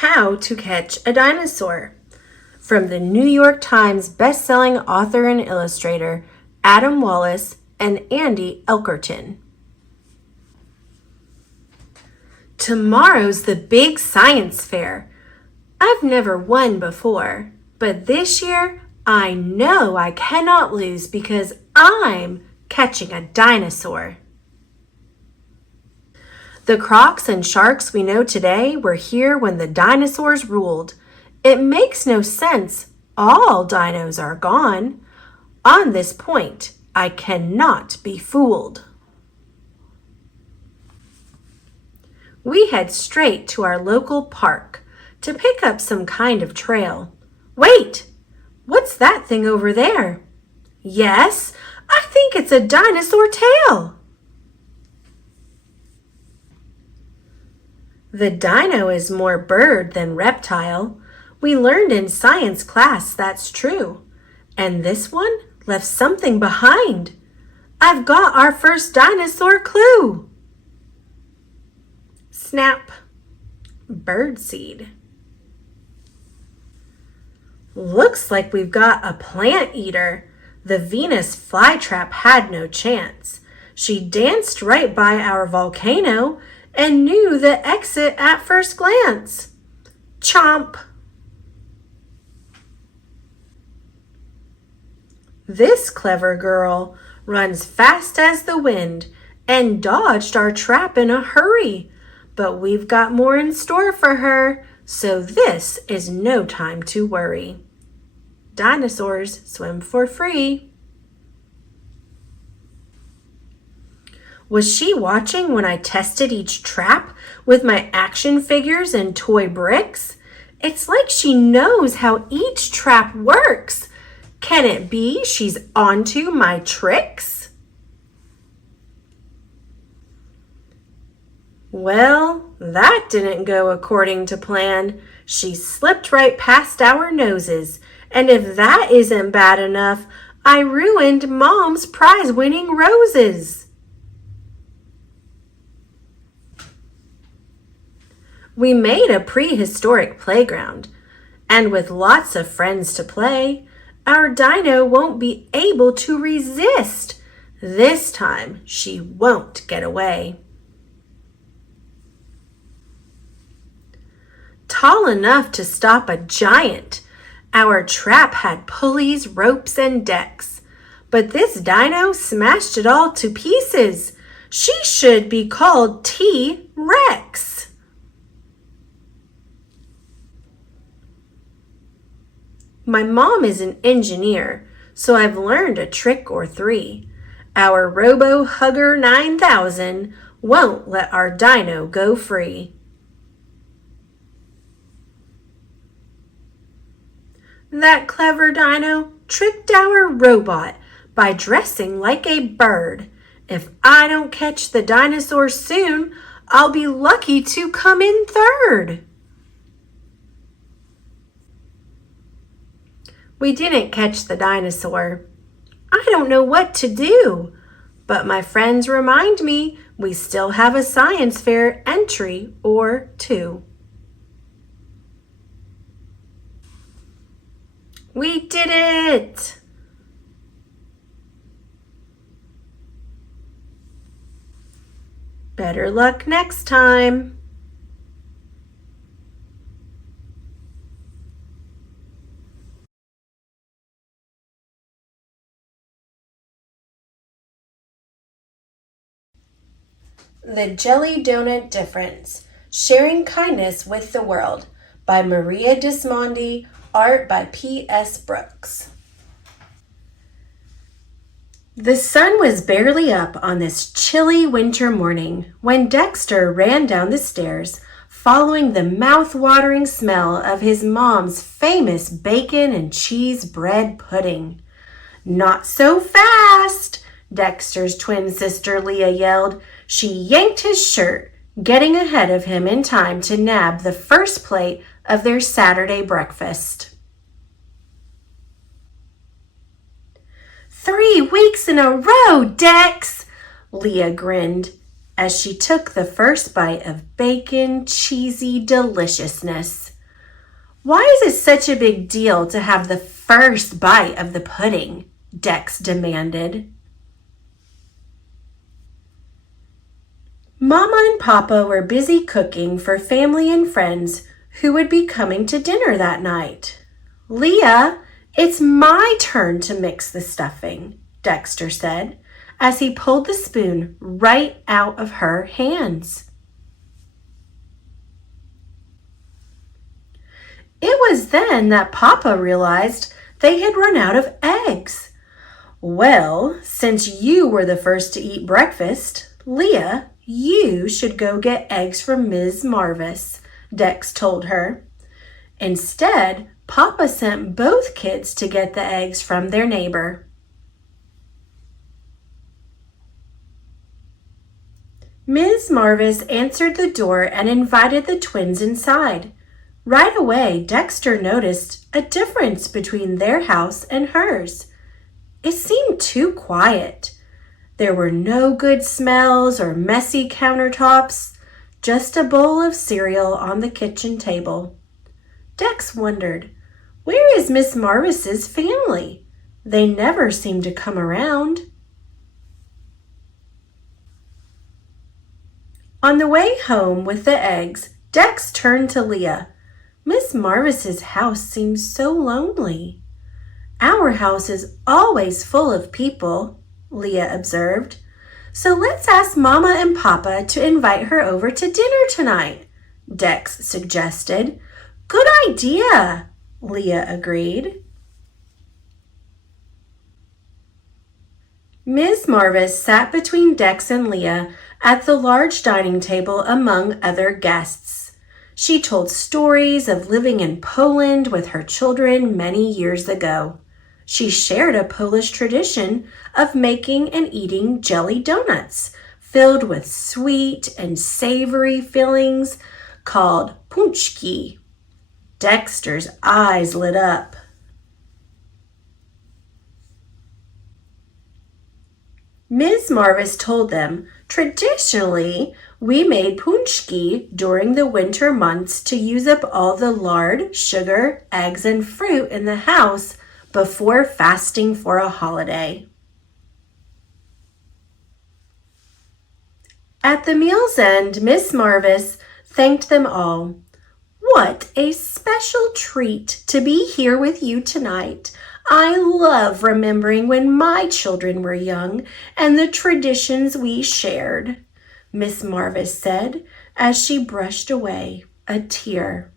How to Catch a Dinosaur from the New York Times bestselling author and illustrator Adam Wallace and Andy Elkerton. Tomorrow's the big science fair. I've never won before, but this year I know I cannot lose because I'm catching a dinosaur. The crocs and sharks we know today were here when the dinosaurs ruled. It makes no sense. All dinos are gone. On this point, I cannot be fooled. We head straight to our local park to pick up some kind of trail. Wait! What's that thing over there? Yes, I think it's a dinosaur tail. The dino is more bird than reptile. We learned in science class that's true. And this one left something behind. I've got our first dinosaur clue. Snap. Birdseed. Looks like we've got a plant eater. The Venus flytrap had no chance. She danced right by our volcano and knew the exit at first glance. Chomp! This clever girl runs fast as the wind and dodged our trap in a hurry. But we've got more in store for her, so this is no time to worry. Dinosaurs swim for free. Was she watching when I tested each trap with my action figures and toy bricks? It's like she knows how each trap works. Can it be she's onto my tricks? Well, that didn't go according to plan. She slipped right past our noses, and if that isn't bad enough, I ruined Mom's prize-winning roses. We made a prehistoric playground, and with lots of friends to play, our dino won't be able to resist. This time, she won't get away. Tall enough to stop a giant, our trap had pulleys, ropes, and decks. But this dino smashed it all to pieces. She should be called T-Rex. My mom is an engineer, so I've learned a trick or three. Our Robo-Hugger 9000 won't let our dino go free. That clever dino tricked our robot by dressing like a bird. If I don't catch the dinosaur soon, I'll be lucky to come in third. We didn't catch the dinosaur. I don't know what to do, but my friends remind me we still have a science fair entry or two. We did it! Better luck next time. The Jelly Donut Difference, Sharing Kindness with the World by Maria Dismondi, art by P.S. Brooks. The sun was barely up on this chilly winter morning when Dexter ran down the stairs, following the mouth-watering smell of his mom's famous bacon and cheese bread pudding. "Not so fast!" Dexter's twin sister Leah yelled. She yanked his shirt, getting ahead of him in time to nab the first plate of their Saturday breakfast. 3 weeks in a row, Dex! Leah grinned. as she took the first bite of bacon, cheesy deliciousness. "Why is it such a big deal to have the first bite of the pudding?" Dex demanded. Mama and Papa were busy cooking for family and friends who would be coming to dinner that night. "Leah, it's my turn to mix the stuffing," Dexter said, as he pulled the spoon right out of her hands. It was then that Papa realized they had run out of eggs. "Well, since you were the first to eat breakfast, Leah, you should go get eggs from Ms. Marvis," Dex told her. Instead, Papa sent both kids to get the eggs from their neighbor. Ms. Marvis answered the door and invited the twins inside. Right away, Dexter noticed a difference between their house and hers. It seemed too quiet. There were no good smells or messy countertops, just a bowl of cereal on the kitchen table. Dex wondered, where is Miss Marvis's family? They never seem to come around. On the way home with the eggs, Dex turned to Leah. "Miss Marvis's house seems so lonely." "Our house is always full of people," Leah observed. "So let's ask Mama and Papa to invite her over to dinner tonight," Dex suggested. "Good idea," Leah agreed. Ms. Marvis sat between Dex and Leah at the large dining table among other guests. She told stories of living in Poland with her children many years ago. She shared a Polish tradition of making and eating jelly donuts filled with sweet and savory fillings called pączki. Dexter's eyes lit up. Ms. Marvis told them, traditionally, we made pączki during the winter months to use up all the lard, sugar, eggs, and fruit in the house before fasting for a holiday. At the meal's end, Miss Marvis thanked them all. "What a special treat to be here with you tonight. I love remembering when my children were young and the traditions we shared," Miss Marvis said as she brushed away a tear.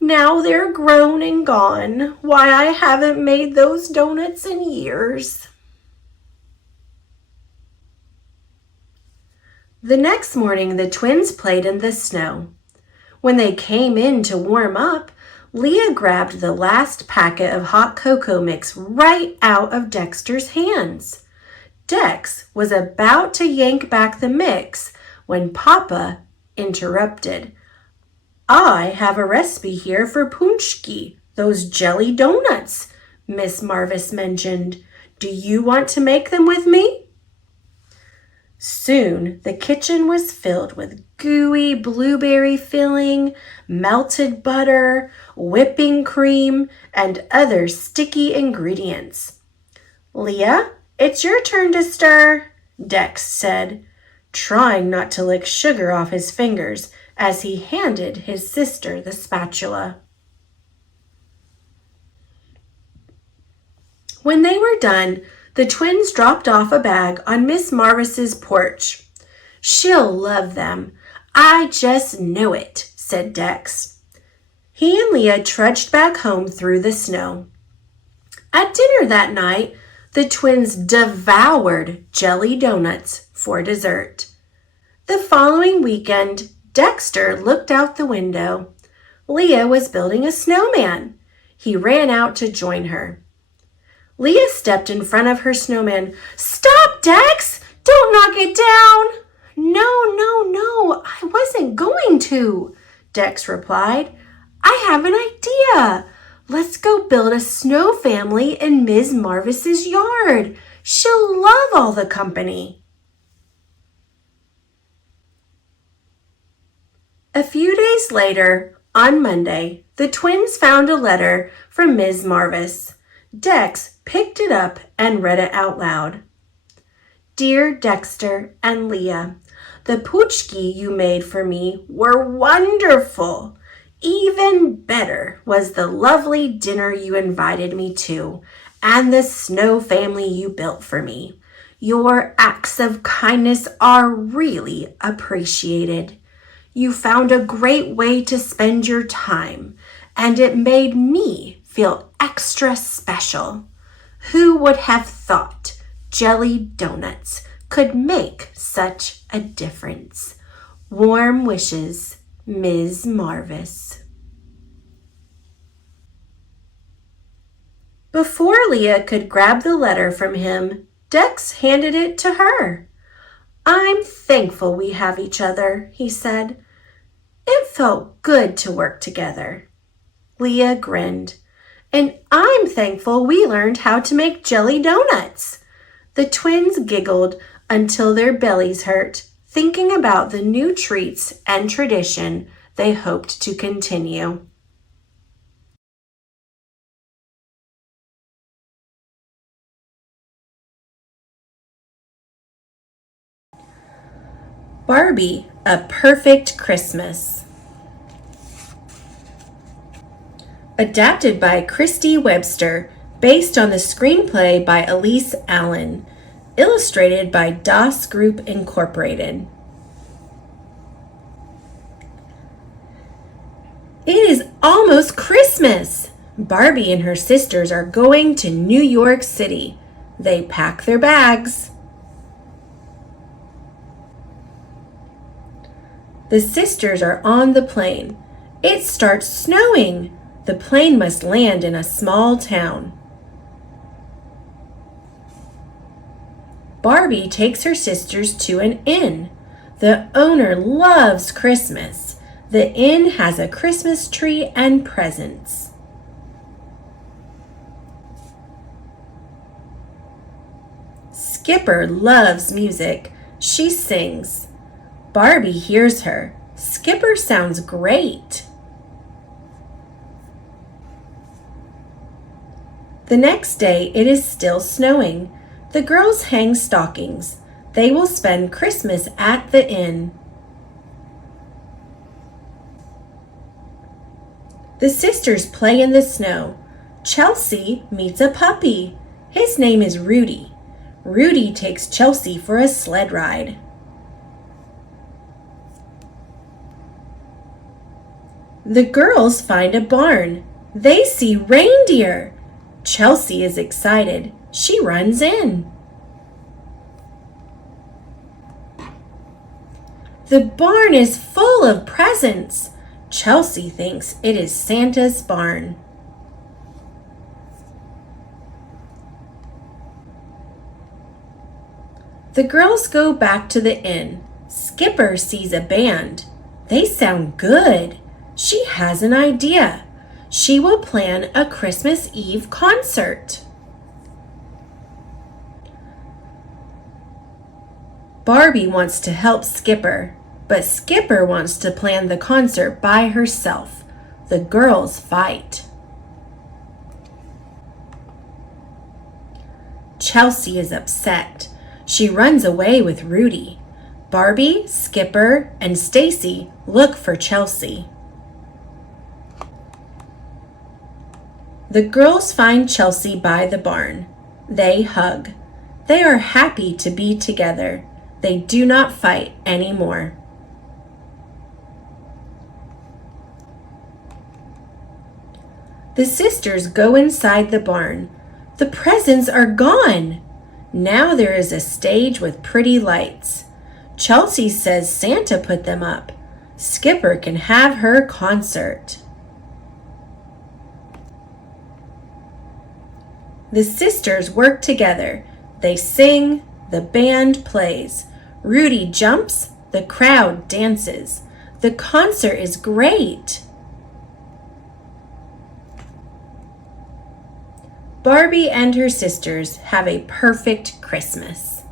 "Now they're grown and gone. Why, I haven't made those donuts in years." The next morning, the twins played in the snow. When they came in to warm up, Leah grabbed the last packet of hot cocoa mix right out of Dexter's hands. Dex was about to yank back the mix when Papa interrupted. "I have a recipe here for pączki, those jelly donuts," Miss Marvis mentioned. "Do you want to make them with me?" Soon the kitchen was filled with gooey blueberry filling, melted butter, whipping cream, and other sticky ingredients. "Leah, it's your turn to stir," Dex said, trying not to lick sugar off his fingers as he handed his sister the spatula. When they were done, the twins dropped off a bag on Miss Marvis's porch. "She'll love them. I just know it," said Dex. He and Leah trudged back home through the snow. At dinner that night, the twins devoured jelly donuts for dessert. The following weekend, Dexter looked out the window. Leah was building a snowman. He ran out to join her. Leah stepped in front of her snowman. "Stop, Dex! Don't knock it down!" No, I wasn't going to," Dex replied. "I have an idea. Let's go build a snow family in Ms. Marvis's yard. She'll love all the company." A few days later, on Monday, the twins found a letter from Ms. Marvis. Dex picked it up and read it out loud. Dear Dexter and Leah, the poochki you made for me were wonderful. Even better was the lovely dinner you invited me to and the snow family you built for me. Your acts of kindness are really appreciated. You found a great way to spend your time, and it made me feel extra special. Who would have thought jelly donuts could make such a difference? Warm wishes, Ms. Marvis. Before Leah could grab the letter from him, Dex handed it to her. I'm thankful we have each other, he said. It felt good to work together. Leah grinned. And I'm thankful we learned how to make jelly donuts. The twins giggled until their bellies hurt, thinking about the new treats and tradition they hoped to continue. Barbie, A Perfect Christmas. Adapted by Christy Webster, based on the screenplay by Elise Allen, illustrated by Das Group Incorporated. It is almost Christmas! Barbie and her sisters are going to New York City. They pack their bags. The sisters are on the plane. It starts snowing. The plane must land in a small town. Barbie takes her sisters to an inn. The owner loves Christmas. The inn has a Christmas tree and presents. Skipper loves music. She sings. Barbie hears her. Skipper sounds great. The next day, it is still snowing. The girls hang stockings. They will spend Christmas at the inn. The sisters play in the snow. Chelsea meets a puppy. His name is Rudy. Rudy takes Chelsea for a sled ride. The girls find a barn. They see reindeer. Chelsea is excited. She runs in. The barn is full of presents. Chelsea thinks it is Santa's barn. The girls go back to the inn. Skipper sees a band. They sound good. She has an idea. She will plan a Christmas Eve concert. Barbie wants to help Skipper, but Skipper wants to plan the concert by herself. The girls fight. Chelsea is upset. She runs away with Rudy. Barbie, Skipper, and Stacy look for Chelsea. The girls find Chelsea by the barn. They hug. They are happy to be together. They do not fight anymore. The sisters go inside the barn. The presents are gone. Now there is a stage with pretty lights. Chelsea says Santa put them up. Skipper can have her concert. The sisters work together. They sing, the band plays. Rudy jumps, the crowd dances. The concert is great. Barbie and her sisters have a perfect Christmas.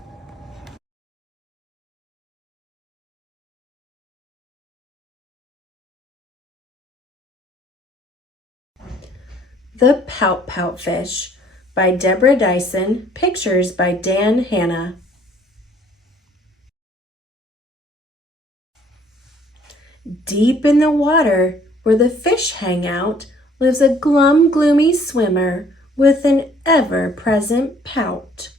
The Pout Pout Fish by Deborah Dyson, pictures by Dan Hanna. Deep in the water, where the fish hang out, lives a glum, gloomy swimmer with an ever-present pout.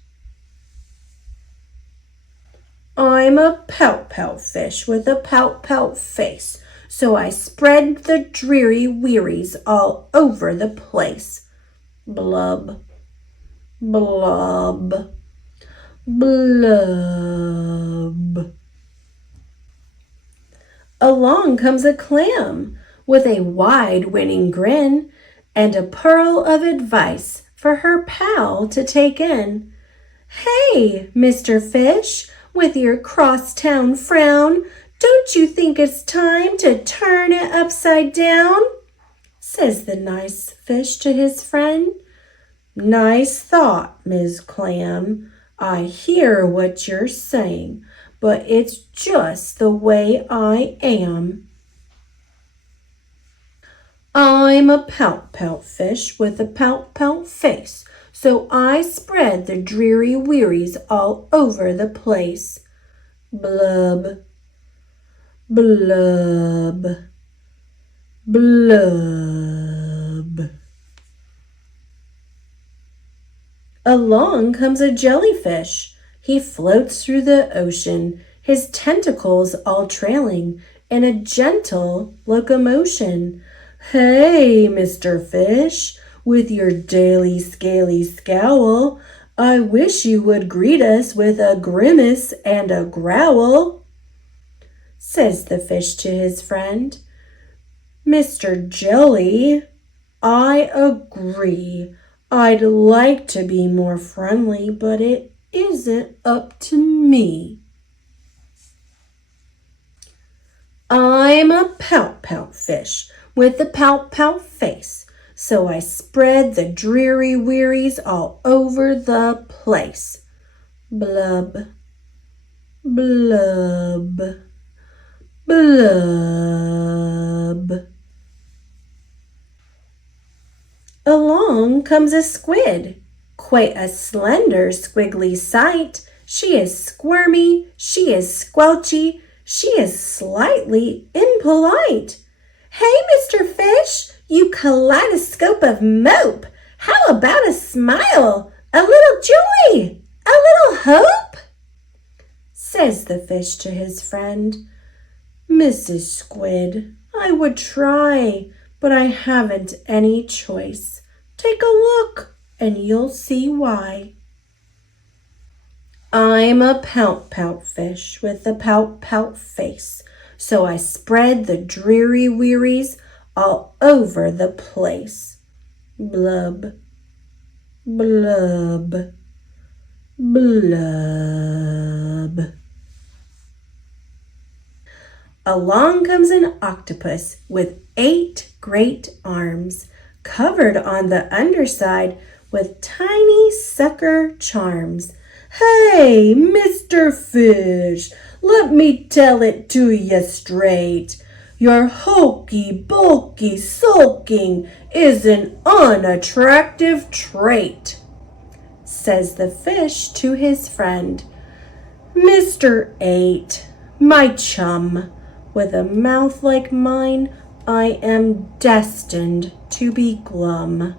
I'm a pout-pout fish with a pout-pout face, so I spread the dreary wearies all over the place. Blub, blub, blub. Along comes a clam with a wide winning grin and a pearl of advice for her pal to take in. Hey, Mr. Fish, with your crosstown frown, don't you think it's time to turn it upside down? Says the nice fish to his friend. Nice thought, Ms. Clam. I hear what you're saying, but it's just the way I am. I'm a pout-pout fish with a pout-pout face, so I spread the dreary wearies all over the place. Blub, blub, blub. Along comes a jellyfish. He floats through the ocean, his tentacles all trailing in a gentle locomotion. Hey, Mr. Fish, with your daily scaly scowl, I wish you would greet us with a grimace and a growl. Says the fish to his friend. Mr. Jelly, I agree. I'd like to be more friendly, but it isn't up to me. I'm a pout-pout fish with a pout-pout face, so I spread the dreary wearies all over the place. Blub, blub, blub. Along comes a squid, quite a slender, squiggly sight. She is squirmy, she is squelchy, she is slightly impolite. Hey, Mr. Fish, you kaleidoscope of mope, how about a smile, a little joy, a little hope? Says the fish to his friend. Mrs. Squid, I would try, but I haven't any choice. Take a look and you'll see why. I'm a pout-pout fish with a pout-pout face, so I spread the dreary wearies all over the place. Blub, blub, blub. Along comes an octopus with 8 great arms, covered on the underside with tiny sucker charms. Hey, Mr. Fish, let me tell it to you straight. Your hokey, bulky sulking is an unattractive trait. Says the fish to his friend. Mr. 8, my chum, with a mouth like mine, I am destined to be glum.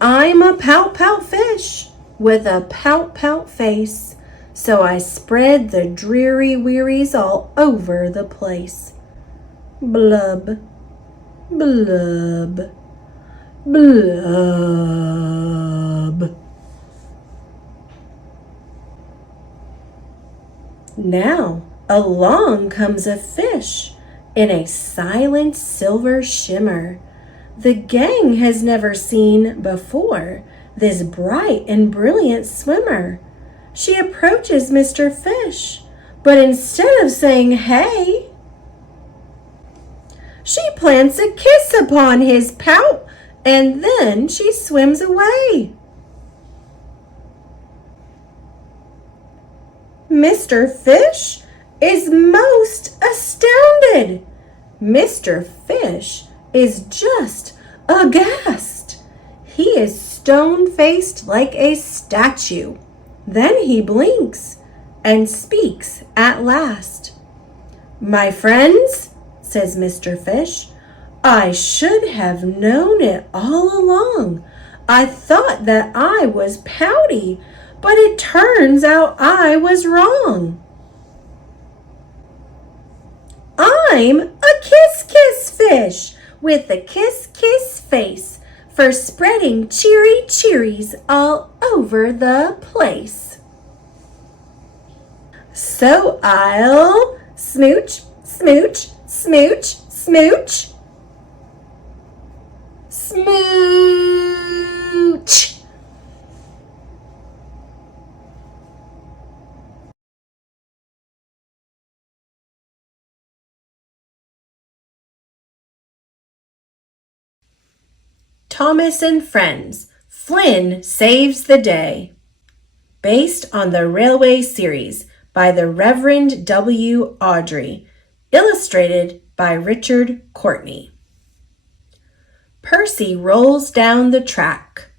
I'm a pout-pout fish with a pout-pout face, so I spread the dreary wearies all over the place. Blub, blub, blub. Now along comes a fish in a silent silver shimmer. The gang has never seen before this bright and brilliant swimmer. She approaches Mr. Fish, but instead of saying hey, she plants a kiss upon his pout, and then she swims away. Mr. Fish is most astounded. Mr. Fish is just aghast. He is stone-faced like a statue. Then he blinks and speaks at last. "My friends," says Mr. Fish, "I should have known it all along. I thought that I was pouty, but it turns out I was wrong. I'm a kiss-kiss fish with a kiss-kiss face for spreading cheery cheeries all over the place. So I'll smooch, smooch, smooch, smooch, smooch." Thomas and Friends, Flynn Saves the Day. Based on the Railway series by the Reverend W. Awdry, illustrated by Richard Courtney. Percy rolls down the track.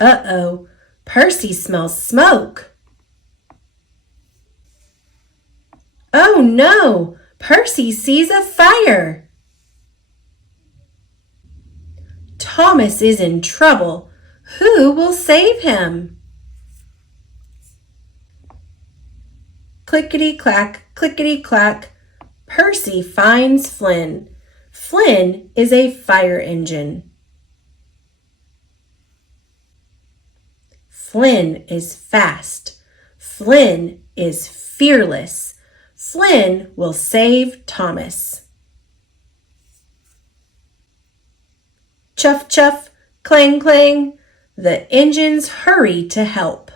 Uh-oh, Percy smells smoke. Oh no, Percy sees a fire. Thomas is in trouble. Who will save him? Clickety-clack, clickety-clack. Percy finds Flynn. Flynn is a fire engine. Flynn is fast. Flynn is fearless. Flynn will save Thomas. Chuff, chuff, clang, clang. The engines hurry to help.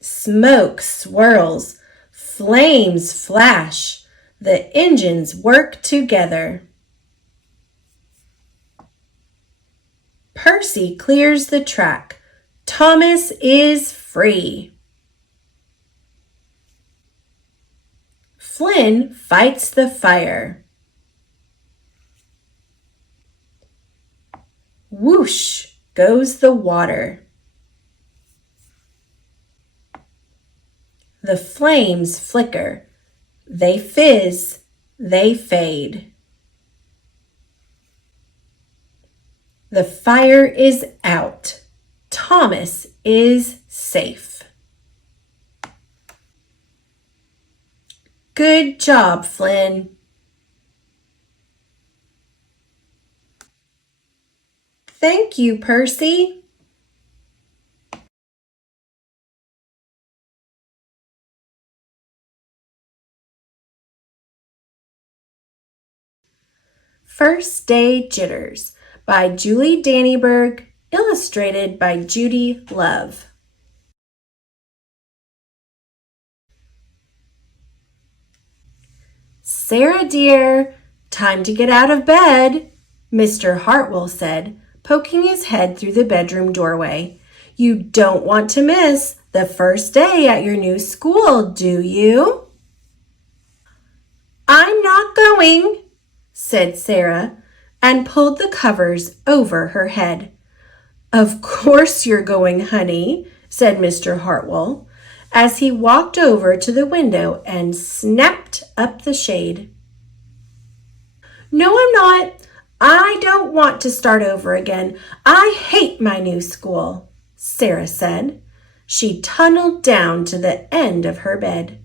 Smoke swirls. Flames flash. The engines work together. Percy clears the track. Thomas is free. Flynn fights the fire. Whoosh goes the water. The flames flicker. They fizz. They fade. The fire is out. Thomas is safe. Good job, Flynn. Thank you, Percy. First Day Jitters by Julie Dannyberg, illustrated by Judy Love. "Sarah, dear, time to get out of bed," Mr. Hartwell said, poking his head through the bedroom doorway. "You don't want to miss the first day at your new school, do you?" "I'm not going," said Sarah, and pulled the covers over her head. "Of course you're going, honey," said Mr. Hartwell, as he walked over to the window and snapped up the shade. "No, I'm not. I don't want to start over again. I hate my new school," Sarah said. She tunneled down to the end of her bed.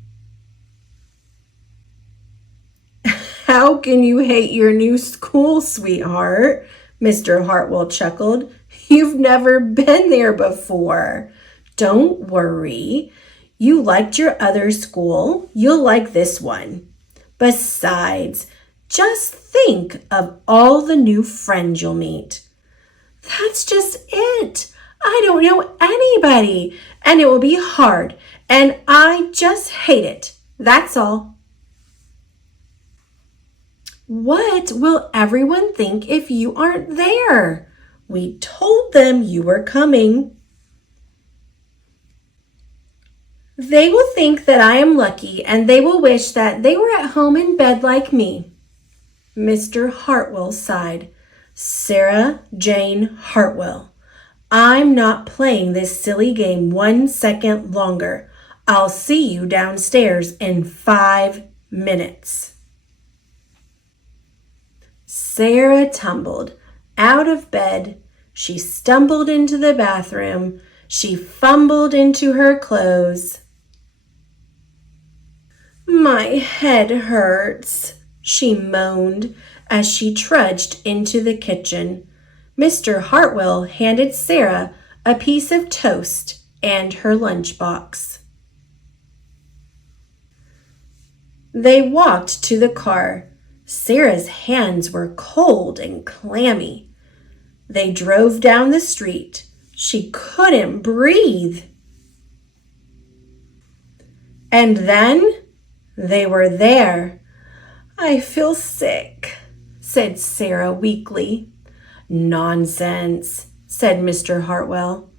"How can you hate your new school, sweetheart?" Mr. Hartwell chuckled. "You've never been there before. Don't worry. You liked your other school. You'll like this one. Besides, just think of all the new friends you'll meet." "That's just it. I don't know anybody, and it will be hard, and I just hate it. That's all." "What will everyone think if you aren't there? We told them you were coming." They will think that I am lucky, and they will wish that they were at home in bed like me." Mr. Hartwell sighed. "Sarah Jane Hartwell, I'm not playing this silly game 1 second longer. I'll see you downstairs in 5 minutes." Sarah tumbled out of bed. She stumbled into the bathroom. She fumbled into her clothes. "My head hurts," she moaned as she trudged into the kitchen. Mr. Hartwell handed Sarah a piece of toast and her lunchbox. They walked to the car. Sarah's hands were cold and clammy. They drove down the street. She couldn't breathe. And then they were there. "I feel sick," said Sarah weakly. "Nonsense," said Mr. Hartwell.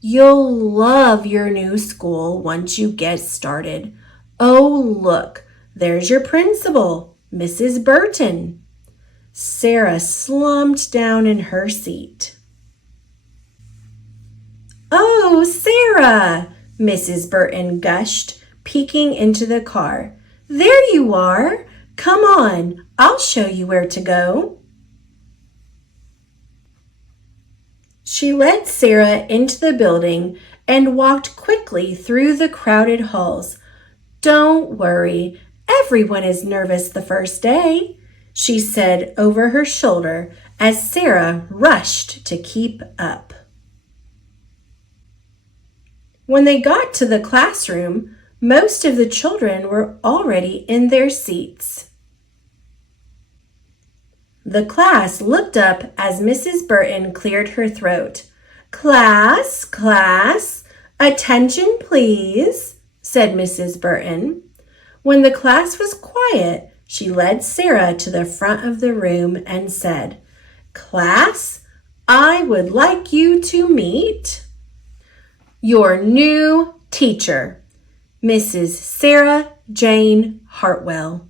"You'll love your new school once you get started. Oh, look, there's your principal, Mrs. Burton." Sarah slumped down in her seat. "Oh, Sarah," Mrs. Burton gushed, peeking into the car. "There you are. Come on, I'll show you where to go." She led Sarah into the building and walked quickly through the crowded halls. "Don't worry, everyone is nervous the first day," she said over her shoulder as Sarah rushed to keep up. When they got to the classroom, most of the children were already in their seats. The class looked up as Mrs. Burton cleared her throat. "Class, class, attention please," said Mrs. Burton. When the class was quiet, she led Sarah to the front of the room and said, "Class, I would like you to meet your new teacher, Mrs. Sarah Jane Hartwell."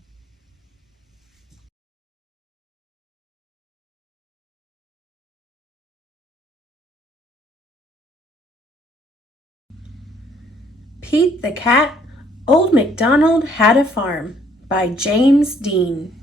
Pete the Cat, Old MacDonald Had a Farm by James Dean.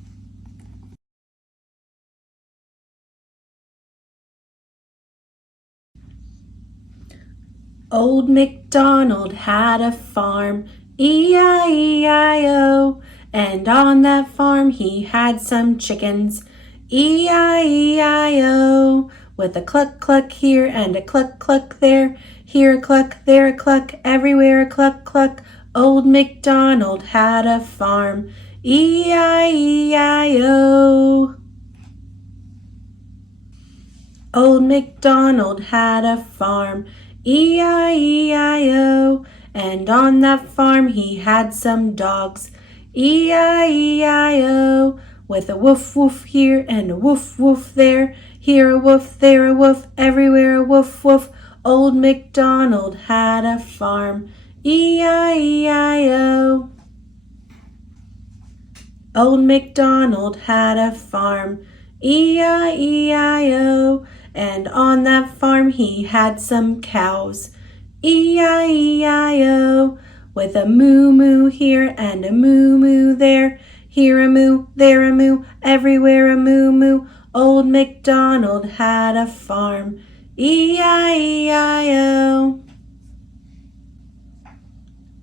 Old MacDonald had a farm, E-I-E-I-O, and on that farm he had some chickens, E-I-E-I-O, with a cluck-cluck here and a cluck-cluck there, here a cluck, there a cluck, everywhere a cluck-cluck. Old MacDonald had a farm, E-I-E-I-O. Old MacDonald had a farm, E-I-E-I-O, and on that farm he had some dogs, E-I-E-I-O, with a woof-woof here and a woof-woof there, here a woof, there a woof, everywhere a woof-woof. Old MacDonald had a farm, E-I-E-I-O. Old MacDonald had a farm, E-I-E-I-O, and on that farm he had some cows, E-I-E-I-O, with a moo-moo here and a moo-moo there, here a moo, there a moo, everywhere a moo-moo. Old MacDonald had a farm, E-I-E-I-O.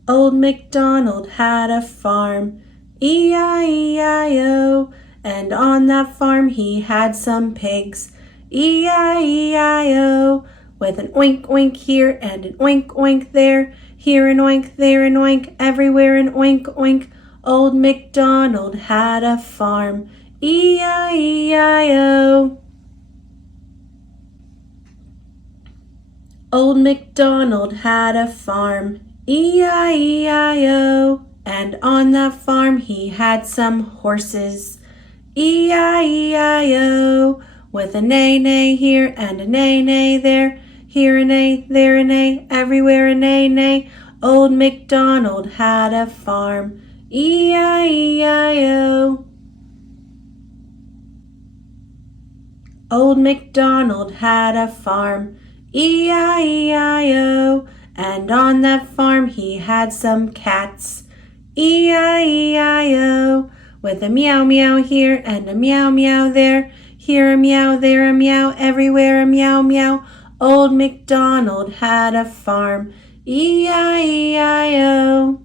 Old MacDonald had a farm, E-I-E-I-O, and on that farm he had some pigs, E-I-E-I-O, with an oink oink here and an oink oink there, here an oink, there an oink, everywhere an oink oink. Old MacDonald had a farm, E-I-E-I-O. Old MacDonald had a farm, E-I-E-I-O, and on that farm he had some horses, E-I-E-I-O, with a neigh-neigh here and a neigh-neigh there, here a neigh, there a neigh, everywhere a neigh-neigh. Old MacDonald had a farm. E-I-E-I-O. Old MacDonald had a farm. E-I-E-I-O. And on that farm he had some cats. E-I-E-I-O. With a meow meow here and a meow meow there. Here a meow, there a meow, everywhere a meow meow. Old MacDonald had a farm. E-I-E-I-O.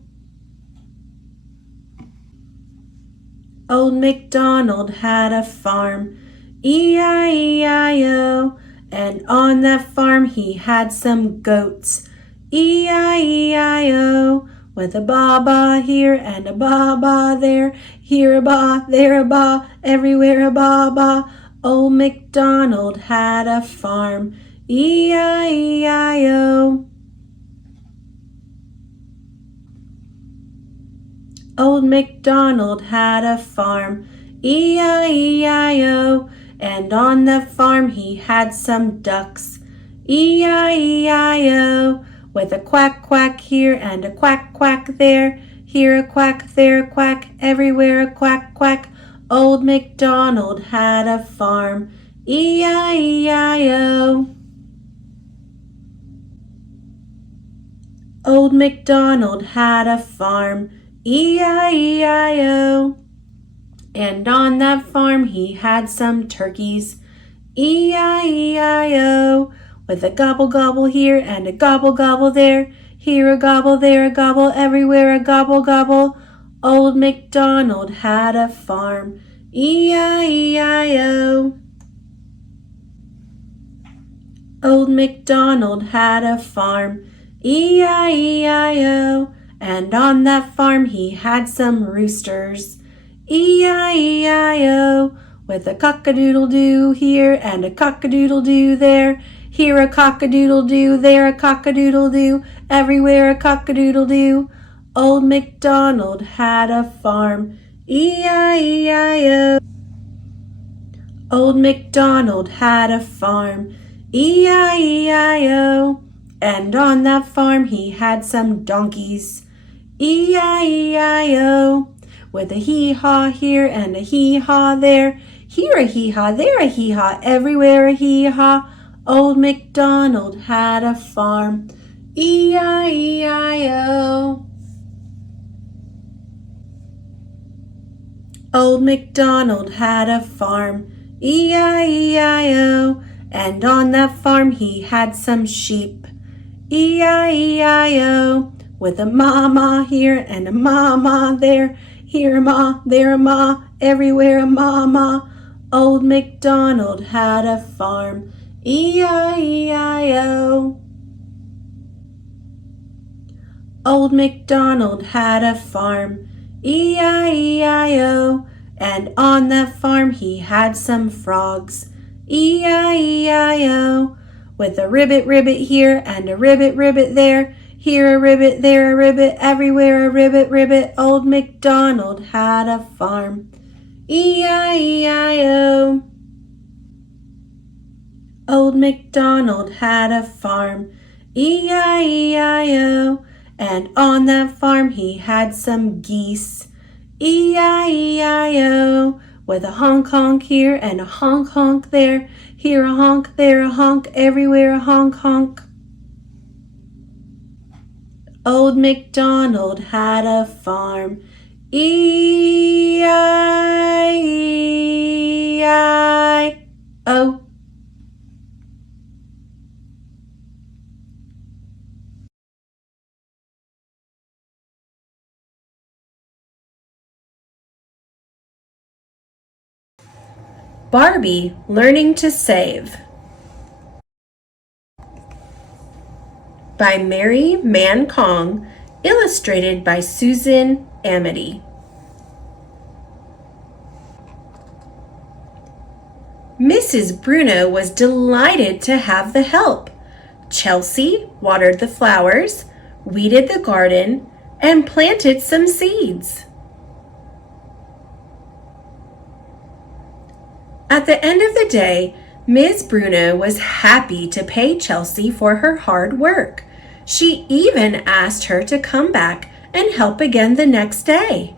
Old MacDonald had a farm. E-I-E-I-O. And on that farm he had some goats. E-I-E-I-O. With a ba-ba here and a ba-ba there. Here a ba, there a ba, everywhere a ba-ba. Old MacDonald had a farm. E-I-E-I-O. Old MacDonald had a farm. E-I-E-I-O. And on the farm he had some ducks. E-I-E-I-O. With a quack quack here and a quack quack there. Here a quack, there a quack, everywhere a quack quack. Old MacDonald had a farm. E-I-E-I-O. Old MacDonald had a farm. E-I-E-I-O. And on that farm he had some turkeys. E-I-E-I-O. With a gobble gobble here and a gobble gobble there. Here a gobble, there a gobble, everywhere a gobble gobble. Old MacDonald had a farm. E-I-E-I-O. Old MacDonald had a farm. E-I-E-I-O. And on that farm he had some roosters. E-I-E-I-O. With a cock-a-doodle-doo here and a cock-a-doodle-doo there. Here a cock-a-doodle-doo, there a cock-a-doodle-doo, everywhere a cock-a-doodle-doo. Old MacDonald had a farm. E-I-E-I-O. Old MacDonald had a farm. E-I-E-I-O. And on that farm he had some donkeys. E-I-E-I-O. With a hee-haw here and a hee-haw there. Here a hee-haw, there a hee-haw, everywhere a hee-haw. Old MacDonald had a farm. E-I-E-I-O. Old MacDonald had a farm. E-I-E-I-O. And on that farm he had some sheep. E-I-E-I-O. With a ma-ma here and a ma-ma there. Here a ma, there a ma, everywhere a ma-ma. Old MacDonald had a farm. E-I-E-I-O. Old MacDonald had a farm. E-I-E-I-O. And on that farm he had some frogs. E-I-E-I-O. With a ribbit ribbit here and a ribbit ribbit there. Here a ribbit, there a ribbit, everywhere a ribbit ribbit. Old MacDonald had a farm. E-I-E-I-O. Old MacDonald had a farm. E-I-E-I-O. And on that farm he had some geese. E-I-E-I-O. With a honk honk here and a honk honk there. Here a honk, there a honk, everywhere a honk honk. Old MacDonald had a farm. E-I-E-I-O. Barbie Learning to Save by Mary Man Kong, illustrated by Susan Amity. Mrs. Bruno was delighted to have the help. Chelsea watered the flowers, weeded the garden, and planted some seeds. At the end of the day, Ms. Bruno was happy to pay Chelsea for her hard work. She even asked her to come back and help again the next day.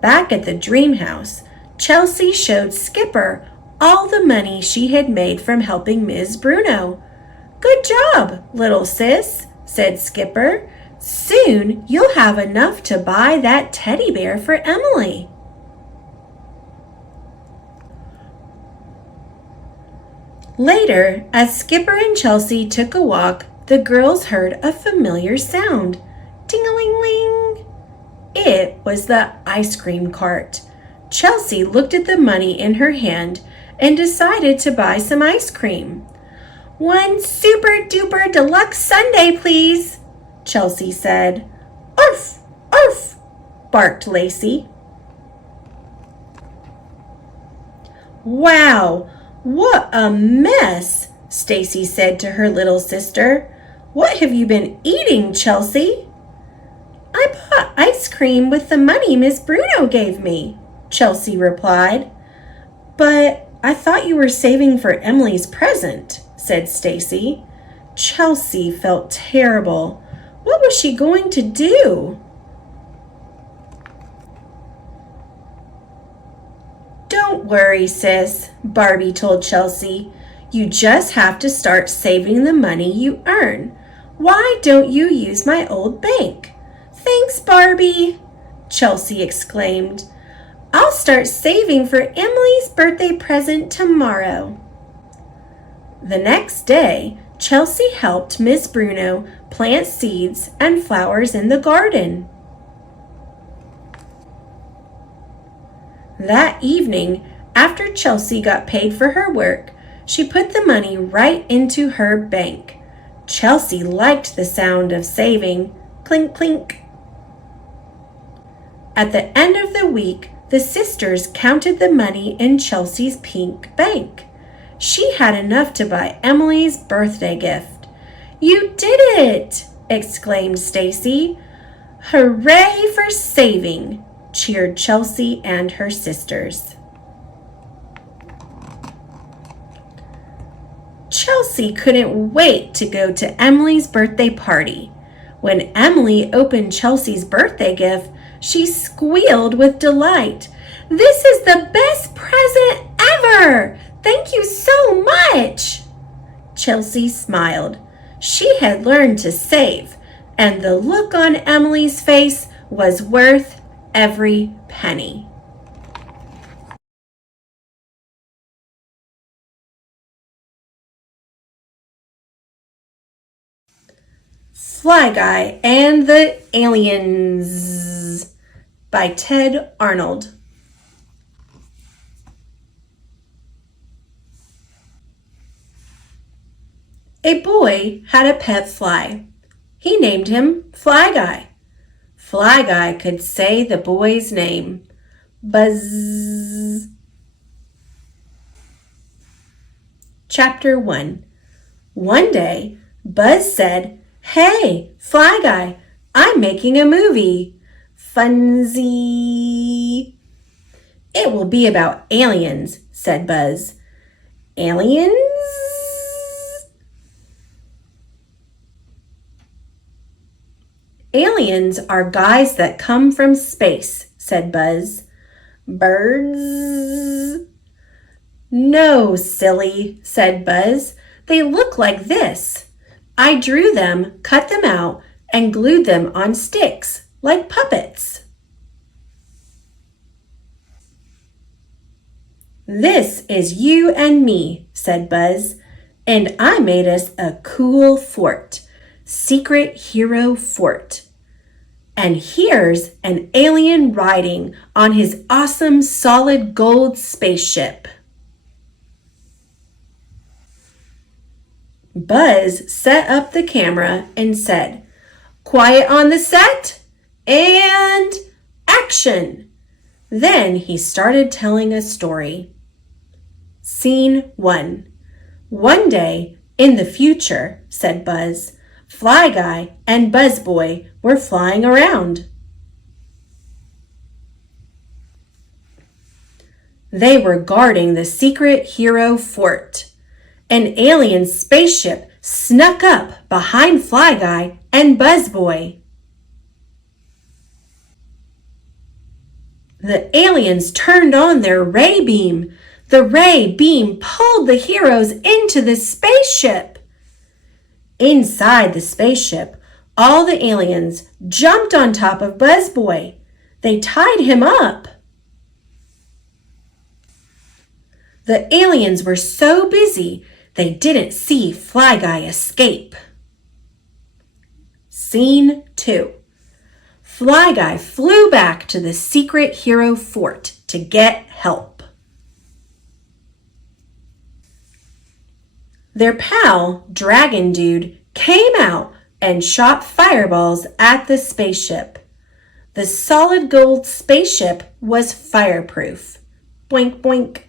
Back at the dream house, Chelsea showed Skipper all the money she had made from helping Ms. Bruno. "Good job, little sis," said Skipper. "Soon you'll have enough to buy that teddy bear for Emily." Later, as Skipper and Chelsea took a walk, the girls heard a familiar sound. Ting-a-ling-ling! It was the ice cream cart. Chelsea looked at the money in her hand and decided to buy some ice cream. "One super duper deluxe sundae, please," Chelsea said. "Arf! Arf!" barked Lacey. "Wow! What a mess!" Stacy said to her little sister. "What have you been eating, Chelsea?" "I bought ice cream with the money Miss Bruno gave me," Chelsea replied. "But I thought you were saving for Emily's present," said Stacy. Chelsea felt terrible. What was she going to do? "Don't worry, sis," Barbie told Chelsea. "You just have to start saving the money you earn. Why don't you use my old bank?" "Thanks, Barbie," Chelsea exclaimed. "I'll start saving for Emily's birthday present tomorrow." The next day, Chelsea helped Miss Bruno plant seeds and flowers in the garden. That evening, after Chelsea got paid for her work, she put the money right into her bank. Chelsea liked the sound of saving. Clink, clink. At the end of the week, the sisters counted the money in Chelsea's pink bank. She had enough to buy Emily's birthday gift. "You did it!" exclaimed Stacy. "Hooray for saving!" cheered Chelsea and her sisters. Chelsea couldn't wait to go to Emily's birthday party. When Emily opened Chelsea's birthday gift, she squealed with delight. "This is the best present ever! Thank you so much!" Chelsea smiled. She had learned to save, and the look on Emily's face was worth every penny. Fly Guy and the Aliens by Ted Arnold. A boy had a pet fly. He named him Fly Guy. Fly Guy could say the boy's name. Buzz. Chapter 1. One day, Buzz said, "Hey, Fly Guy, I'm making a movie. Funzy." "It will be about aliens," said Buzz. "Aliens?" "Aliens are guys that come from space," said Buzz. "Birds?" "No, silly," said Buzz. "They look like this. I drew them, cut them out, and glued them on sticks, like puppets." "This is you and me," said Buzz, "and I made us a cool fort. Secret Hero Fort. And here's an alien riding on his awesome solid gold spaceship." Buzz set up the camera and said, "Quiet on the set, and action!" Then he started telling a story. Scene 1. "One day, in the future," said Buzz, "Fly Guy and Buzz Boy were flying around. They were guarding the secret hero fort. An alien spaceship snuck up behind Fly Guy and Buzz Boy. The aliens turned on their ray beam. The ray beam pulled the heroes into the spaceship. Inside the spaceship, all the aliens jumped on top of Buzz Boy. They tied him up. The aliens were so busy, they didn't see Fly Guy escape. Scene 2. Fly Guy flew back to the secret hero fort to get help. Their pal, Dragon Dude, came out and shot fireballs at the spaceship. The solid gold spaceship was fireproof. Boink, boink.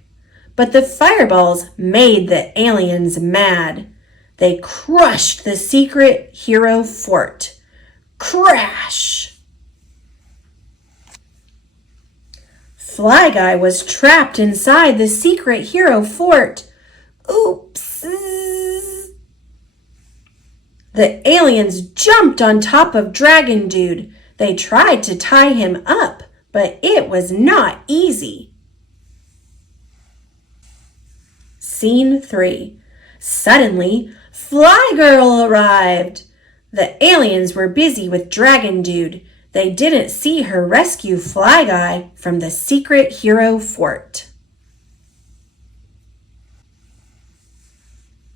But the fireballs made the aliens mad. They crushed the secret hero fort. Crash! Fly Guy was trapped inside the secret hero fort. Oops! The aliens jumped on top of Dragon Dude. They tried to tie him up, but it was not easy. Scene 3. Suddenly, Fly Girl arrived. The aliens were busy with Dragon Dude. They didn't see her rescue Fly Guy from the secret hero fort.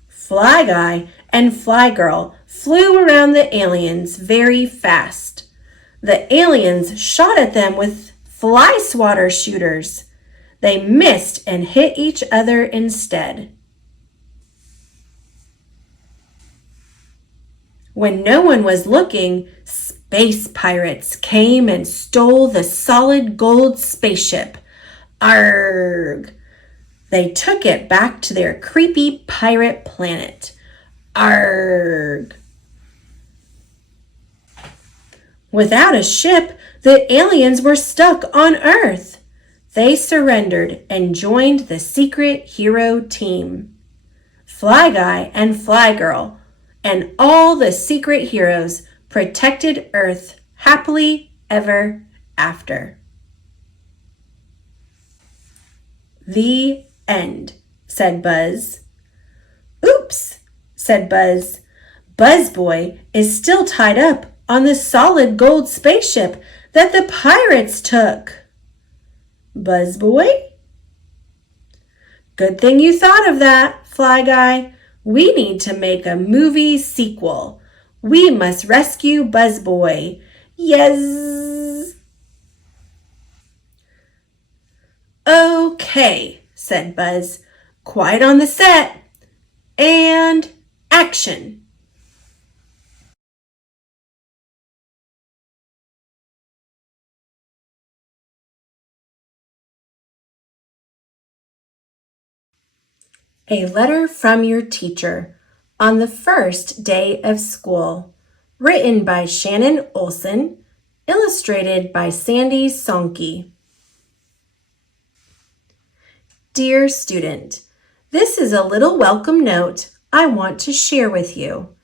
Fly Guy and Fly Girl flew around the aliens very fast. The aliens shot at them with fly swatter shooters. They missed and hit each other instead. When no one was looking, space pirates came and stole the solid gold spaceship. Arrgh! They took it back to their creepy pirate planet. Arrgh! Without a ship, the aliens were stuck on Earth. They surrendered and joined the secret hero team. Fly Guy and Fly Girl and all the secret heroes protected Earth happily ever after. The end, said Buzz. Oops, said Buzz. Buzz Boy is still tied up on the solid gold spaceship that the pirates took. Buzz Boy? Good thing you thought of that, Fly Guy. We need to make a movie sequel. We must rescue Buzz Boy. Yes. Okay, said Buzz. Quiet on the set. And action. A letter from your teacher on the first day of school. Written by Shannon Olson. Illustrated by Sandy Sonke. Dear student, this is a little welcome note I want to share with you.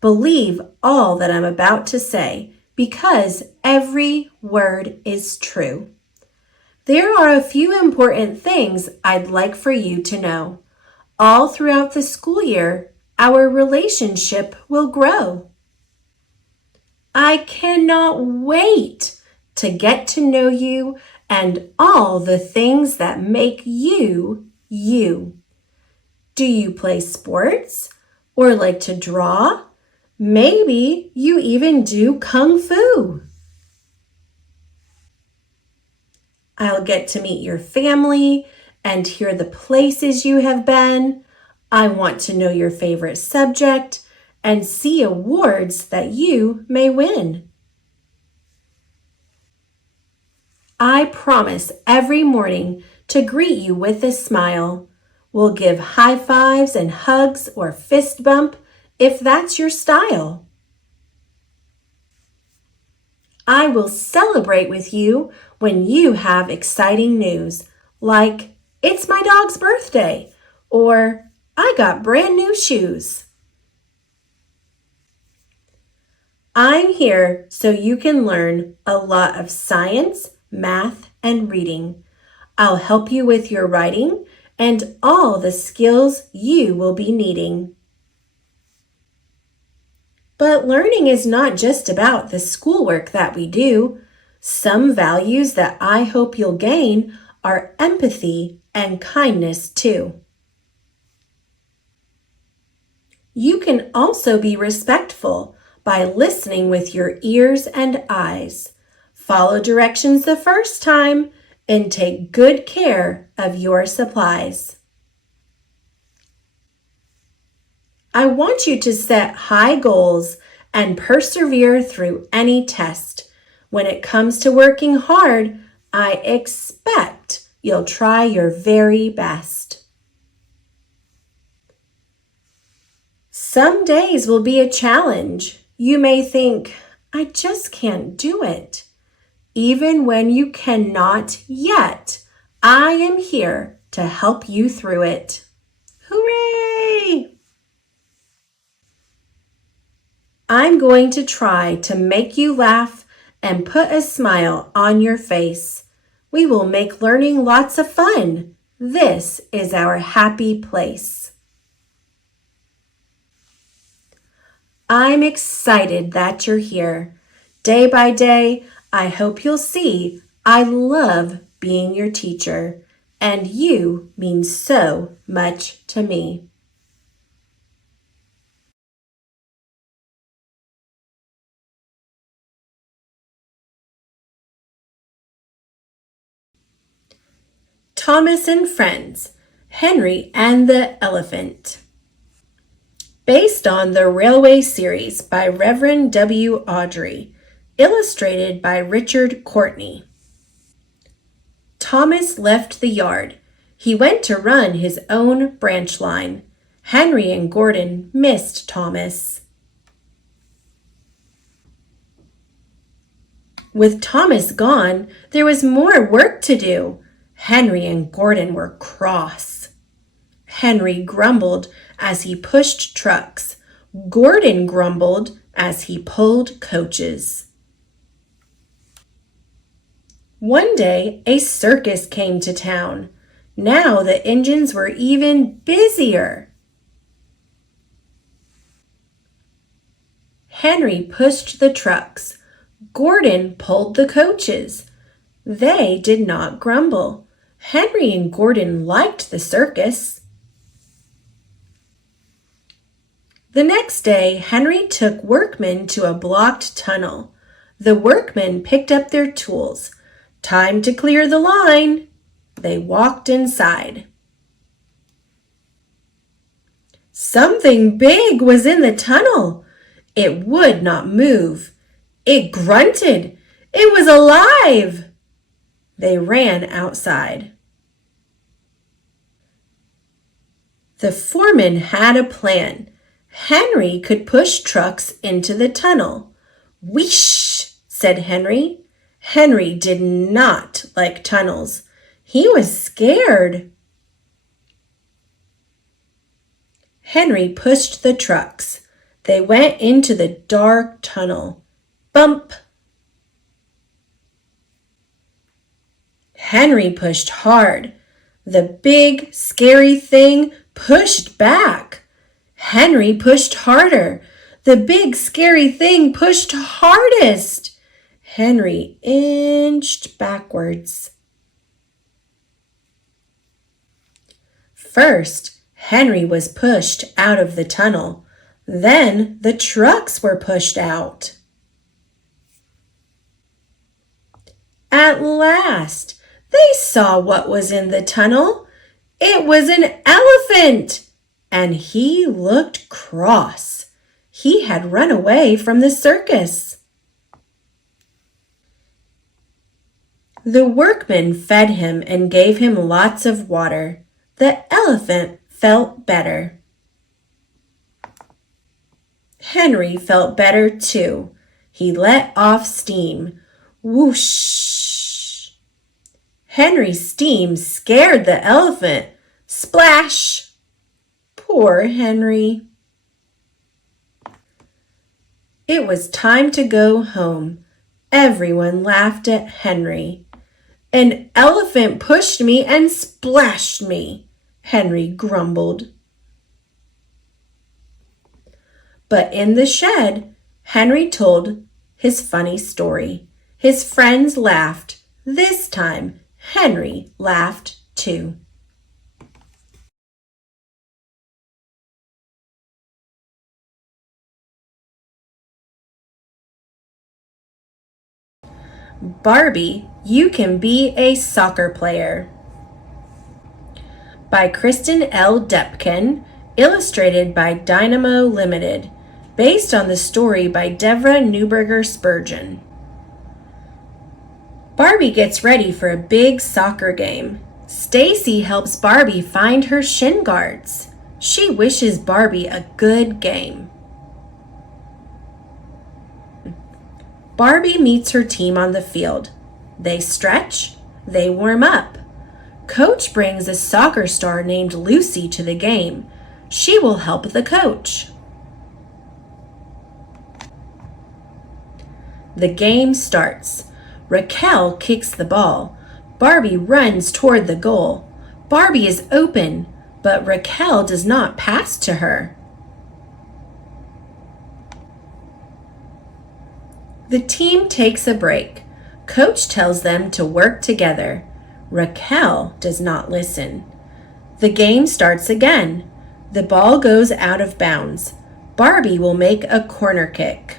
Believe all that I'm about to say because every word is true. There are a few important things I'd like for you to know. All throughout the school year, our relationship will grow. I cannot wait to get to know you and all the things that make you, you. Do you play sports or like to draw? Maybe you even do kung fu. I'll get to meet your family and hear the places you have been. I want to know your favorite subject and see awards that you may win. I promise every morning to greet you with a smile. We'll give high fives and hugs or fist bump if that's your style. I will celebrate with you when you have exciting news, like it's my dog's birthday, or I got brand new shoes. I'm here so you can learn a lot of science, math, and reading. I'll help you with your writing and all the skills you will be needing. But learning is not just about the schoolwork that we do. Some values that I hope you'll gain are empathy and kindness too. You can also be respectful by listening with your ears and eyes. Follow directions the first time and take good care of your supplies. I want you to set high goals and persevere through any test. When it comes to working hard, I expect you'll try your very best. Some days will be a challenge. You may think, I just can't do it. Even when you cannot yet, I am here to help you through it. Hooray! I'm going to try to make you laugh and put a smile on your face. We will make learning lots of fun. This is our happy place. I'm excited that you're here. Day by day, I hope you'll see I love being your teacher, and you mean so much to me. Thomas and Friends, Henry and the Elephant. Based on the Railway Series by Reverend W. Awdry, illustrated by Richard Courtney. Thomas left the yard. He went to run his own branch line. Henry and Gordon missed Thomas. With Thomas gone, there was more work to do. Henry and Gordon were cross. Henry grumbled as he pushed trucks. Gordon grumbled as he pulled coaches. One day, a circus came to town. Now the engines were even busier. Henry pushed the trucks. Gordon pulled the coaches. They did not grumble. Henry and Gordon liked the circus. The next day, Henry took workmen to a blocked tunnel. The workmen picked up their tools. Time to clear the line. They walked inside. Something big was in the tunnel. It would not move. It grunted. It was alive. They ran outside. The foreman had a plan. Henry could push trucks into the tunnel. Whoosh, said Henry. Henry did not like tunnels. He was scared. Henry pushed the trucks. They went into the dark tunnel. Bump! Henry pushed hard. The big, scary thing pushed back. Henry pushed harder. The big, scary thing pushed hardest. Henry inched backwards. First, Henry was pushed out of the tunnel. Then the trucks were pushed out. At last, they saw what was in the tunnel. It was an elephant, and he looked cross. He had run away from the circus. The workmen fed him and gave him lots of water. The elephant felt better. Henry felt better too. He let off steam. Whoosh! Henry's steam scared the elephant. Splash! Poor Henry. It was time to go home. Everyone laughed at Henry. An elephant pushed me and splashed me, Henry grumbled. But in the shed, Henry told his funny story. His friends laughed. This time, Henry laughed too. Barbie, You Can Be a Soccer Player by Kristen L. Depkin, illustrated by Dynamo Limited, based on the story by Devra Newberger Spurgeon. Barbie gets ready for a big soccer game. Stacy helps Barbie find her shin guards. She wishes Barbie a good game. Barbie meets her team on the field. They stretch, they warm up. Coach brings a soccer star named Lucy to the game. She will help the coach. The game starts. Raquel kicks the ball. Barbie runs toward the goal. Barbie is open, but Raquel does not pass to her. The team takes a break. Coach tells them to work together. Raquel does not listen. The game starts again. The ball goes out of bounds. Barbie will make a corner kick.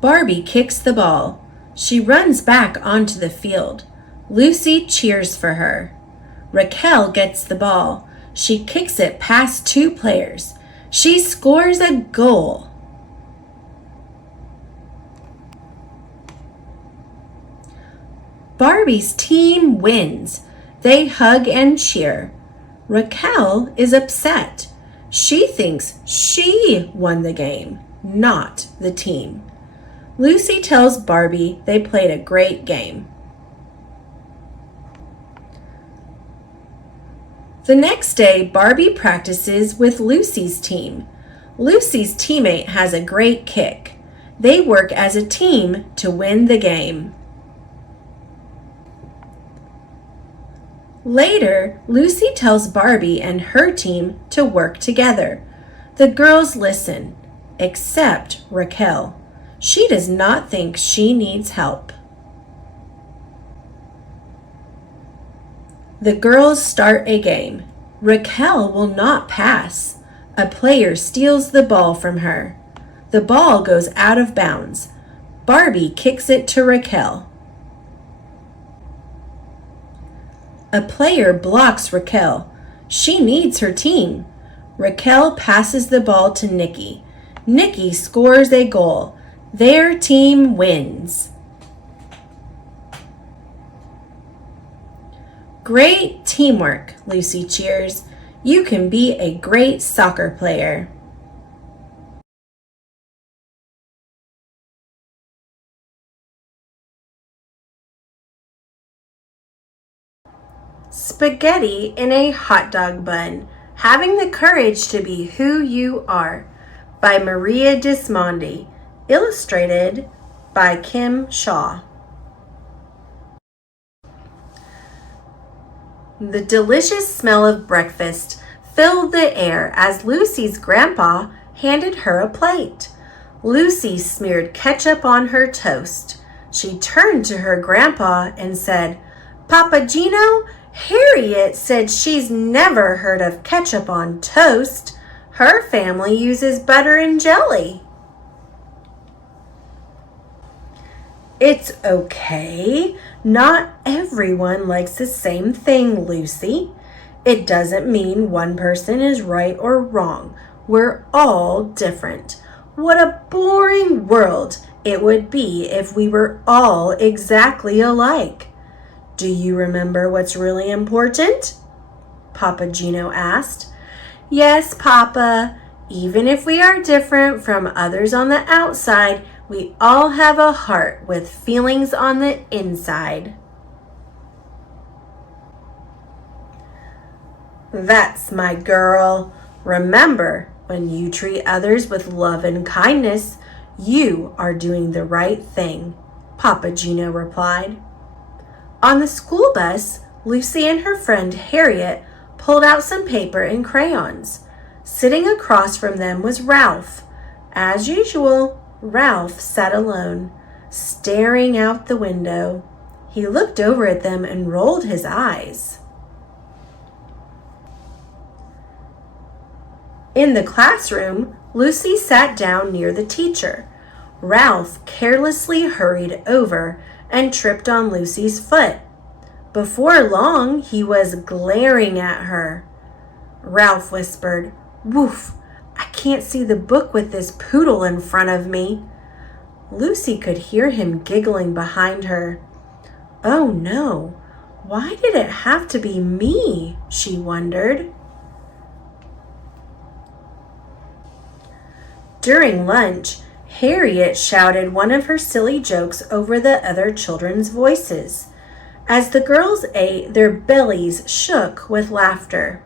Barbie kicks the ball. She runs back onto the field. Lucy cheers for her. Raquel gets the ball. She kicks it past two players. She scores a goal. Barbie's team wins. They hug and cheer. Raquel is upset. She thinks she won the game, not the team. Lucy tells Barbie they played a great game. The next day, Barbie practices with Lucy's team. Lucy's teammate has a great kick. They work as a team to win the game. Later, Lucy tells Barbie and her team to work together. The girls listen, except Raquel. She does not think she needs help. The girls start a game. Raquel will not pass. A player steals the ball from her. The ball goes out of bounds. Barbie kicks it to Raquel. A player blocks Raquel. She needs her team. Raquel passes the ball to Nikki. Nikki scores a goal. Their team wins. Great teamwork, Lucy cheers. You can be a great soccer player. Spaghetti in a hot dog bun. Having the courage to be who you are, by Maria Dismondi, illustrated by Kim Shaw. The delicious smell of breakfast filled the air as Lucy's grandpa handed her a plate. Lucy smeared ketchup on her toast. She turned to her grandpa and said, "Papa Gino, Harriet said she's never heard of ketchup on toast. Her family uses butter and jelly." It's okay. Not everyone likes the same thing, Lucy. It doesn't mean one person is right or wrong. We're all different. What a boring world it would be if we were all exactly alike. Do you remember what's really important? Papa Gino asked. Yes, Papa. Even if we are different from others on the outside, we all have a heart with feelings on the inside. That's my girl. Remember, When you treat others with love and kindness, you are doing the right thing, Papa Gino replied. On the school bus, Lucy and her friend Harriet pulled out some paper and crayons. Sitting across from them was Ralph. As usual, Ralph sat alone, staring out the window. He looked over at them and rolled his eyes. In the classroom, Lucy sat down near the teacher. Ralph carelessly hurried over and tripped on Lucy's foot. Before long, he was glaring at her. Ralph whispered, "Woof, I can't see the book with this poodle in front of me." Lucy could hear him giggling behind her. Oh no, why did it have to be me? She wondered. During lunch, Harriet shouted one of her silly jokes over the other children's voices. As the girls ate, their bellies shook with laughter.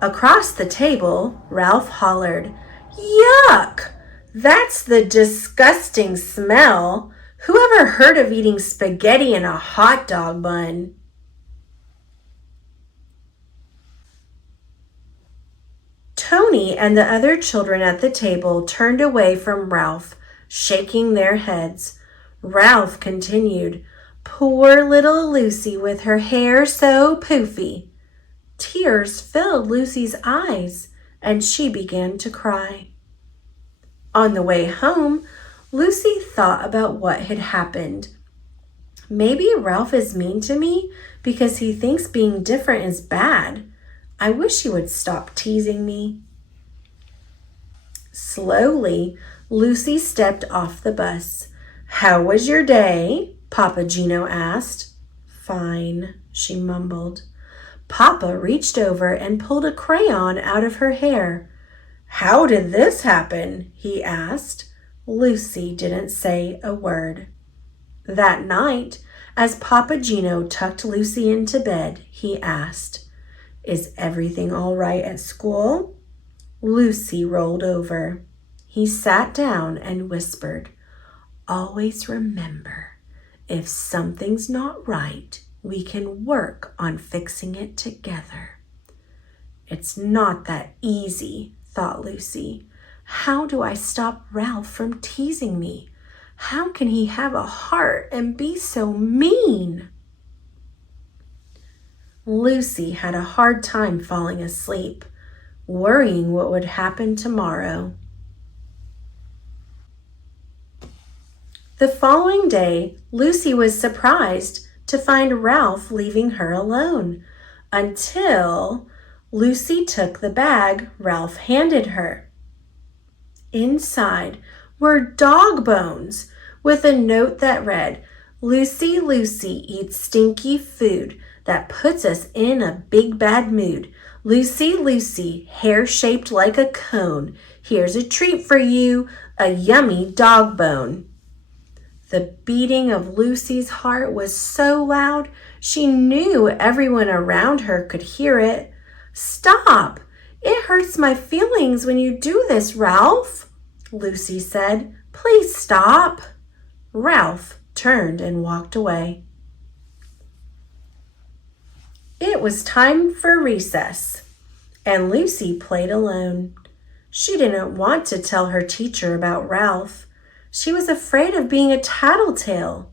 Across the table, Ralph hollered, "Yuck! That's the disgusting smell. Whoever heard of eating spaghetti in a hot dog bun?" Tony and the other children at the table turned away from Ralph, shaking their heads. Ralph continued, "Poor little Lucy with her hair so poofy." Tears filled Lucy's eyes, and she began to cry. On the way home, Lucy thought about what had happened. Maybe Ralph is mean to me because he thinks being different is bad. I wish he would stop teasing me. Slowly, Lucy stepped off the bus. "How was your day?" Papa Gino asked. "Fine," she mumbled. Papa reached over and pulled a crayon out of her hair. "How did this happen?" he asked. Lucy didn't say a word. That night, as Papa Gino tucked Lucy into bed, he asked, "Is everything all right at school?" Lucy rolled over. He sat down and whispered, "Always remember, if something's not right, we can work on fixing it together." It's not that easy, thought Lucy. How do I stop Ralph from teasing me? How can he have a heart and be so mean? Lucy had a hard time falling asleep, worrying what would happen tomorrow. The following day, Lucy was surprised to find Ralph leaving her alone, until Lucy took the bag Ralph handed her. Inside were dog bones with a note that read, "Lucy, Lucy eats stinky food that puts us in a big bad mood. Lucy, Lucy, hair shaped like a cone. Here's a treat for you, a yummy dog bone." The beating of Lucy's heart was so loud, she knew everyone around her could hear it. "Stop! It hurts my feelings when you do this, Ralph," Lucy said. "Please stop." Ralph turned and walked away. It was time for recess, and Lucy played alone. She didn't want to tell her teacher about Ralph. She was afraid of being a tattletale.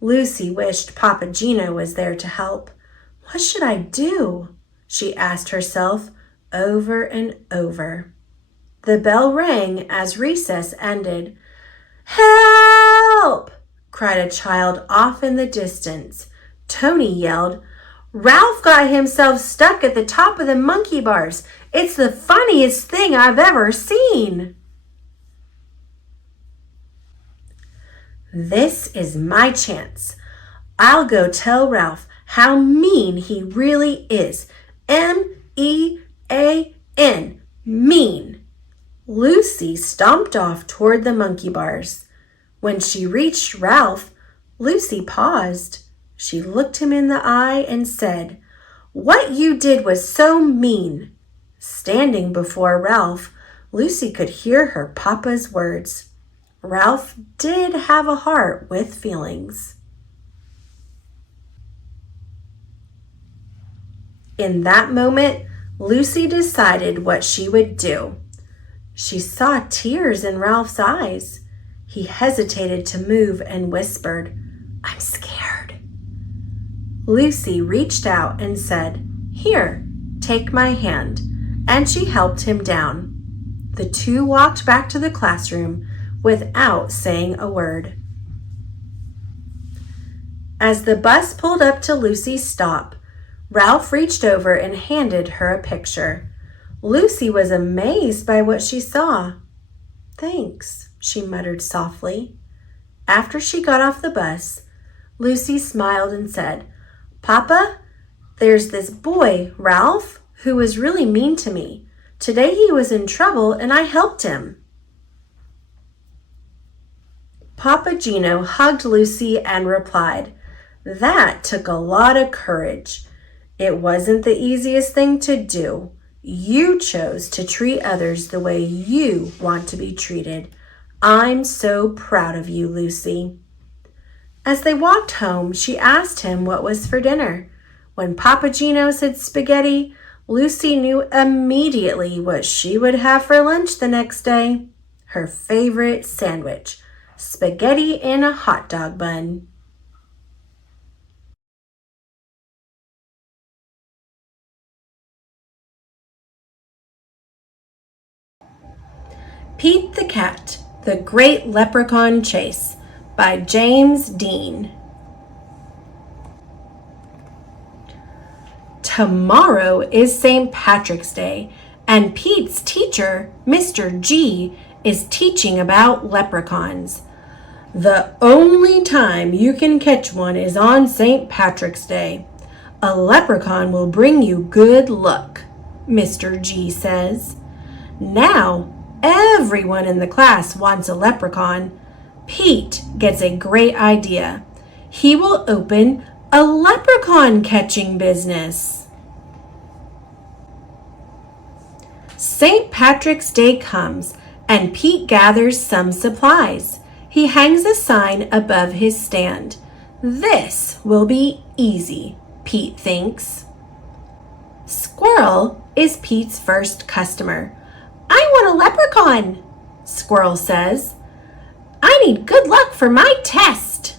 Lucy wished Papa Gino was there to help. What should I do? She asked herself over and over. The bell rang as recess ended. "Help!" cried a child off in the distance. Tony yelled, "Ralph got himself stuck at the top of the monkey bars. It's the funniest thing I've ever seen." "This is my chance. I'll go tell Ralph how mean he really is. M-E-A-N, mean." Lucy stomped off toward the monkey bars. When she reached Ralph, Lucy paused. She looked him in the eye and said, "What you did was so mean." Standing before Ralph, Lucy could hear her papa's words. Ralph did have a heart with feelings. In that moment, Lucy decided what she would do. She saw tears in Ralph's eyes. He hesitated to move and whispered, "I'm scared." Lucy reached out and said, "Here, take my hand," and she helped him down. The two walked back to the classroom without saying a word. As the bus pulled up to Lucy's stop, Ralph reached over and handed her a picture. Lucy was amazed by what she saw. "Thanks," she muttered softly. After she got off the bus, Lucy smiled and said, "Papa, there's this boy, Ralph, who was really mean to me. Today he was in trouble and I helped him." Papa Gino hugged Lucy and replied, "That took a lot of courage. It wasn't the easiest thing to do. You chose to treat others the way you want to be treated. I'm so proud of you, Lucy." As they walked home, she asked him what was for dinner. When Papa Gino said spaghetti, Lucy knew immediately what she would have for lunch the next day. Her favorite sandwich, spaghetti in a hot dog bun. Pete the Cat, The Great Leprechaun Chase by James Dean. Tomorrow is St. Patrick's Day, and Pete's teacher, Mr. G, is teaching about leprechauns. "The only time you can catch one is on St. Patrick's Day. A leprechaun will bring you good luck," Mr. G says. Now, everyone in the class wants a leprechaun. Pete gets a great idea. He will open a leprechaun catching business. St. Patrick's Day comes, and Pete gathers some supplies. He hangs a sign above his stand. This will be easy, Pete thinks. Squirrel is Pete's first customer. "I want a leprechaun," Squirrel says. "I need good luck for my test."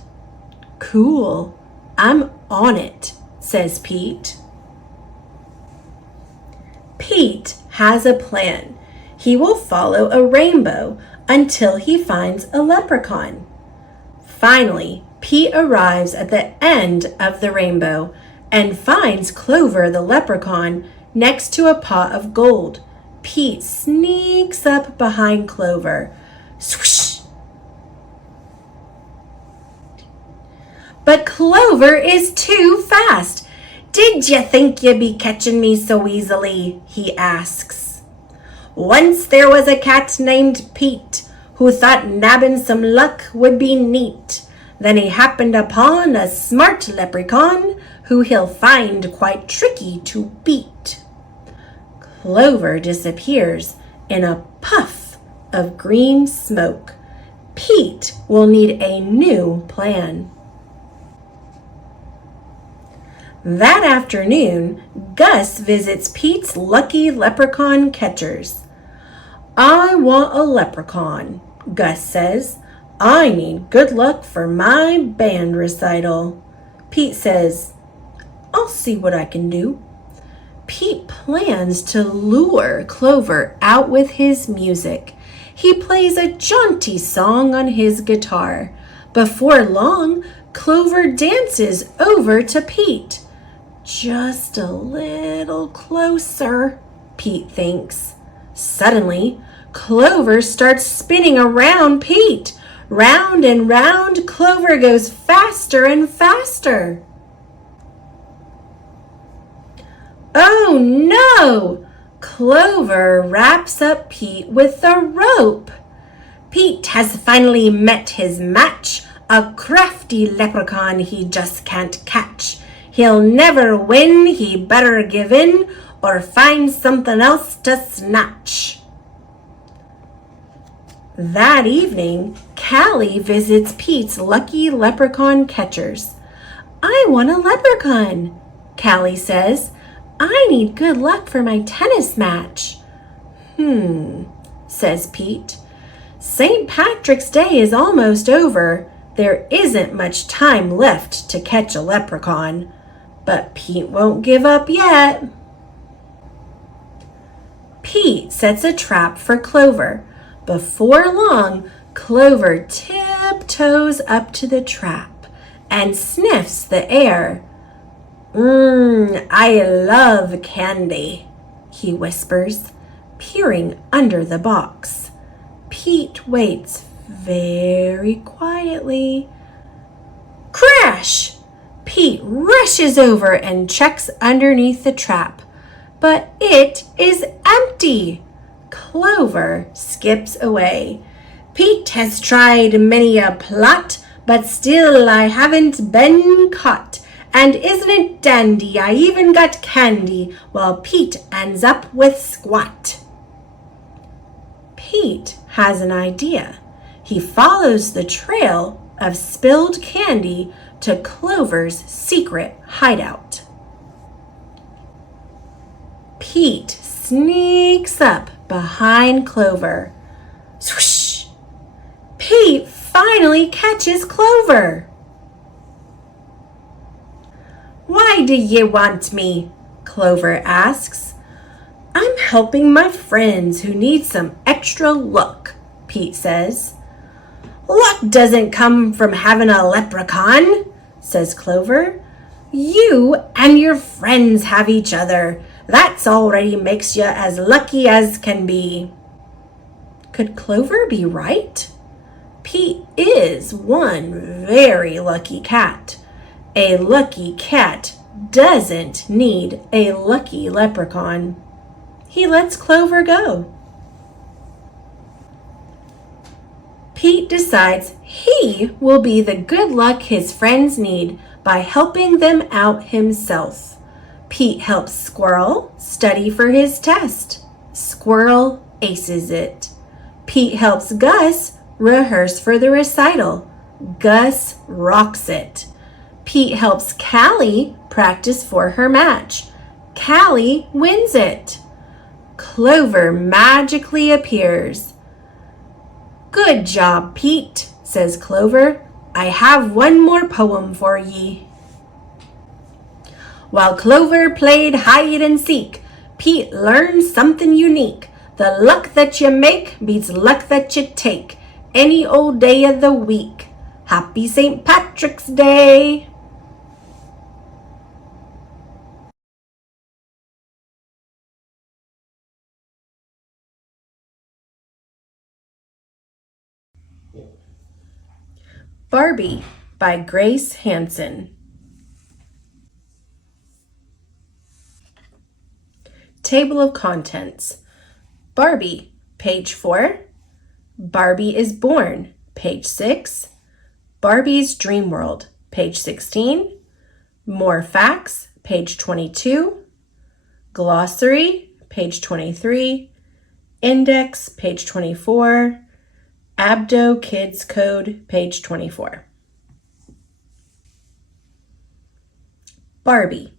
"Cool, I'm on it," says Pete. Pete has a plan. He will follow a rainbow until he finds a leprechaun. Finally, Pete arrives at the end of the rainbow and finds Clover the leprechaun next to a pot of gold. Pete sneaks up behind Clover. Swoosh! But Clover is too fast. "Did you think you'd be catching me so easily?" he asks. "Once there was a cat named Pete who thought nabbing some luck would be neat. Then he happened upon a smart leprechaun who he'll find quite tricky to beat." Clover disappears in a puff of green smoke. Pete will need a new plan. That afternoon, Gus visits Pete's lucky leprechaun catchers. "I want a leprechaun," Gus says. "I need good luck for my band recital." Pete says, "I'll see what I can do." Pete plans to lure Clover out with his music. He plays a jaunty song on his guitar. Before long, Clover dances over to Pete. Just a little closer, Pete thinks. Suddenly, Clover starts spinning around Pete. Round and round, Clover goes faster and faster. Oh no! Clover wraps up Pete with a rope. Pete has finally met his match, a crafty leprechaun he just can't catch. He'll never win, he better give in or find something else to snatch. That evening, Callie visits Pete's lucky leprechaun catchers. I want a leprechaun, Callie says. I need good luck for my tennis match. Says Pete. St. Patrick's Day is almost over. There isn't much time left to catch a leprechaun. But Pete won't give up yet. Pete sets a trap for Clover. Before long, Clover tiptoes up to the trap and sniffs the air. I love candy, he whispers, peering under the box. Pete waits very quietly. Crash! Pete rushes over and checks underneath the trap, but it is empty. Clover skips away. Pete has tried many a plot, but still I haven't been caught. And isn't it dandy, I even got candy, while Pete ends up with squat. Pete has an idea. He follows the trail of spilled candy to Clover's secret hideout. Pete sneaks up behind Clover. Swoosh! Pete finally catches Clover. Why do you want me? Clover asks. I'm helping my friends who need some extra luck, Pete says. Luck doesn't come from having a leprechaun, says Clover. You and your friends have each other. That's already makes you as lucky as can be. Could Clover be right? Pete is one very lucky cat. A lucky cat doesn't need a lucky leprechaun. He lets Clover go. Pete decides he will be the good luck his friends need by helping them out himself. Pete helps Squirrel study for his test. Squirrel aces it. Pete helps Gus rehearse for the recital. Gus rocks it. Pete helps Callie practice for her match. Callie wins it. Clover magically appears. Good job, Pete, says Clover. I have one more poem for ye. While Clover played hide and seek, Pete learned something unique. The luck that you make beats luck that you take any old day of the week. Happy St. Patrick's Day! Barbie by Grace Hansen. Table of Contents. Barbie, page 4. Barbie is Born, page 6. Barbie's Dream World, page 16. More Facts, page 22. Glossary, page 23. Index, page 24. Abdo Kids Code, page 24. Barbie.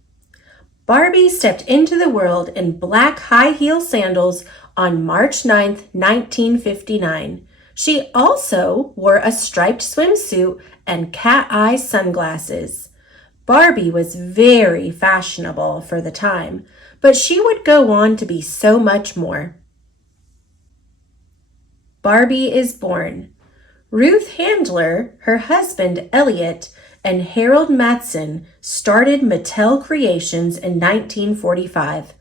Barbie stepped into the world in black high-heel sandals on March 9th, 1959. She also wore a striped swimsuit and cat-eye sunglasses. Barbie was very fashionable for the time, but she would go on to be so much more. Barbie is Born. Ruth Handler, her husband Elliot, and Harold Matson started Mattel Creations in 1945.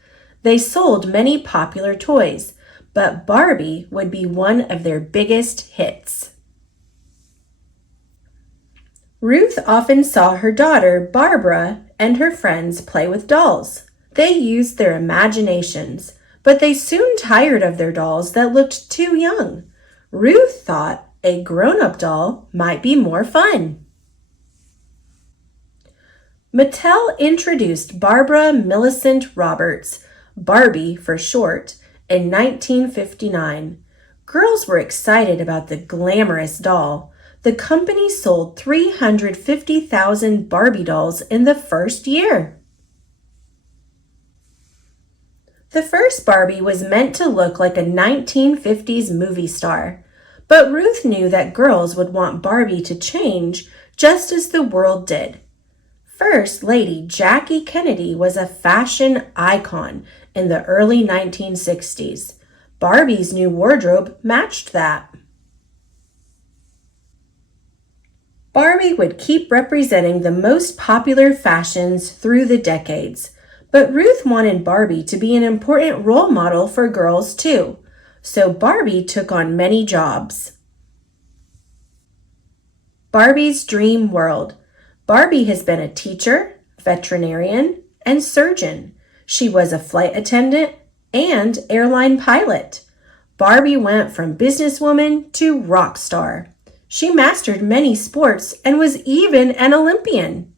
They sold many popular toys, but Barbie would be one of their biggest hits. Ruth often saw her daughter Barbara and her friends play with dolls. They used their imaginations, but they soon tired of their dolls that looked too young. Ruth thought a grown-up doll might be more fun. Mattel introduced Barbara Millicent Roberts, Barbie for short, in 1959. Girls were excited about the glamorous doll. The company sold 350,000 Barbie dolls in the first year. The first Barbie was meant to look like a 1950s movie star, but Ruth knew that girls would want Barbie to change just as the world did. First Lady Jackie Kennedy was a fashion icon in the early 1960s. Barbie's new wardrobe matched that. Barbie would keep representing the most popular fashions through the decades, but Ruth wanted Barbie to be an important role model for girls too, so Barbie took on many jobs. Barbie's dream world. Barbie has been a teacher, veterinarian, and surgeon. She was a flight attendant and airline pilot. Barbie went from businesswoman to rock star. She mastered many sports and was even an Olympian.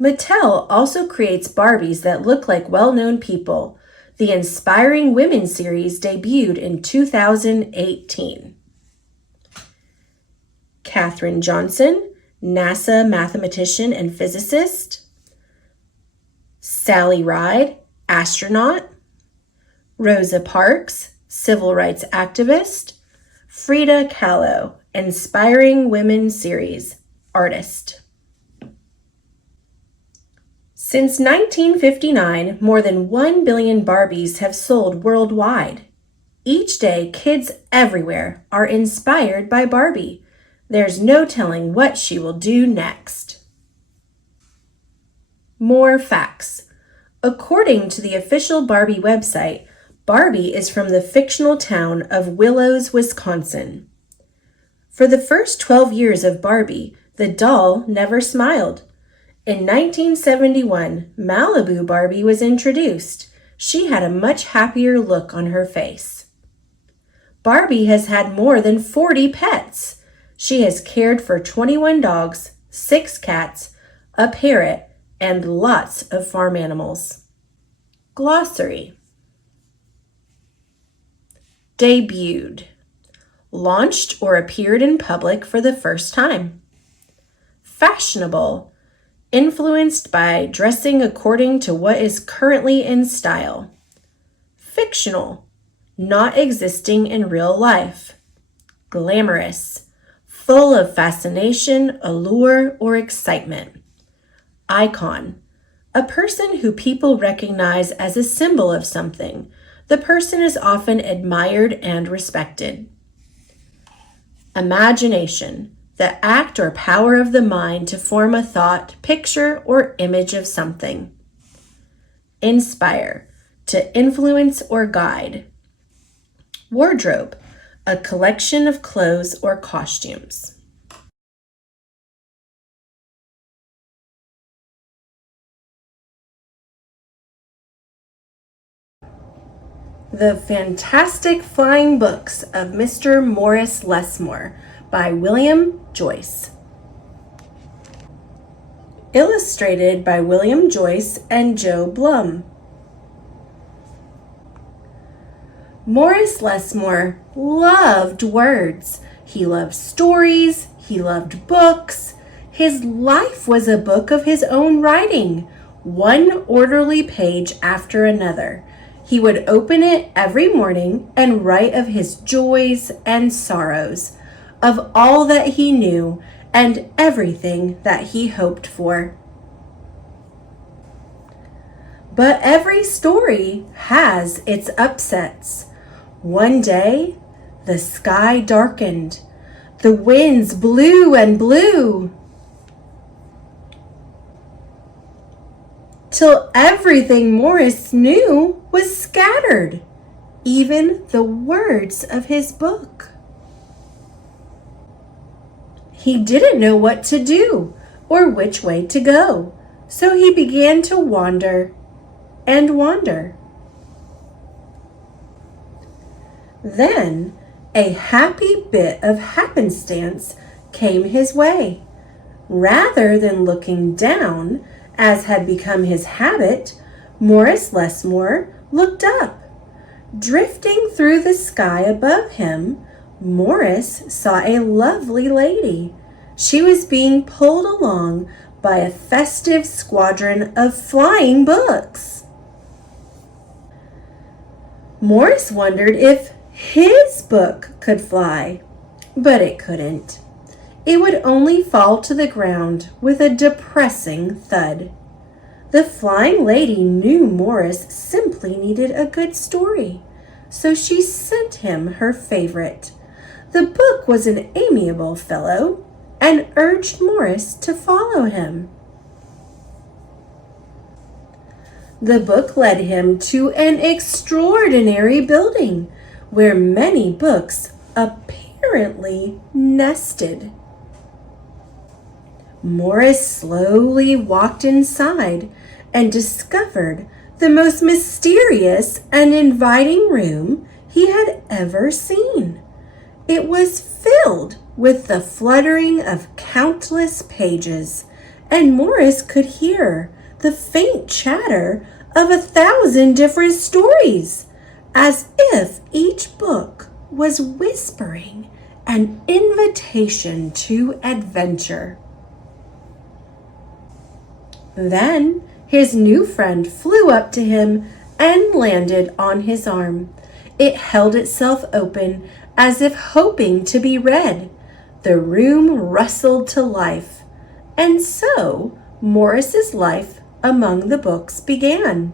Mattel also creates Barbies that look like well-known people. The Inspiring Women series debuted in 2018. Katherine Johnson, NASA mathematician and physicist. Sally Ride, astronaut. Rosa Parks, civil rights activist. Frida Kahlo, Inspiring Women series, artist. Since 1959, more than 1 billion Barbies have sold worldwide. Each day, kids everywhere are inspired by Barbie. There's no telling what she will do next. More facts. According to the official Barbie website, Barbie is from the fictional town of Willows, Wisconsin. For the first 12 years of Barbie, the doll never smiled. In 1971, Malibu Barbie was introduced. She had a much happier look on her face. Barbie has had more than 40 pets. She has cared for 21 dogs, 6 cats, a parrot, and lots of farm animals. Glossary. Debuted. Launched or appeared in public for the first time. Fashionable. Influenced by dressing according to what is currently in style. Fictional. Not existing in real life. Glamorous. Full of fascination, allure, or excitement. Icon. A person who people recognize as a symbol of something. The person is often admired and respected. Imagination. The act or power of the mind to form a thought, picture, or image of something. Inspire. To influence or guide. Wardrobe. A collection of clothes or costumes. The Fantastic Flying Books of Mr. Morris Lesmore by William Joyce. Illustrated by William Joyce and Joe Blum. Morris Lesmore loved words. He loved stories. He loved books. His life was a book of his own writing, one orderly page after another. He would open it every morning and write of his joys and sorrows, of all that he knew and everything that he hoped for. But every story has its upsets. One day, the sky darkened. The winds blew and blew, till everything Morris knew was scattered, even the words of his book. He didn't know what to do or which way to go, so he began to wander and wander. Then a happy bit of happenstance came his way. Rather than looking down, as had become his habit, Morris Lesmore looked up. Drifting through the sky above him, Morris saw a lovely lady. She was being pulled along by a festive squadron of flying books. Morris wondered if his book could fly, but it couldn't. It would only fall to the ground with a depressing thud. The flying lady knew Morris simply needed a good story, so she sent him her favorite. The book was an amiable fellow and urged Morris to follow him. The book led him to an extraordinary building where many books apparently nested. Morris slowly walked inside and discovered the most mysterious and inviting room he had ever seen. It was filled with the fluttering of countless pages, and Morris could hear the faint chatter of 1,000 different stories, as if each book was whispering an invitation to adventure. Then his new friend flew up to him and landed on his arm. It held itself open as if hoping to be read. The room rustled to life, and so Morris's life among the books began.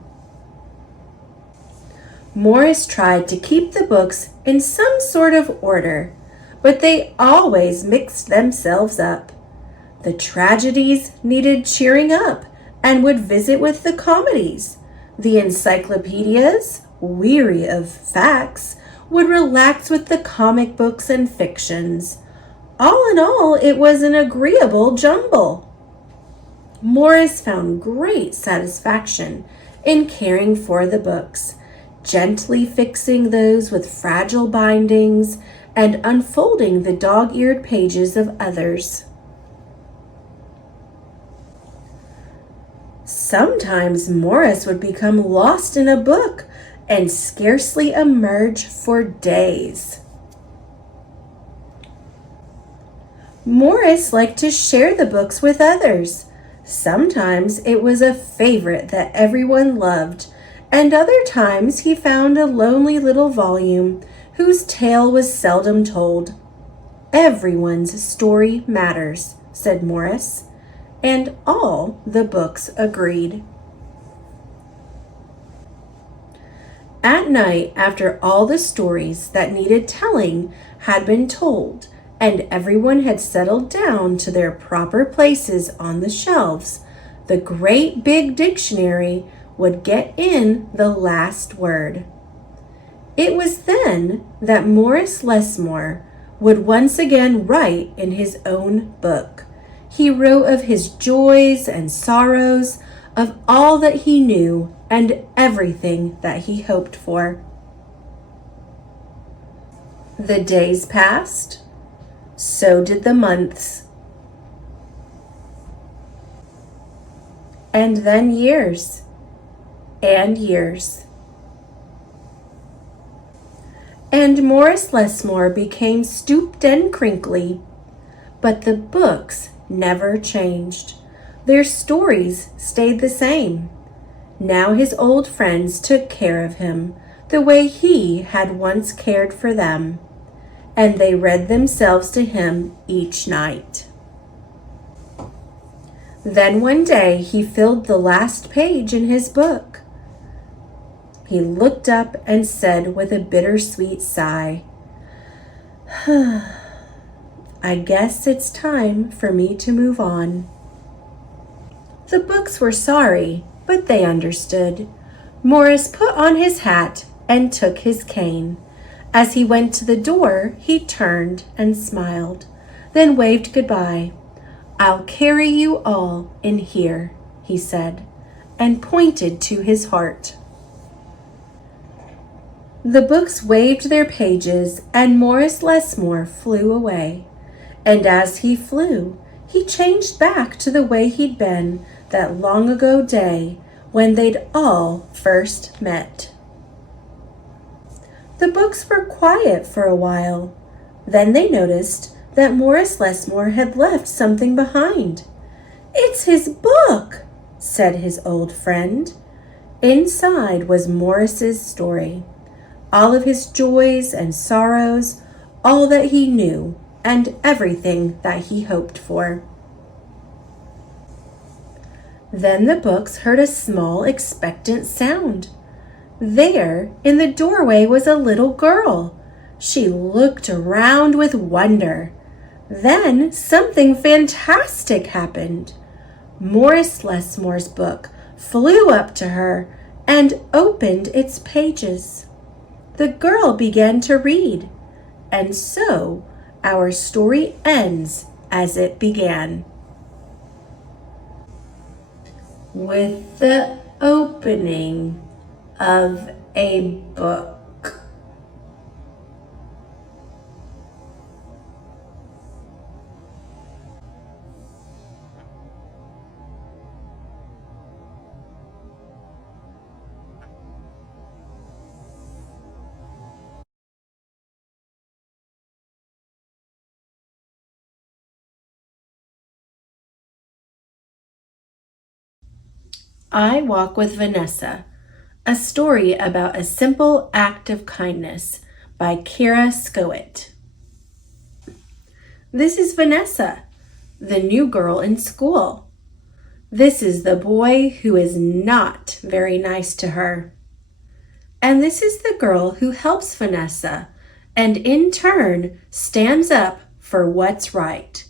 Morris tried to keep the books in some sort of order, but they always mixed themselves up. The tragedies needed cheering up and would visit with the comedies. The encyclopedias, weary of facts, would relax with the comic books and fictions. All in all, it was an agreeable jumble. Morris found great satisfaction in caring for the books, gently fixing those with fragile bindings and unfolding the dog-eared pages of others. Sometimes Morris would become lost in a book and scarcely emerge for days. Morris liked to share the books with others. Sometimes it was a favorite that everyone loved, and other times he found a lonely little volume whose tale was seldom told. Everyone's story matters, said Morris, and all the books agreed. At night, after all the stories that needed telling had been told, and everyone had settled down to their proper places on the shelves, the great big dictionary would get in the last word. It was then that Morris Lesmore would once again write in his own book. He wrote of his joys and sorrows, of all that he knew and everything that he hoped for. The days passed. So did the months. And then years and years. And Morris Lesmore became stooped and crinkly, but the books never changed. Their stories stayed the same. Now his old friends took care of him the way he had once cared for them, and they read themselves to him each night. Then one day he filled the last page in his book. He looked up and said with a bittersweet sigh, I guess it's time for me to move on. The books were sorry, but they understood. Morris put on his hat and took his cane. As he went to the door, he turned and smiled, then waved goodbye. I'll carry you all in here, he said, and pointed to his heart. The books waved their pages, and Morris Lesmore flew away. And as he flew, he changed back to the way he'd been that long ago day when they'd all first met. The books were quiet for a while. Then they noticed that Morris Lesmore had left something behind. "It's his book," said his old friend. Inside was Morris's story, all of his joys and sorrows, all that he knew, and everything that he hoped for. Then the books heard a small, expectant sound. There, in the doorway, was a little girl. She looked around with wonder. Then something fantastic happened. Morris Lesmore's book flew up to her and opened its pages. The girl began to read, and so our story ends as it began. With the opening of a book. I Walk with Vanessa, a story about a simple act of kindness by Kira Skowit. This is Vanessa, the new girl in school. This is the boy who is not very nice to her. And this is the girl who helps Vanessa and in turn stands up for what's right.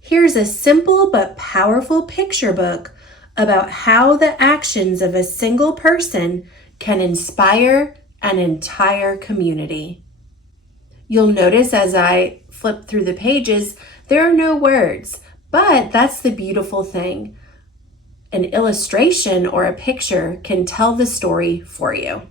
Here's a simple but powerful picture book about how the actions of a single person can inspire an entire community. You'll notice as I flip through the pages, there are no words, but that's the beautiful thing. An illustration or a picture can tell the story for you.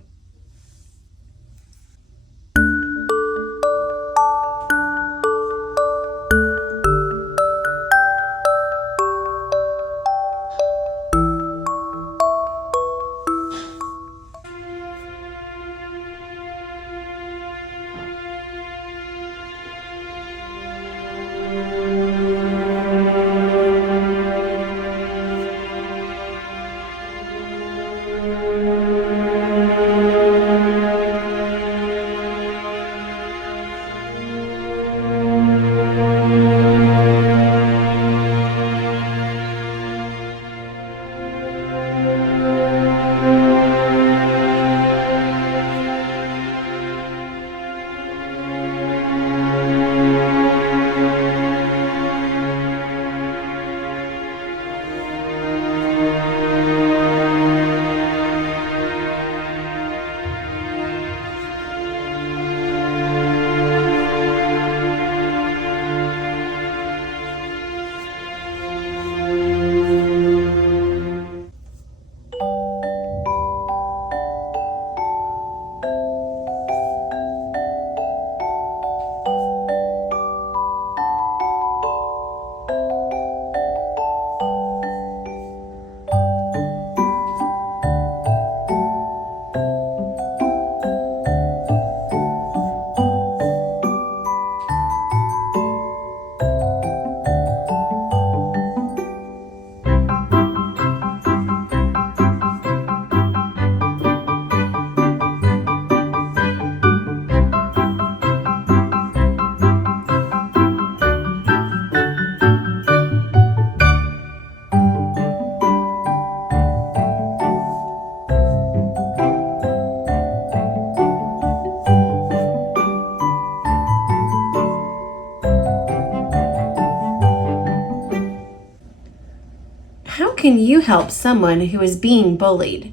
How can you help someone who is being bullied?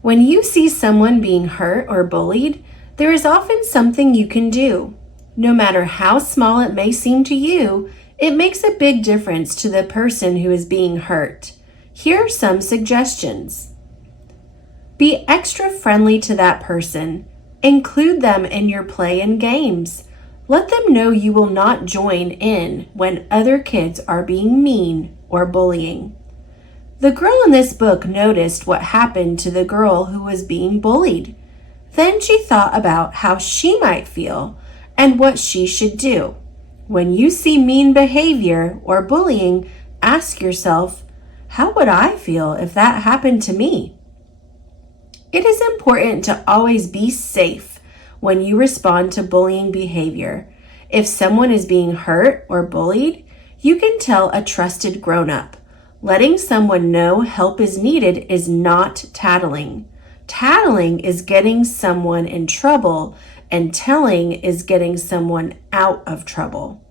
When you see someone being hurt or bullied, there is often something you can do. No matter how small it may seem to you, it makes a big difference to the person who is being hurt. Here are some suggestions. Be extra friendly to that person. Include them in your play and games. Let them know you will not join in when other kids are being mean or bullying. The girl in this book noticed what happened to the girl who was being bullied. Then she thought about how she might feel and what she should do. When you see mean behavior or bullying, ask yourself, how would I feel if that happened to me? It is important to always be safe when you respond to bullying behavior. If someone is being hurt or bullied, you can tell a trusted grown-up. Letting someone know help is needed is not tattling. Tattling is getting someone in trouble, and telling is getting someone out of trouble.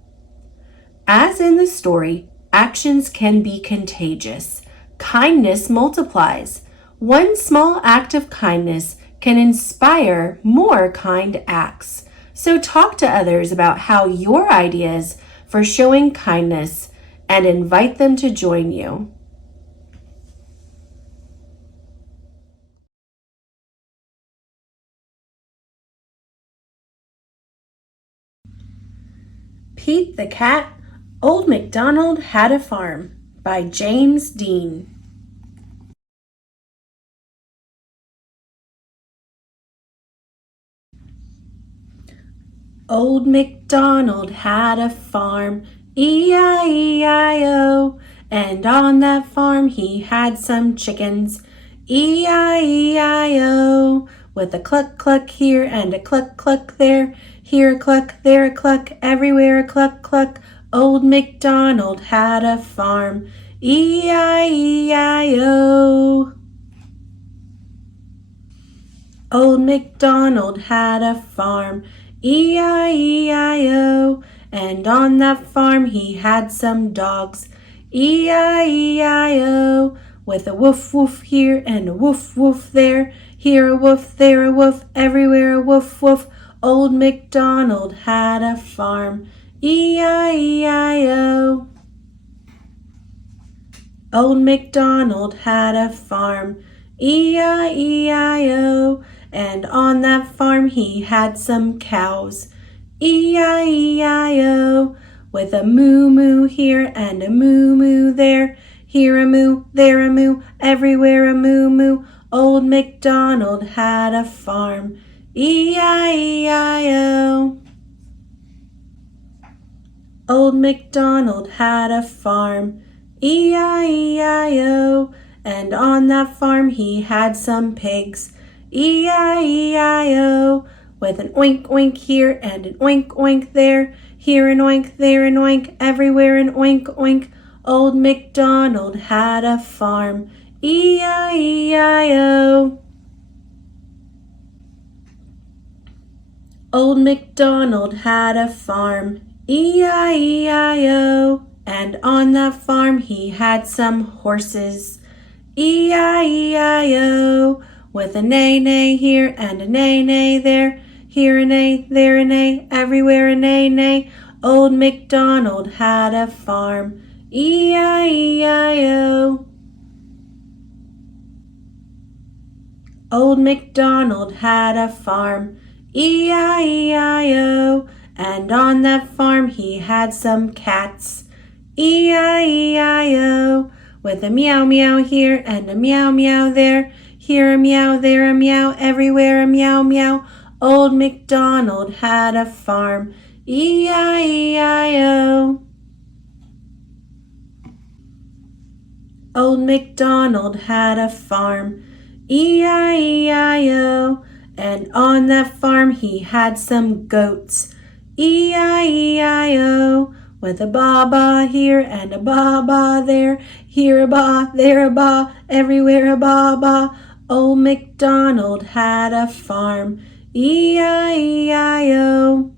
As in the story, actions can be contagious. Kindness multiplies. One small act of kindness can inspire more kind acts. So talk to others about how your ideas for showing kindness and invite them to join you. Pete the Cat, Old MacDonald Had a Farm by James Dean. Old MacDonald had a farm, E-I-E-I-O, and on that farm he had some chickens, E-I-E-I-O, with a cluck-cluck here and a cluck-cluck there, here a cluck, there a cluck, everywhere a cluck-cluck. Old MacDonald had a farm, E-I-E-I-O. Old MacDonald had a farm, E-I-E-I-O, and on that farm he had some dogs, E-I-E-I-O, with a woof woof here and a woof woof there, here a woof, there a woof, everywhere a woof woof. Old MacDonald had a farm, E-I-E-I-O. Old MacDonald had a farm, E-I-E-I-O, and on that farm he had some cows, E-I-E-I-O, with a moo-moo here and a moo-moo there, here a moo, there a moo, everywhere a moo-moo. Old MacDonald had a farm, E-I-E-I-O. Old MacDonald had a farm, E-I-E-I-O, and on that farm he had some pigs, E-I-E-I-O, with an oink oink here and an oink oink there, here an oink, there an oink, everywhere an oink oink. Old MacDonald had a farm, E-I-E-I-O. Old MacDonald had a farm, E-I-E-I-O, and on that farm he had some horses, E-I-E-I-O, with a neigh-neigh here and a neigh-neigh there, here a neigh, there a neigh, everywhere a neigh-neigh. Old MacDonald had a farm, E-I-E-I-O. Old MacDonald had a farm, E-I-E-I-O, and on that farm he had some cats, E-I-E-I-O, with a meow meow here and a meow meow there, here a meow, there a meow, everywhere a meow meow. Old MacDonald had a farm, E-I-E-I-O. Old MacDonald had a farm, E-I-E-I-O, and on that farm he had some goats, E-I-E-I-O, with a ba-ba here and a ba-ba there, here a ba, there a ba, everywhere a ba-ba. Old MacDonald had a farm, E-I-E-I-O.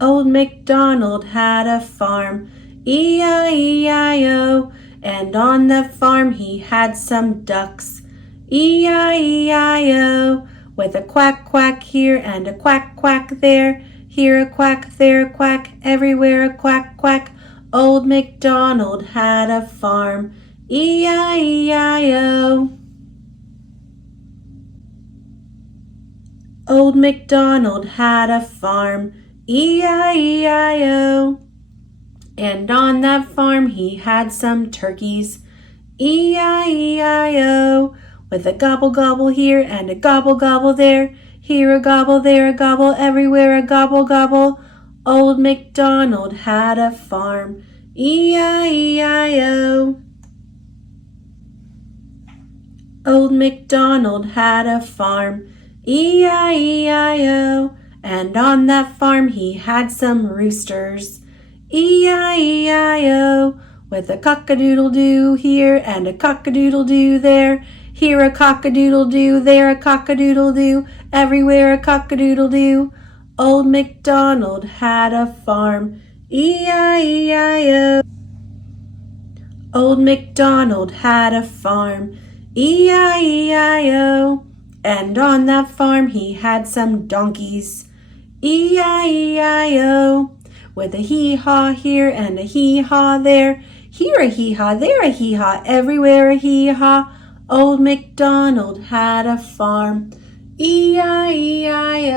Old MacDonald had a farm, E-I-E-I-O, and on that farm he had some ducks, E-I-E-I-O, with a quack quack here and a quack quack there, here a quack, there a quack, everywhere a quack quack. Old MacDonald had a farm, E-I-E-I-O. Old MacDonald had a farm, E-I-E-I-O, and on that farm he had some turkeys, E-I-E-I-O, with a gobble gobble here and a gobble gobble there. Here a gobble, there a gobble, everywhere a gobble gobble. Old MacDonald had a farm. E-I-E-I-O. Old MacDonald had a farm. E-I-E-I-O. And on that farm he had some roosters. E-I-E-I-O. With a cock-a-doodle-doo here and a cock-a-doodle-doo there. Here a cock-a-doodle-doo, there a cock-a-doodle-doo, everywhere a cock-a-doodle-doo. Old MacDonald had a farm. E-I-E-I-O. Old MacDonald had a farm. E-I-E-I-O. And on that farm he had some donkeys. E-I-E-I-O. With a hee-haw here and a hee-haw there. Here a hee-haw, there a hee-haw, everywhere a hee-haw. Old MacDonald had a farm. E-I-E-I-O.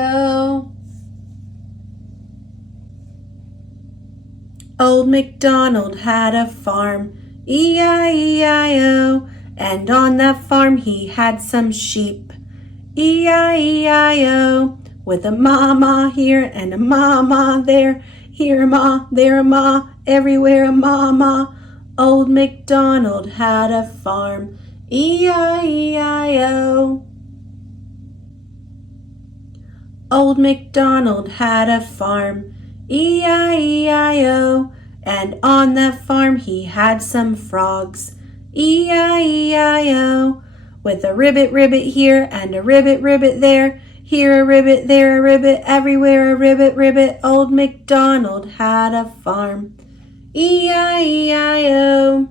Old MacDonald had a farm. E-I-E-I-O. And on that farm he had some sheep. E-I-E-I-O. With a ma-ma here and a ma-ma there. Here a ma, there a ma, everywhere a ma-ma. Old MacDonald had a farm. E-I-E-I-O. Old MacDonald had a farm. E-I-E-I-O. And on that farm he had some frogs. E-I-E-I-O. With a ribbit here and a ribbit there. Here a ribbit, there a ribbit, everywhere a ribbit. Old MacDonald had a farm. E-I-E-I-O.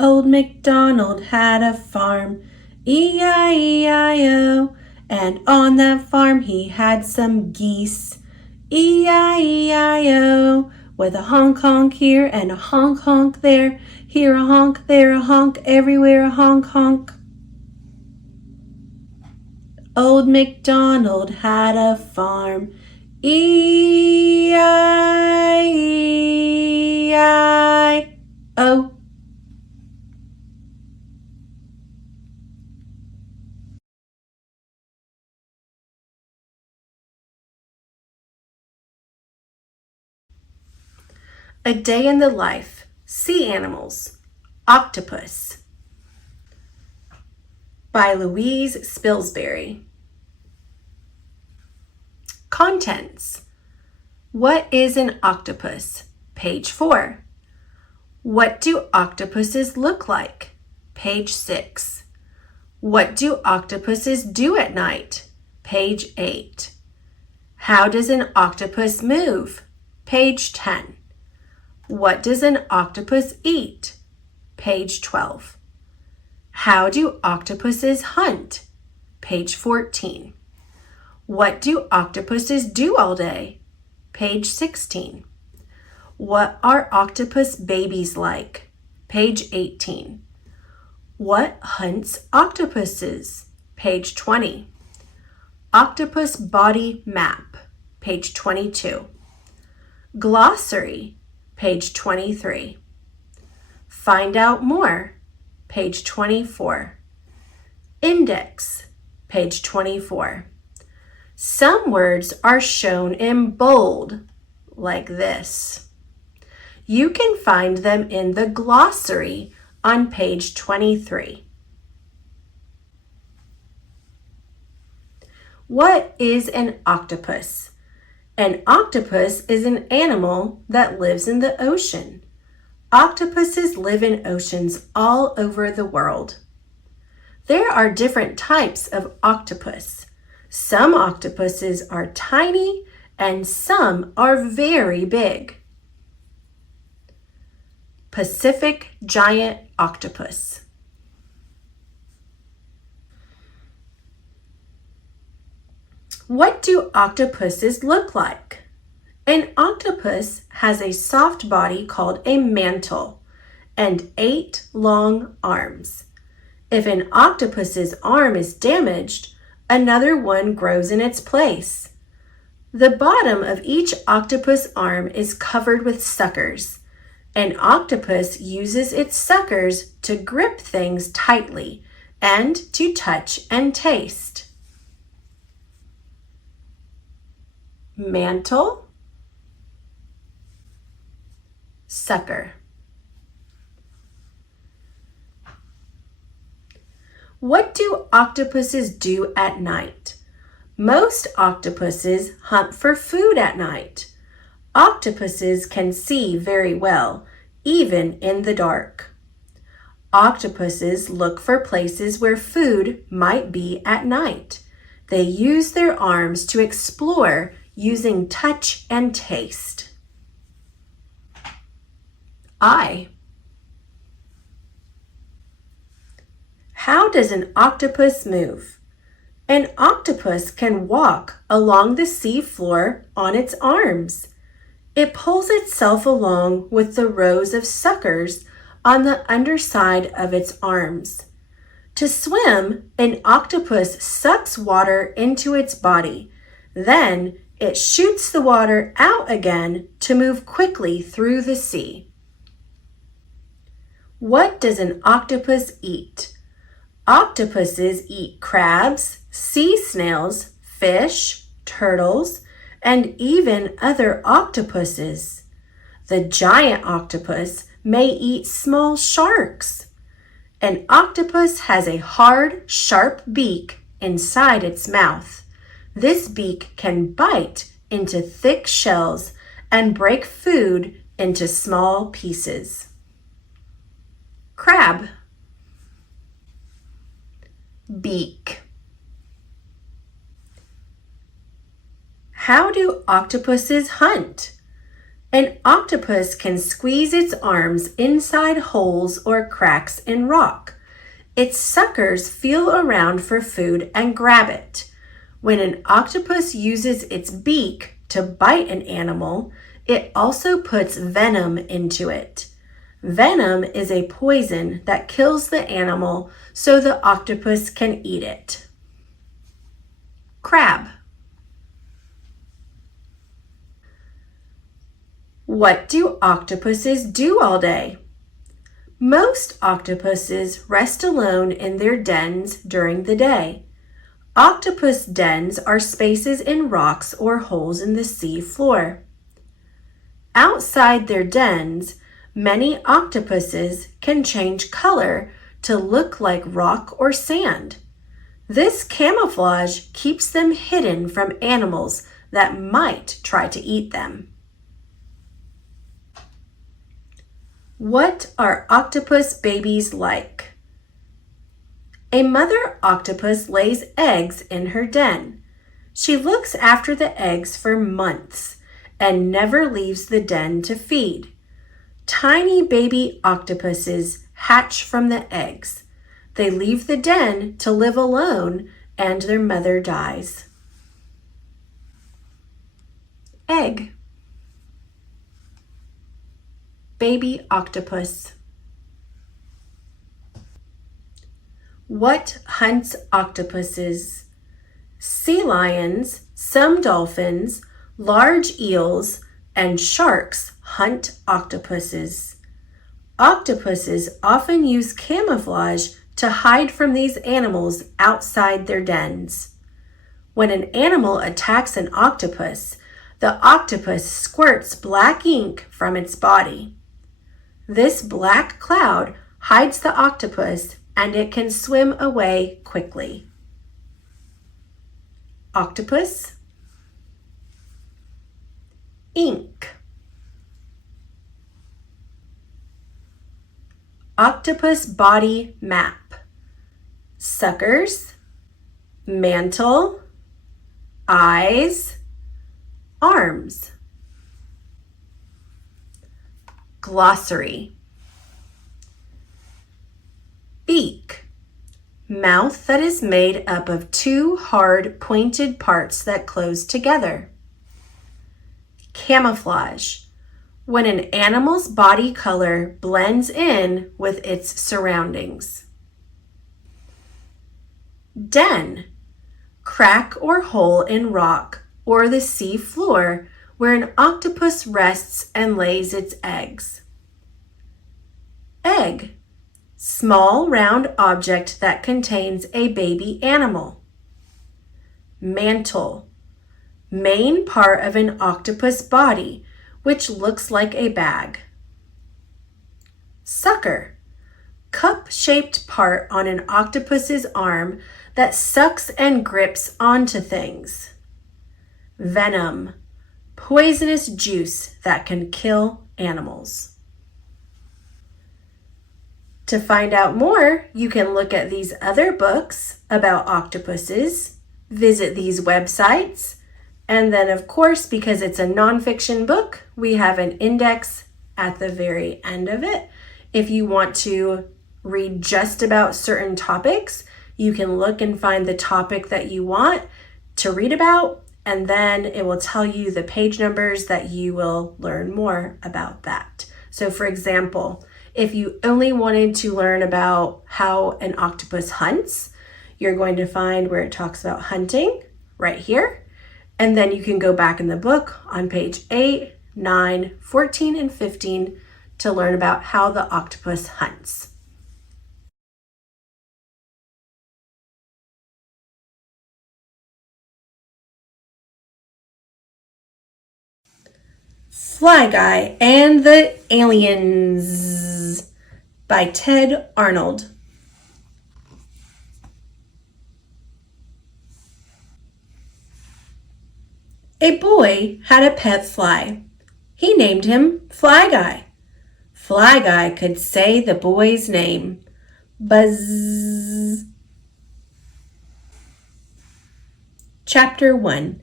Old MacDonald had a farm. E-I-E-I-O. And on that farm he had some geese. E-I-E-I-O. With a honk honk here and a honk honk there. Here a honk, there a honk, everywhere a honk honk. Old MacDonald had a farm. E-I-E-I-O. A Day in the Life. Sea Animals. Octopus. By Louise Spilsbury. Contents. What is an octopus? Page 4. What do octopuses look like? Page 6. What do octopuses do at night? Page 8. How does an octopus move? Page 10. What does an octopus eat? Page 12. How do octopuses hunt? Page 14. What do octopuses do all day? Page 16. What are octopus babies like? Page 18. What hunts octopuses? Page 20. Octopus body map. Page 22. Glossary. Page 23. Find out more. Page 24. Index. Page 24. Some words are shown in bold, like this. You can find them in the glossary on page 23. What is an octopus? An octopus is an animal that lives in the ocean. Octopuses live in oceans all over the world. There are different types of octopus. Some octopuses are tiny and some are very big. Pacific giant octopus. What do octopuses look like? An octopus has a soft body called a mantle and 8 long arms. If an octopus's arm is damaged, another one grows in its place. The bottom of each octopus arm is covered with suckers, An octopus uses its suckers to grip things tightly and to touch and taste. Mantle, sucker. What do octopuses do at night? Most octopuses hunt for food at night. Octopuses can see very well, even in the dark. Octopuses look for places where food might be at night. They use their arms to explore using touch and taste. Eye. How does an octopus move? An octopus can walk along the sea floor on its arms. It pulls itself along with the rows of suckers on the underside of its arms. To swim, an octopus sucks water into its body. Then it shoots the water out again to move quickly through the sea. What does an octopus eat? Octopuses eat crabs, sea snails, fish, turtles, and even other octopuses. The giant octopus may eat small sharks. An octopus has a hard, sharp beak inside its mouth. This beak can bite into thick shells and break food into small pieces. Crab. Beak. How do octopuses hunt? An octopus can squeeze its arms inside holes or cracks in rock. Its suckers feel around for food and grab it. When an octopus uses its beak to bite an animal, it also puts venom into it. Venom is a poison that kills the animal so the octopus can eat it. Crab. What do octopuses do all day? Most octopuses rest alone in their dens during the day. Octopus dens are spaces in rocks or holes in the sea floor. Outside their dens, many octopuses can change color to look like rock or sand. This camouflage keeps them hidden from animals that might try to eat them. What are octopus babies like? A mother octopus lays eggs in her den. She looks after the eggs for months and never leaves the den to feed. Tiny baby octopuses hatch from the eggs. They leave the den to live alone and their mother dies. Egg. Baby octopus. What hunts octopuses? Sea lions, some dolphins, large eels, and sharks hunt octopuses. Octopuses often use camouflage to hide from these animals outside their dens. When an animal attacks an octopus, the octopus squirts black ink from its body. This black cloud hides the octopus and it can swim away quickly. Octopus. Ink. Octopus body map. Suckers, mantle, eyes, arms. Glossary. Beak. Mouth that is made up of two hard pointed parts that close together. Camouflage. When an animal's body color blends in with its surroundings. Den. Crack or hole in rock or the sea floor where an octopus rests and lays its eggs. Egg. Small round object that contains a baby animal. Mantle. Main part of an octopus body, which looks like a bag. Sucker. Cup-shaped part on an octopus's arm that sucks and grips onto things. Venom. Poisonous juice that can kill animals. To find out more, you can look at these other books about octopuses, visit these websites, and then of course, because it's a nonfiction book, we have an index at the very end of it. If you want to read just about certain topics, you can look and find the topic that you want to read about, and then it will tell you the page numbers that you will learn more about that. So for example, if you only wanted to learn about how an octopus hunts, you're going to find where it talks about hunting right here. And then you can go back in the book on page 8, 9, 14, and 15 to learn about how the octopus hunts. Fly Guy and the Aliens by Ted Arnold. A boy had a pet fly. He named him Fly Guy. Fly Guy could say the boy's name. Buzz. Chapter 1.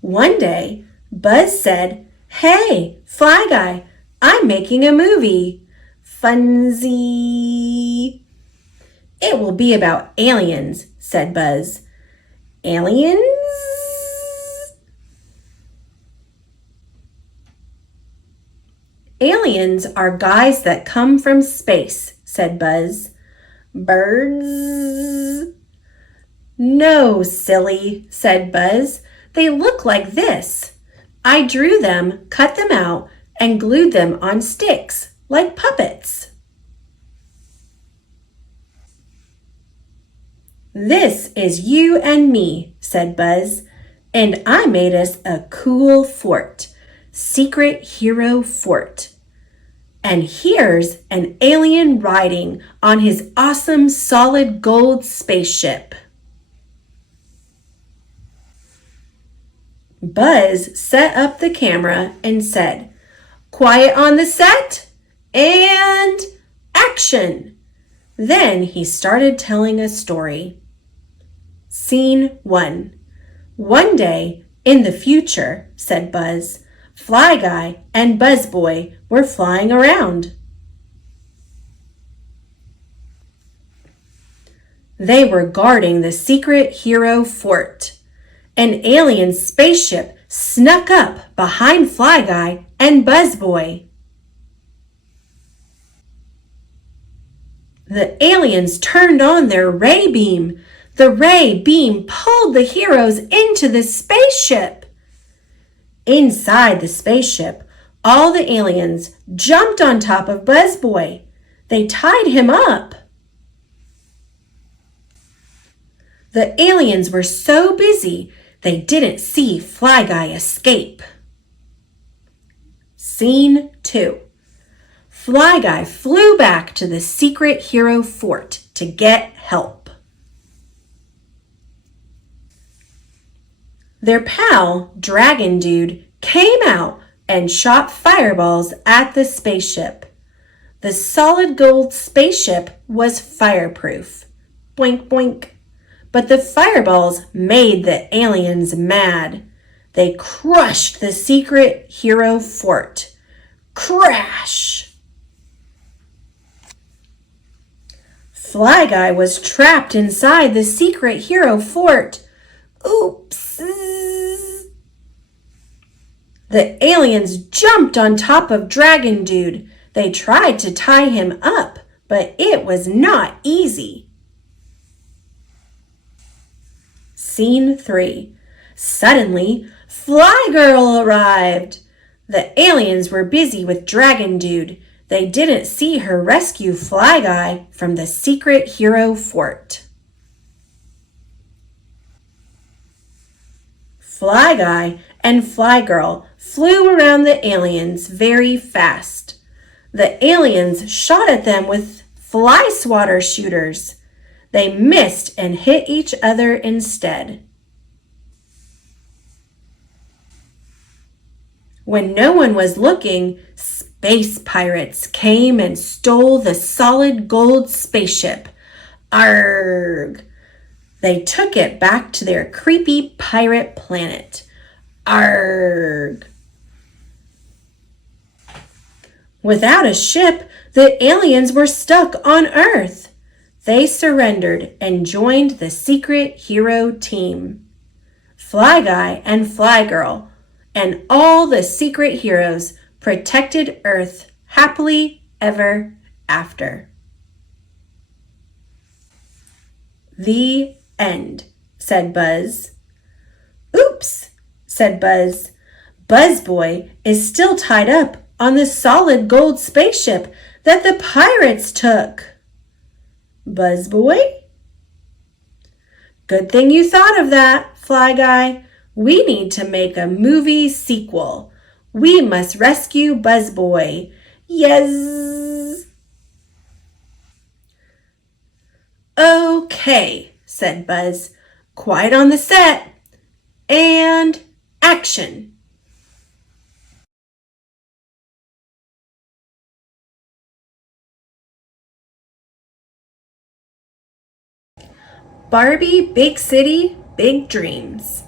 One day, Buzz said, "Hey, Fly Guy, I'm making a movie. Funsy." "It will be about aliens," said Buzz. "Aliens?" "Aliens are guys that come from space," said Buzz. "Birds?" "No, silly," said Buzz. "They look like this. I drew them, cut them out, and glued them on sticks, like puppets." "This is you and me," said Buzz, "and I made us a cool fort. Secret Hero Fort. And here's an alien riding on his awesome solid gold spaceship." Buzz set up the camera and said, "Quiet on the set, and action!" Then he started telling a story. Scene 1. "One day in the future," said Buzz, "Fly Guy and Buzz Boy were flying around. They were guarding the secret hero fort. An alien spaceship snuck up behind Fly Guy and Buzz Boy. The aliens turned on their ray beam. The ray beam pulled the heroes into the spaceship. Inside the spaceship, all the aliens jumped on top of Buzz Boy. They tied him up. The aliens were so busy, they didn't see Fly Guy escape. Scene 2. Fly Guy flew back to the secret hero fort to get help. Their pal, Dragon Dude, came out and shot fireballs at the spaceship. The solid gold spaceship was fireproof. Boink, boink. But the fireballs made the aliens mad. They crushed the secret hero fort. Crash! Fly Guy was trapped inside the secret hero fort. Oops! The aliens jumped on top of Dragon Dude. They tried to tie him up, but it was not easy. Scene 3. Suddenly, Fly Girl arrived. The aliens were busy with Dragon Dude. They didn't see her rescue Fly Guy from the secret hero fort. Fly Guy and Fly Girl flew around the aliens very fast. The aliens shot at them with fly swatter shooters. They missed and hit each other instead. When no one was looking, space pirates came and stole the solid gold spaceship. Arrgh! They took it back to their creepy pirate planet. Arrgh! Without a ship, the aliens were stuck on Earth. They surrendered and joined the secret hero team. Fly Guy and Fly Girl and all the secret heroes protected Earth happily ever after. The end, said Buzz. Oops, said Buzz. Buzz Boy is still tied up on the solid gold spaceship that the pirates took. Buzz Boy? Good thing you thought of that, Fly Guy. We need to make a movie sequel. We must rescue Buzz Boy. Yes. Okay, said Buzz. Quiet on the set. And action. Barbie Big City, Big Dreams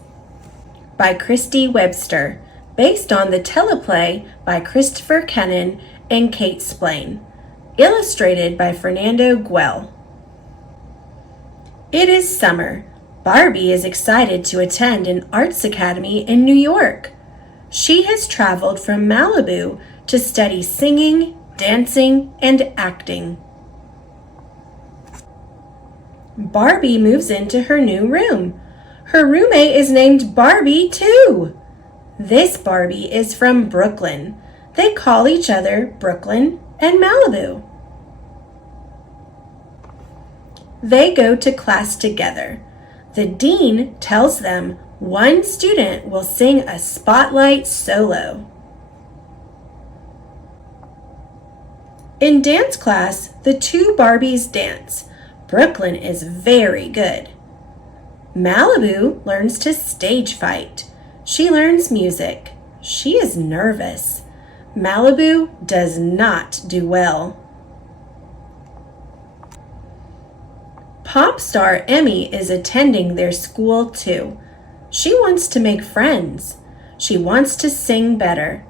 by Christy Webster, based on the teleplay by Christopher Kennan and Kate Splain, illustrated by Fernando Guel. It is summer. Barbie is excited to attend an arts academy in New York. She has traveled from Malibu to study singing, dancing, and acting. Barbie moves into her new room. Her roommate is named Barbie, too. This Barbie is from Brooklyn. They call each other Brooklyn and Malibu. They go to class together. The dean tells them one student will sing a spotlight solo. In dance class, the two Barbies dance. Brooklyn is very good. Malibu learns to stage fight. She learns music. She is nervous. Malibu does not do well. Pop star Emmy is attending their school too. She wants to make friends. She wants to sing better.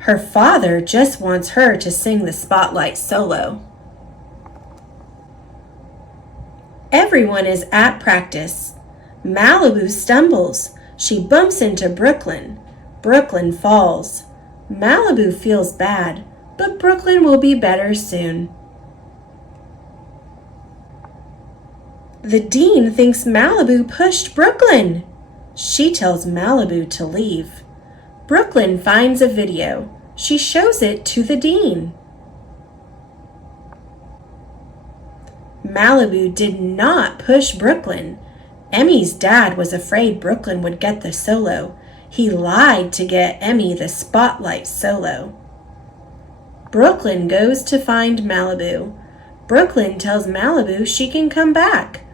Her father just wants her to sing the spotlight solo. Everyone is at practice. Malibu stumbles. She bumps into Brooklyn. Brooklyn falls. Malibu feels bad, but Brooklyn will be better soon. The dean thinks Malibu pushed Brooklyn. She tells Malibu to leave. Brooklyn finds a video. She shows it to the dean. Malibu did not push Brooklyn. Emmy's dad was afraid Brooklyn would get the solo. He lied to get Emmy the spotlight solo. Brooklyn goes to find Malibu. Brooklyn tells Malibu she can come back.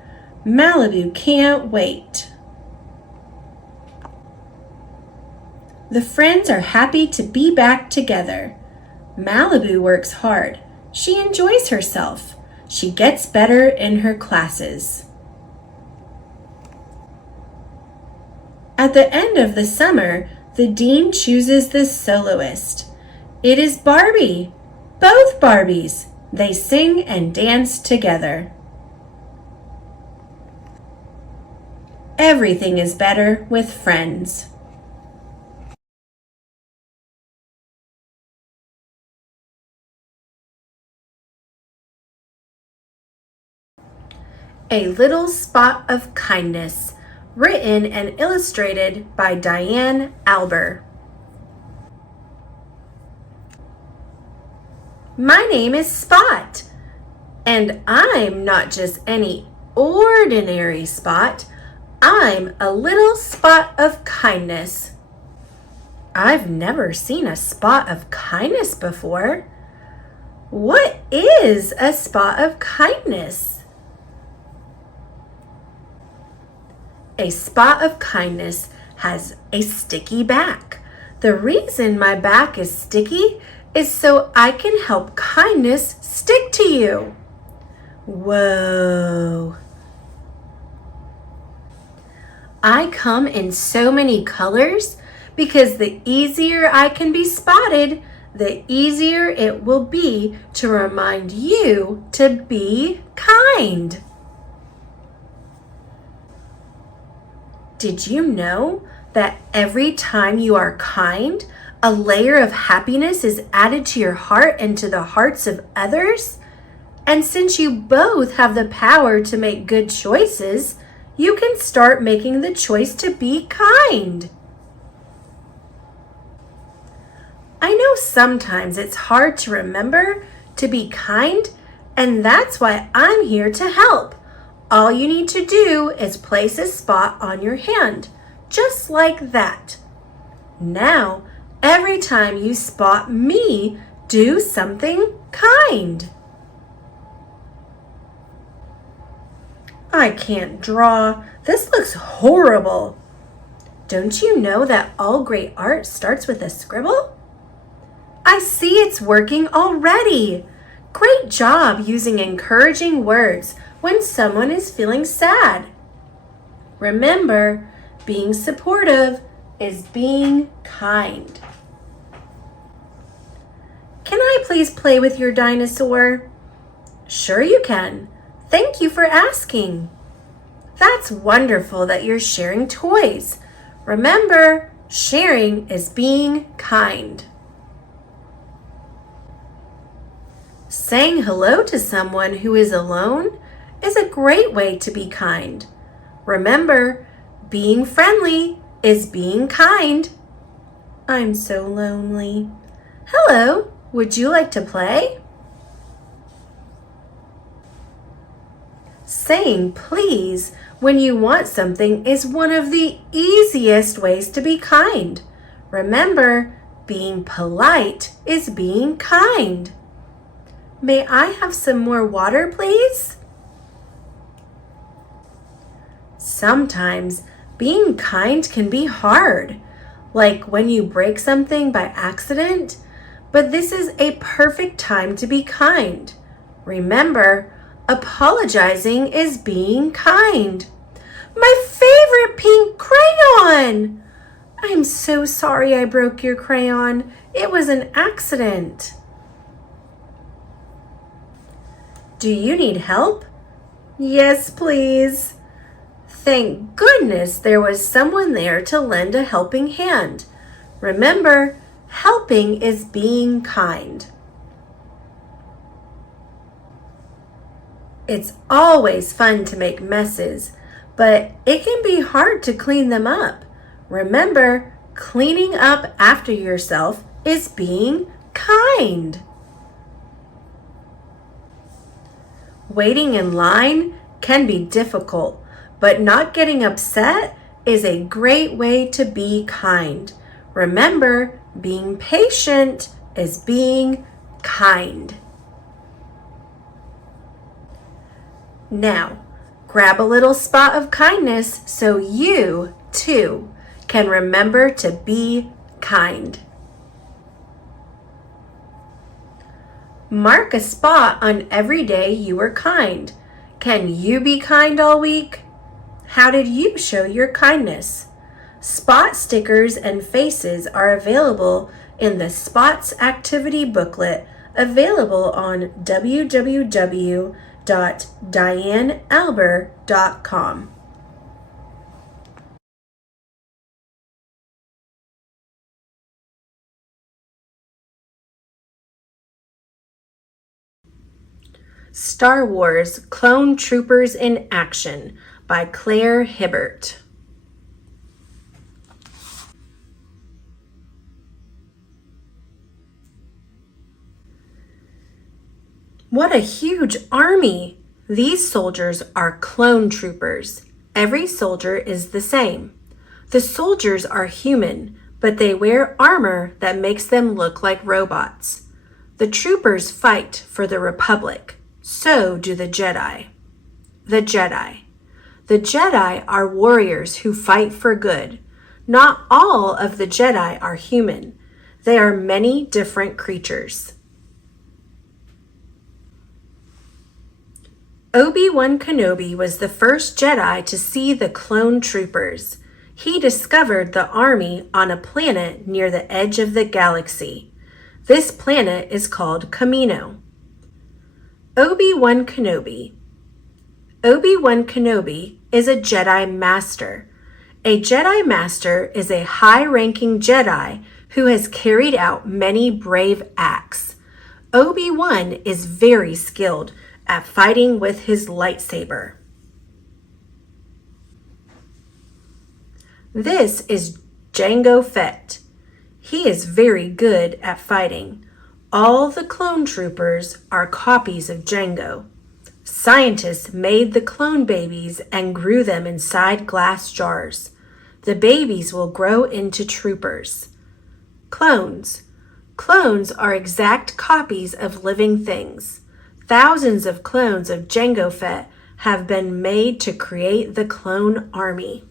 Malibu can't wait. The friends are happy to be back together. Malibu works hard. She enjoys herself. She gets better in her classes. At the end of the summer, the dean chooses the soloist. It is Barbie. Both Barbies. They sing and dance together. Everything is better with friends. A Little Spot of Kindness, written and illustrated by Diane Alber. My name is Spot, and I'm not just any ordinary spot. I'm a little spot of kindness. I've never seen a spot of kindness before. What is a spot of kindness? A spot of kindness has a sticky back. The reason my back is sticky is so I can help kindness stick to you. Whoa. I come in so many colors because the easier I can be spotted, the easier it will be to remind you to be kind. Did you know that every time you are kind, a layer of happiness is added to your heart and to the hearts of others? And since you both have the power to make good choices, you can start making the choice to be kind. I know sometimes it's hard to remember to be kind, and that's why I'm here to help. All you need to do is place a spot on your hand, just like that. Now, every time you spot me, do something kind. I can't draw. This looks horrible. Don't you know that all great art starts with a scribble? I see it's working already. Great job using encouraging words when someone is feeling sad. Remember, being supportive is being kind. Can I please play with your dinosaur? Sure you can. Thank you for asking. That's wonderful that you're sharing toys. Remember, sharing is being kind. Saying hello to someone who is alone is a great way to be kind. Remember, being friendly is being kind. I'm so lonely. Hello, would you like to play? Saying please when you want something is one of the easiest ways to be kind. Remember, being polite is being kind. May I have some more water, please? Sometimes being kind can be hard, like when you break something by accident, but this is a perfect time to be kind. Remember, apologizing is being kind. My favorite pink crayon! I'm so sorry I broke your crayon. It was an accident. Do you need help? Yes, please. Thank goodness there was someone there to lend a helping hand. Remember, helping is being kind. It's always fun to make messes, but it can be hard to clean them up. Remember, cleaning up after yourself is being kind. Waiting in line can be difficult, but not getting upset is a great way to be kind. Remember, being patient is being kind. Now, grab a little spot of kindness so you, too, can remember to be kind. Mark a spot on every day you were kind. Can you be kind all week? How did you show your kindness? Spot stickers and faces are available in the Spots activity booklet available on www.dianealber.com. Star Wars Clone Troopers in Action by Claire Hibbert. What a huge army! These soldiers are clone troopers. Every soldier is the same. The soldiers are human, but they wear armor that makes them look like robots. The troopers fight for the Republic. So do the Jedi. The Jedi. The Jedi are warriors who fight for good. Not all of the Jedi are human. They are many different creatures. Obi-Wan Kenobi was the first Jedi to see the clone troopers. He discovered the army on a planet near the edge of the galaxy. This planet is called Kamino. Obi-Wan Kenobi. Obi-Wan Kenobi is a Jedi Master. A Jedi Master is a high-ranking Jedi who has carried out many brave acts. Obi-Wan is very skilled at fighting with his lightsaber. This is Jango Fett. He is very good at fighting. All the clone troopers are copies of Jango. Scientists made the clone babies and grew them inside glass jars. The babies will grow into troopers. Clones. Clones are exact copies of living things. Thousands of clones of Jango Fett have been made to create the clone army.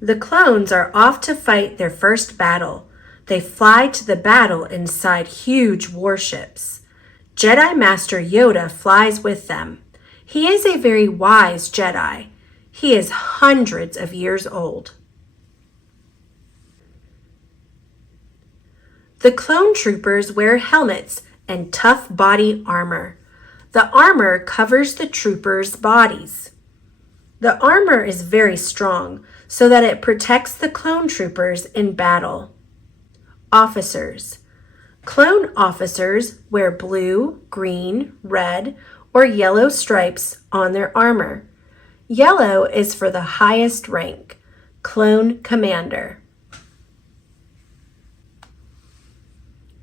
The clones are off to fight their first battle. They fly to the battle inside huge warships. Jedi Master Yoda flies with them. He is a very wise Jedi. He is hundreds of years old. The clone troopers wear helmets and tough body armor. The armor covers the troopers' bodies. The armor is very strong so that it protects the clone troopers in battle. Officers. Clone officers wear blue, green, red, or yellow stripes on their armor. Yellow is for the highest rank, clone commander.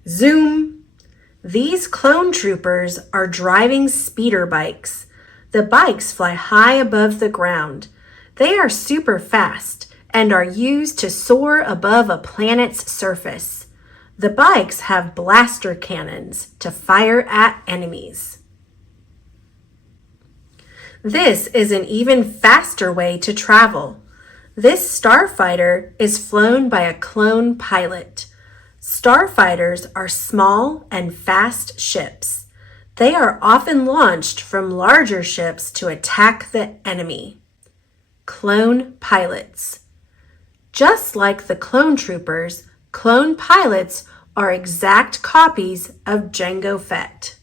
Zoom! These clone troopers are driving speeder bikes. The bikes fly high above the ground. They are super fast and are used to soar above a planet's surface. The bikes have blaster cannons to fire at enemies. This is an even faster way to travel. This starfighter is flown by a clone pilot. Starfighters are small and fast ships. They are often launched from larger ships to attack the enemy. Clone pilots. Just like the clone troopers, clone pilots are exact copies of Jango Fett.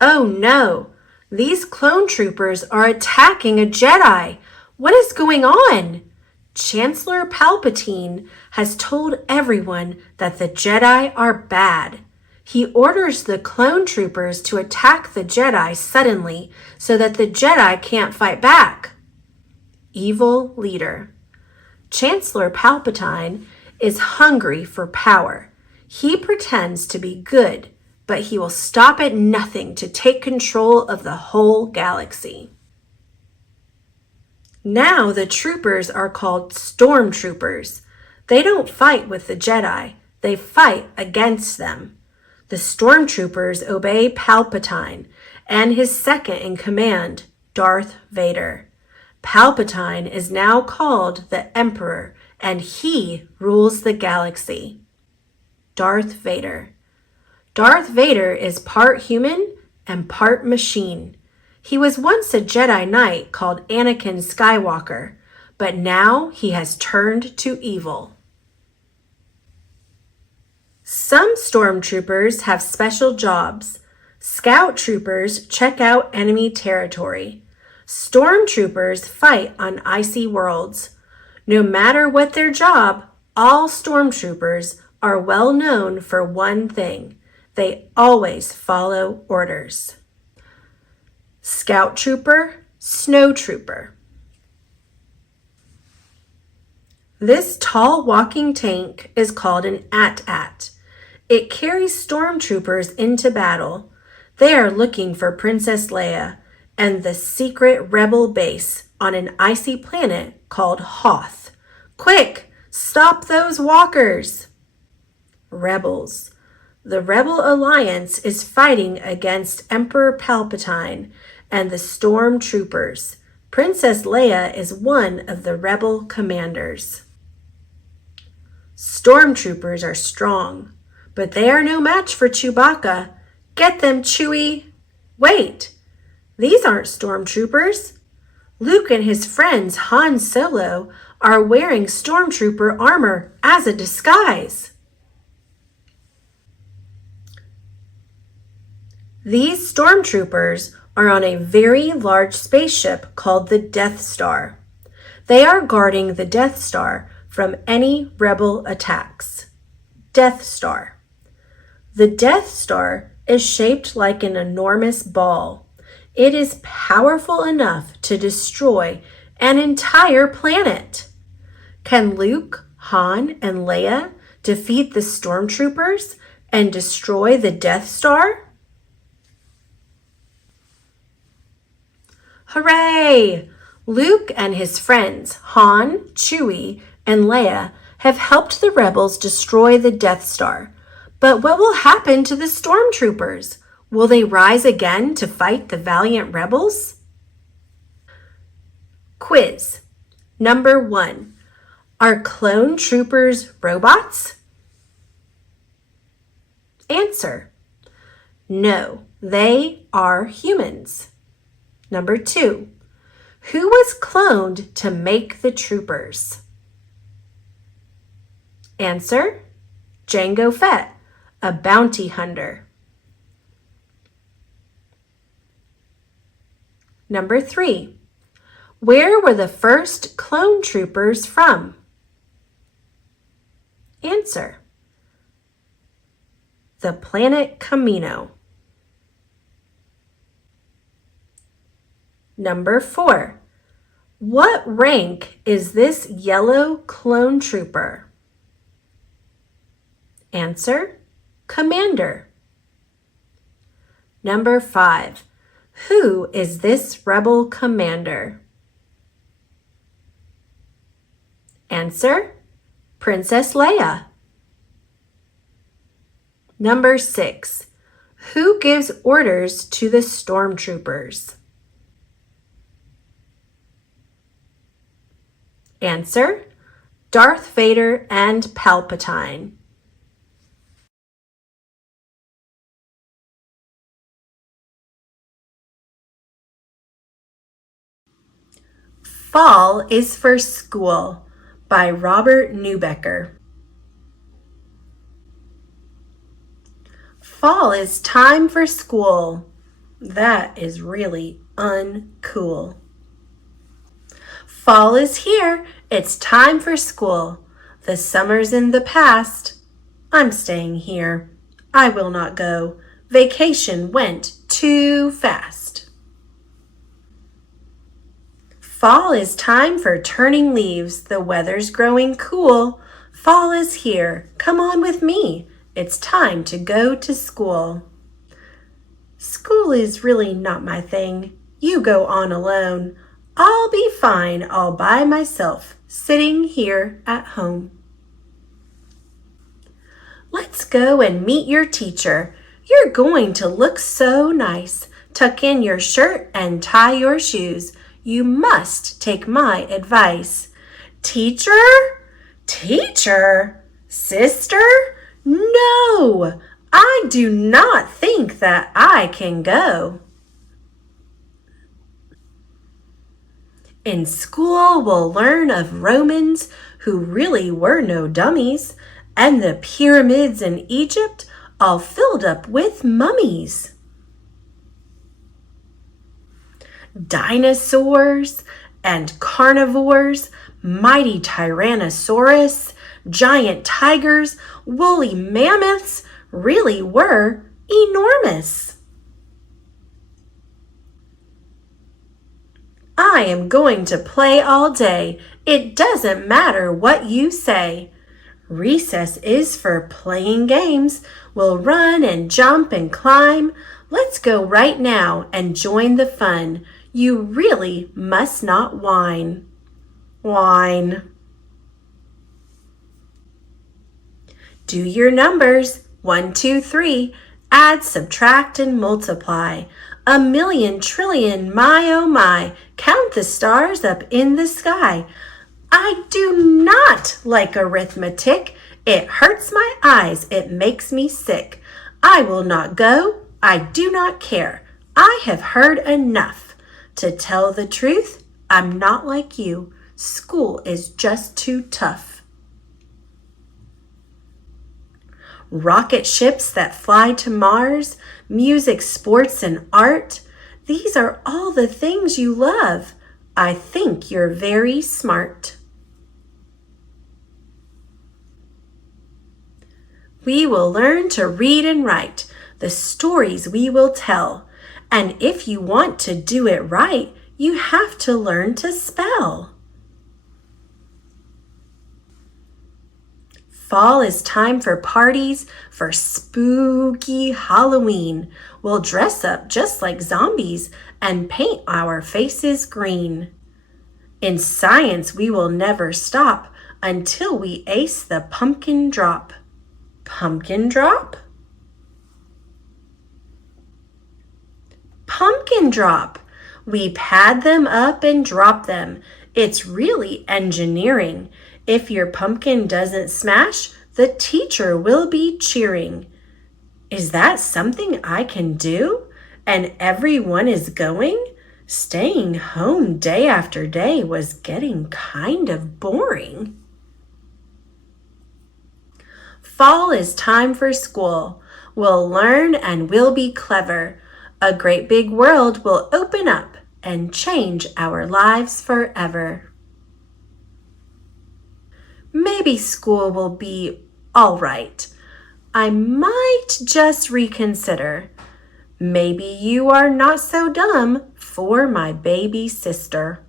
Oh no! These clone troopers are attacking a Jedi! What is going on? Chancellor Palpatine has told everyone that the Jedi are bad. He orders the clone troopers to attack the Jedi suddenly so that the Jedi can't fight back. Evil leader. Chancellor Palpatine is hungry for power. He pretends to be good, but he will stop at nothing to take control of the whole galaxy. Now the troopers are called stormtroopers. They don't fight with the Jedi. They fight against them. The stormtroopers obey Palpatine and his second in command, Darth Vader. Palpatine is now called the Emperor, and he rules the galaxy. Darth Vader. Darth Vader is part human and part machine. He was once a Jedi Knight called Anakin Skywalker, but now he has turned to evil. Some stormtroopers have special jobs. Scout troopers check out enemy territory. Stormtroopers fight on icy worlds. No matter what their job, all stormtroopers are well known for one thing. They always follow orders. Scout trooper, snow trooper. This tall walking tank is called an AT-AT. It carries stormtroopers into battle. They are looking for Princess Leia and the secret rebel base on an icy planet called Hoth. Quick, stop those walkers! Rebels. The Rebel Alliance is fighting against Emperor Palpatine and the stormtroopers. Princess Leia is one of the rebel commanders. Stormtroopers are strong, but they are no match for Chewbacca. Get them, Chewie! Wait, these aren't stormtroopers. Luke and his friends Han Solo are wearing stormtrooper armor as a disguise. These stormtroopers are on a very large spaceship called the Death Star. They are guarding the Death Star from any rebel attacks. Death Star. The Death Star is shaped like an enormous ball. It is powerful enough to destroy an entire planet. Can Luke, Han, and Leia defeat the stormtroopers and destroy the Death Star? Hooray! Luke and his friends, Han, Chewie, and Leia, have helped the rebels destroy the Death Star. But what will happen to the stormtroopers? Will they rise again to fight the valiant rebels? Quiz. Number 1. Are clone troopers robots? Answer. No, they are humans. Number 2. Who was cloned to make the troopers? Answer. Jango Fett, a bounty hunter. Number 3. Where were the first clone troopers from? Answer. The planet Kamino. Number 4. What rank is this yellow clone trooper? Answer. Commander. Number 5. Who is this rebel commander? Answer. Princess Leia. Number 6. Who gives orders to the stormtroopers? Answer. Darth Vader and Palpatine. Fall is for School by Robert Newbecker. Fall is time for school. That is really uncool. Fall is here. It's time for school. The summer's in the past. I'm staying here. I will not go. Vacation went too fast. Fall is time for turning leaves. The weather's growing cool. Fall is here. Come on with me. It's time to go to school. School is really not my thing. You go on alone. I'll be fine all by myself, sitting here at home. Let's go and meet your teacher. You're going to look so nice. Tuck in your shirt and tie your shoes. You must take my advice. Teacher? Teacher? Sister? No, I do not think that I can go. In school, we'll learn of Romans who really were no dummies, and the pyramids in Egypt all filled up with mummies. Dinosaurs and carnivores, mighty Tyrannosaurus, giant tigers, woolly mammoths really were enormous. I am going to play all day. It doesn't matter what you say. Recess is for playing games. We'll run and jump and climb. Let's go right now and join the fun. You really must not whine. Whine. Do your numbers. 1, 2, 3. Add, subtract, and multiply. 1,000,000 trillion, my oh my. Count the stars up in the sky. I do not like arithmetic. It hurts my eyes. It makes me sick. I will not go. I do not care. I have heard enough. To tell the truth, I'm not like you. School is just too tough. Rocket ships that fly to Mars, music, sports, and art. These are all the things you love. I think you're very smart. We will learn to read and write, the stories we will tell. And if you want to do it right, you have to learn to spell. Fall is time for parties, for spooky Halloween. We'll dress up just like zombies and paint our faces green. In science, we will never stop until we ace the pumpkin drop. Pumpkin drop? Pumpkin drop. We pad them up and drop them. It's really engineering. If your pumpkin doesn't smash, the teacher will be cheering. Is that something I can do? And everyone is going? Staying home day after day was getting kind of boring. Fall is time for school. We'll learn and we'll be clever. A great big world will open up and change our lives forever. Maybe school will be all right. I might just reconsider. Maybe you are not so dumb for my baby sister.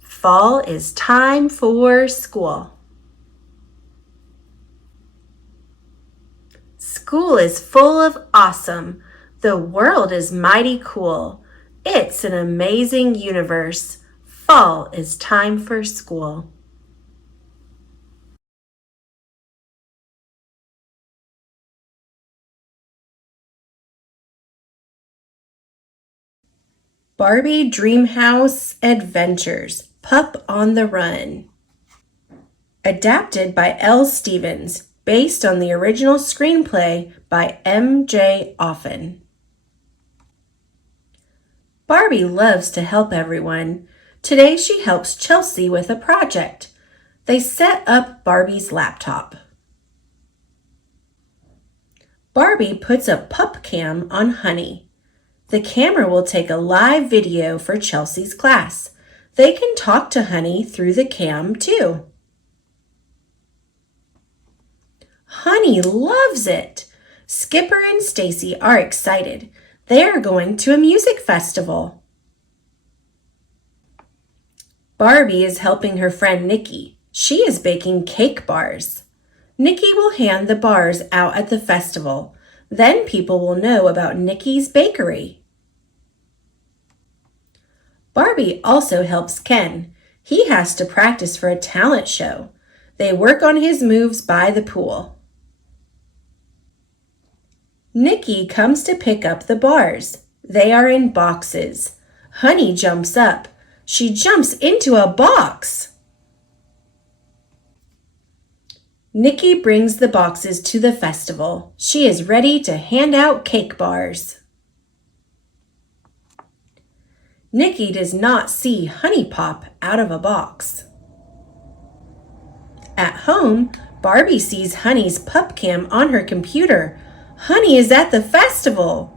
Fall is time for school. School is full of awesome. The world is mighty cool. It's an amazing universe. Fall is time for school. Barbie Dreamhouse Adventures, Pup on the Run. Adapted by L. Stevens, based on the original screenplay by M.J. Offen. Barbie loves to help everyone. Today she helps Chelsea with a project. They set up Barbie's laptop. Barbie puts a pup cam on Honey. The camera will take a live video for Chelsea's class. They can talk to Honey through the cam too. Honey loves it. Skipper and Stacy are excited. They are going to a music festival. Barbie is helping her friend Nikki. She is baking cake bars. Nikki will hand the bars out at the festival. Then people will know about Nikki's bakery. Barbie also helps Ken. He has to practice for a talent show. They work on his moves by the pool. Nikki comes to pick up the bars. They are in boxes. Honey jumps up. She jumps into a box. Nikki brings the boxes to the festival. She is ready to hand out cake bars. Nikki does not see Honey pop out of a box. At home, Barbie sees Honey's pup cam on her computer. Honey is at the festival.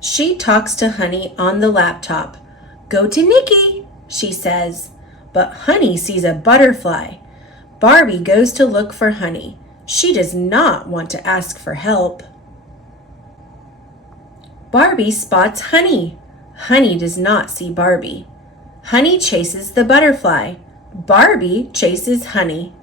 She talks to Honey on the laptop. Go to Nikki, she says. But Honey sees a butterfly. Barbie goes to look for Honey. She does not want to ask for help. Barbie spots Honey. Honey does not see Barbie. Honey chases the butterfly. Barbie chases Honey.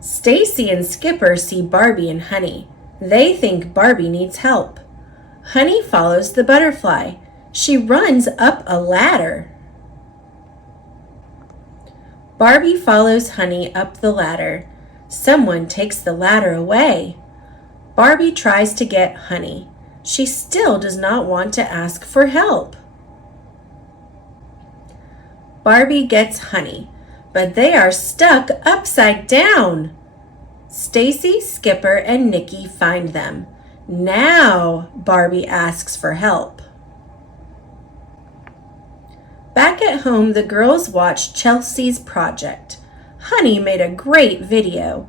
Stacy and Skipper see Barbie and Honey. They think Barbie needs help. Honey follows the butterfly. She runs up a ladder. Barbie follows Honey up the ladder. Someone takes the ladder away. Barbie tries to get Honey. She still does not want to ask for help. Barbie gets Honey, but they are stuck upside down. Stacy, Skipper, and Nikki find them. Now Barbie asks for help. Back at home, the girls watched Chelsea's project. Honey made a great video.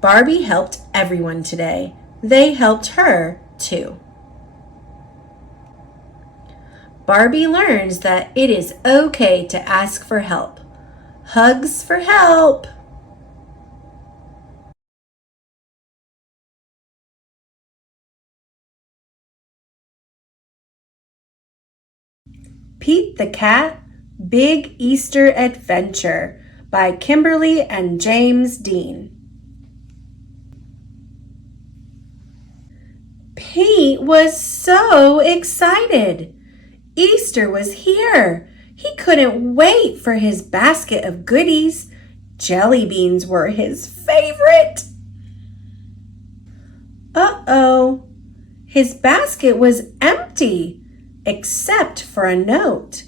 Barbie helped everyone today. They helped her, too. Barbie learns that it is okay to ask for help. Hugs for help! Pete the Cat, Big Easter Adventure by Kimberly and James Dean. Pete was so excited. Easter was here. He couldn't wait for his basket of goodies. Jelly beans were his favorite. Uh-oh. His basket was empty, except for a note.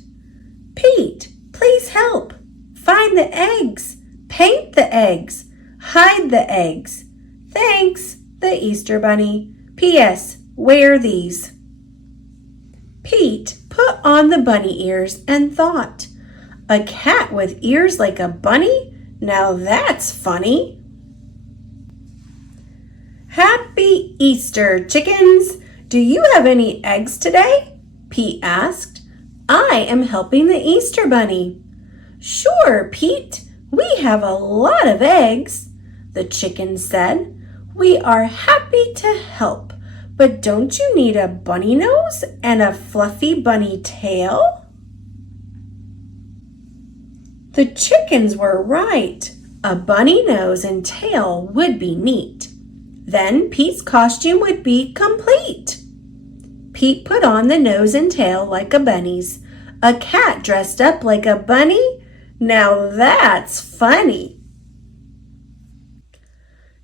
Pete, please help. Find the eggs. Paint the eggs. Hide the eggs. Thanks, the Easter Bunny. P.S. Wear these. Pete put on the bunny ears and thought, a cat with ears like a bunny? Now that's funny. Happy Easter, chickens! Do you have any eggs today? Pete asked. I am helping the Easter Bunny. Sure, Pete, we have a lot of eggs, the chickens said. We are happy to help, but don't you need a bunny nose and a fluffy bunny tail? The chickens were right. A bunny nose and tail would be neat. Then Pete's costume would be complete. Pete put on the nose and tail like a bunny's. A cat dressed up like a bunny? Now that's funny.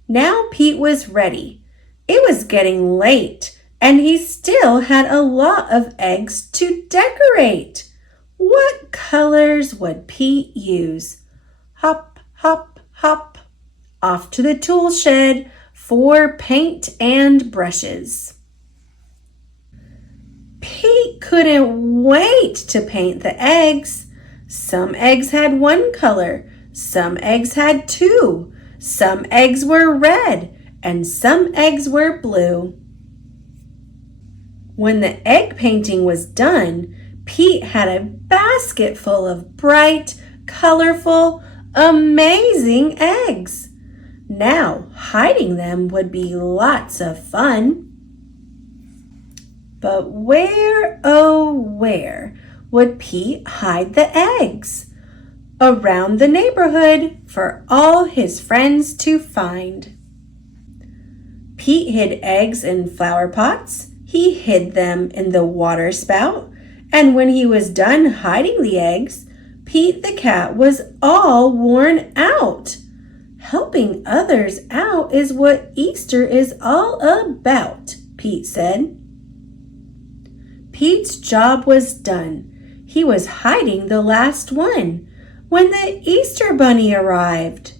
Now Pete was ready. It was getting late, and he still had a lot of eggs to decorate. What colors would Pete use? Hop, hop, hop. Off to the tool shed for paint and brushes. Pete couldn't wait to paint the eggs. Some eggs had one color, some eggs had two, some eggs were red, and some eggs were blue. When the egg painting was done, Pete had a basket full of bright, colorful, amazing eggs. Now, hiding them would be lots of fun. But where, oh where, would Pete hide the eggs? Around the neighborhood for all his friends to find. Pete hid eggs in flower pots. He hid them in the water spout. And when he was done hiding the eggs, Pete the cat was all worn out. Helping others out is what Easter is all about, Pete said. Pete's job was done. He was hiding the last one when the Easter Bunny arrived.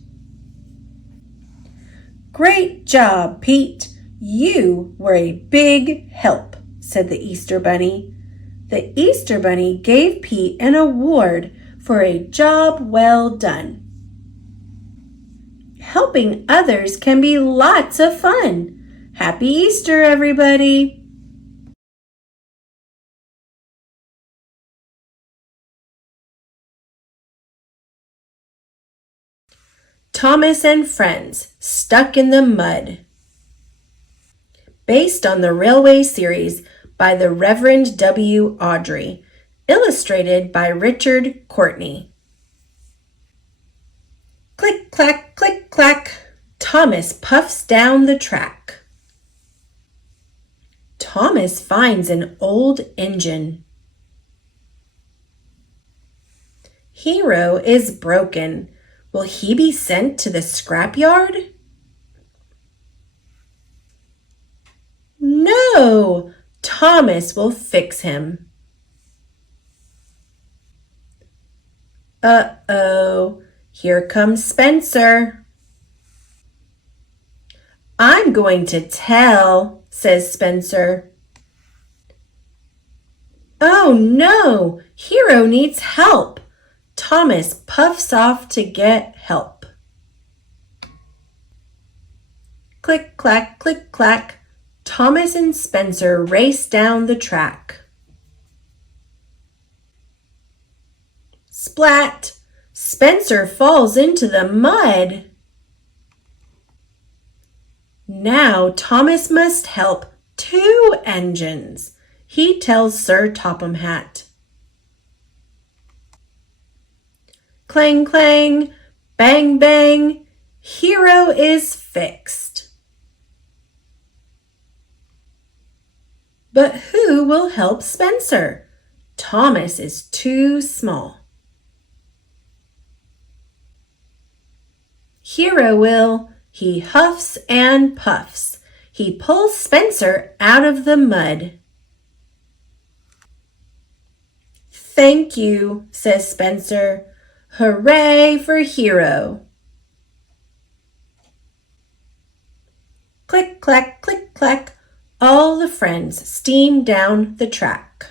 Great job, Pete. You were a big help, said the Easter Bunny. The Easter Bunny gave Pete an award for a job well done. Helping others can be lots of fun. Happy Easter, everybody! Thomas and Friends, Stuck in the Mud. Based on the Railway series by the Reverend W. Audrey. Illustrated by Richard Courtney. Click, clack, click, clack. Thomas puffs down the track. Thomas finds an old engine. Hero is broken. Will he be sent to the scrapyard? No, Thomas will fix him. Uh-oh, here comes Spencer. I'm going to tell, says Spencer. Oh no, Hero needs help. Thomas puffs off to get help. Click, clack, click, clack. Thomas and Spencer race down the track. Splat! Spencer falls into the mud. Now Thomas must help 2 engines, he tells Sir Topham Hatt. Clang, clang, bang, bang, Hero is fixed. But who will help Spencer? Thomas is too small. Hero will. He huffs and puffs. He pulls Spencer out of the mud. Thank you, says Spencer. Hooray for Hero. Click, clack, click, clack. All the friends steam down the track.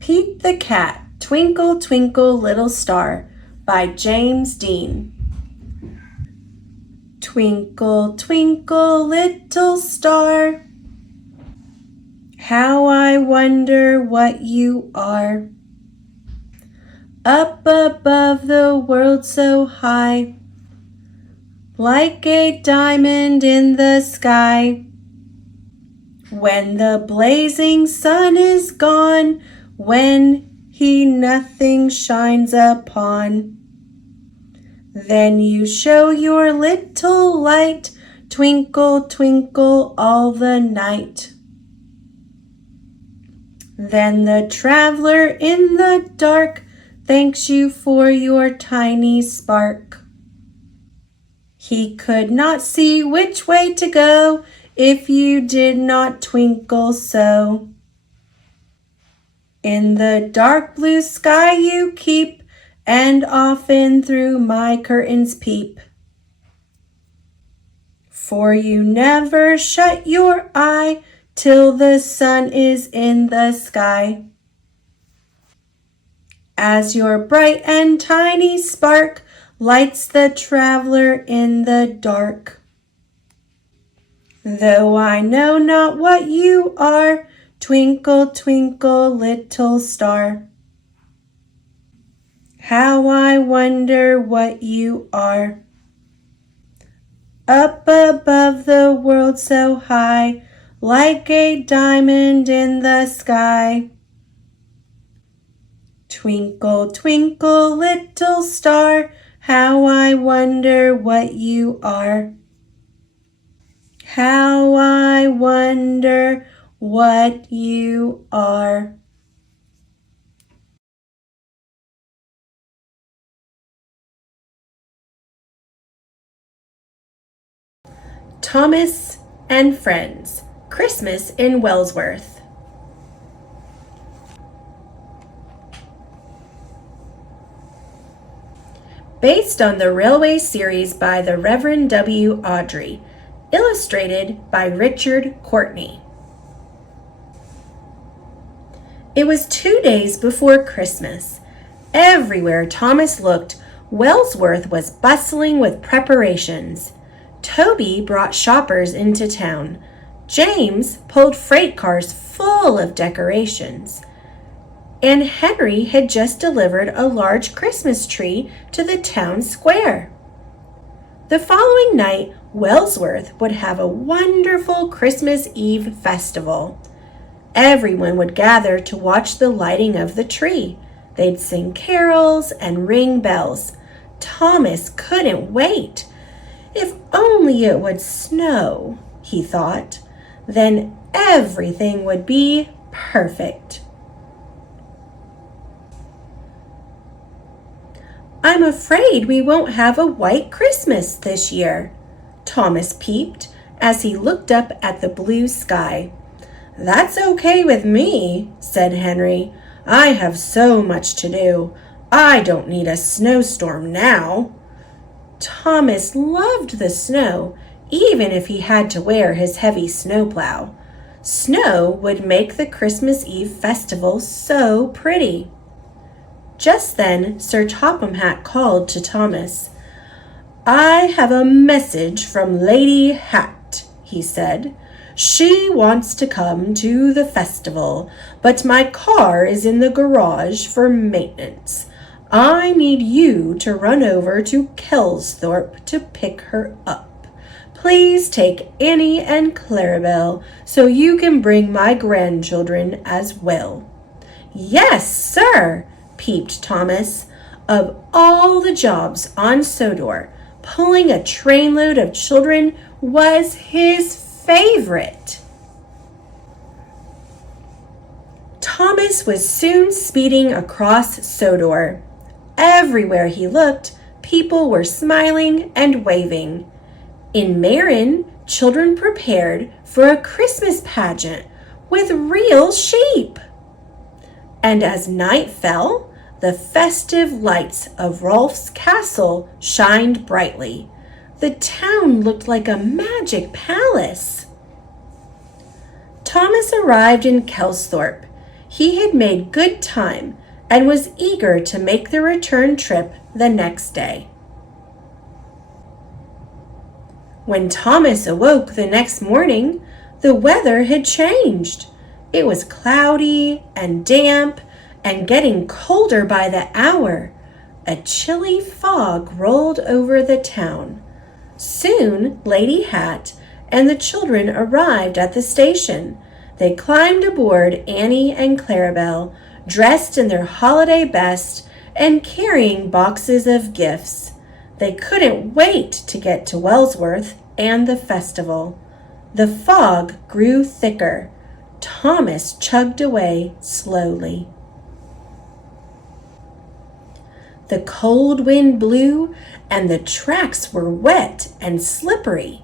Pete the Cat, Twinkle, Twinkle, Little Star by James Dean. Twinkle, twinkle, little star, how I wonder what you are. Up above the world so high, like a diamond in the sky. When the blazing sun is gone, when he nothing shines upon, then you show your little light, twinkle, twinkle all the night. Then the traveler in the dark thanks you for your tiny spark. He could not see which way to go if you did not twinkle so. In the dark blue sky you keep, and often through my curtains peep. For you never shut your eye till the sun is in the sky. As your bright and tiny spark lights the traveler in the dark. Though I know not what you are, twinkle, twinkle, little star, how I wonder what you are. Up above the world so high, like a diamond in the sky. Twinkle, twinkle, little star, how I wonder what you are. How I wonder what you are. Thomas and Friends, Christmas in Wellsworth. Based on the Railway series by the Reverend W. Audrey, illustrated by Richard Courtney. It was 2 days before Christmas. Everywhere Thomas looked, Wellsworth was bustling with preparations. Toby brought shoppers into town. James pulled freight cars full of decorations. and Henry had just delivered a large Christmas tree to the town square. The following night, Wellsworth would have a wonderful Christmas Eve festival. Everyone would gather to watch the lighting of the tree. They'd sing carols and ring bells. Thomas couldn't wait. If only it would snow, he thought. Then everything would be perfect. "I'm afraid we won't have a white Christmas this year," Thomas peeped as he looked up at the blue sky. "That's okay with me," said Henry. "I have so much to do. I don't need a snowstorm now." Thomas loved the snow, even if he had to wear his heavy snowplow. Snow would make the Christmas Eve festival so pretty. Just then, Sir Topham Hatt called to Thomas. "I have a message from Lady Hatt," he said. "She wants to come to the festival, but my car is in the garage for maintenance. I need you to run over to Kelsthorpe to pick her up. Please take Annie and Clarabelle so you can bring my grandchildren as well." "Yes, sir," peeped Thomas. Of all the jobs on Sodor, pulling a trainload of children was his favorite. Thomas was soon speeding across Sodor. Everywhere he looked, people were smiling and waving. In Marin, children prepared for a Christmas pageant with real sheep. And as night fell, the festive lights of Rolf's castle shined brightly. The town looked like a magic palace. Thomas arrived in Kelsthorpe. He had made good time and was eager to make the return trip the next day. When Thomas awoke the next morning, the weather had changed. It was cloudy and damp and getting colder by the hour. A chilly fog rolled over the town. Soon Lady Hatt and the children arrived at the station. They climbed aboard Annie and Clarabelle, dressed in their holiday best and carrying boxes of gifts. They couldn't wait to get to Wellsworth and the festival. The fog grew thicker. Thomas chugged away slowly. The cold wind blew, and the tracks were wet and slippery.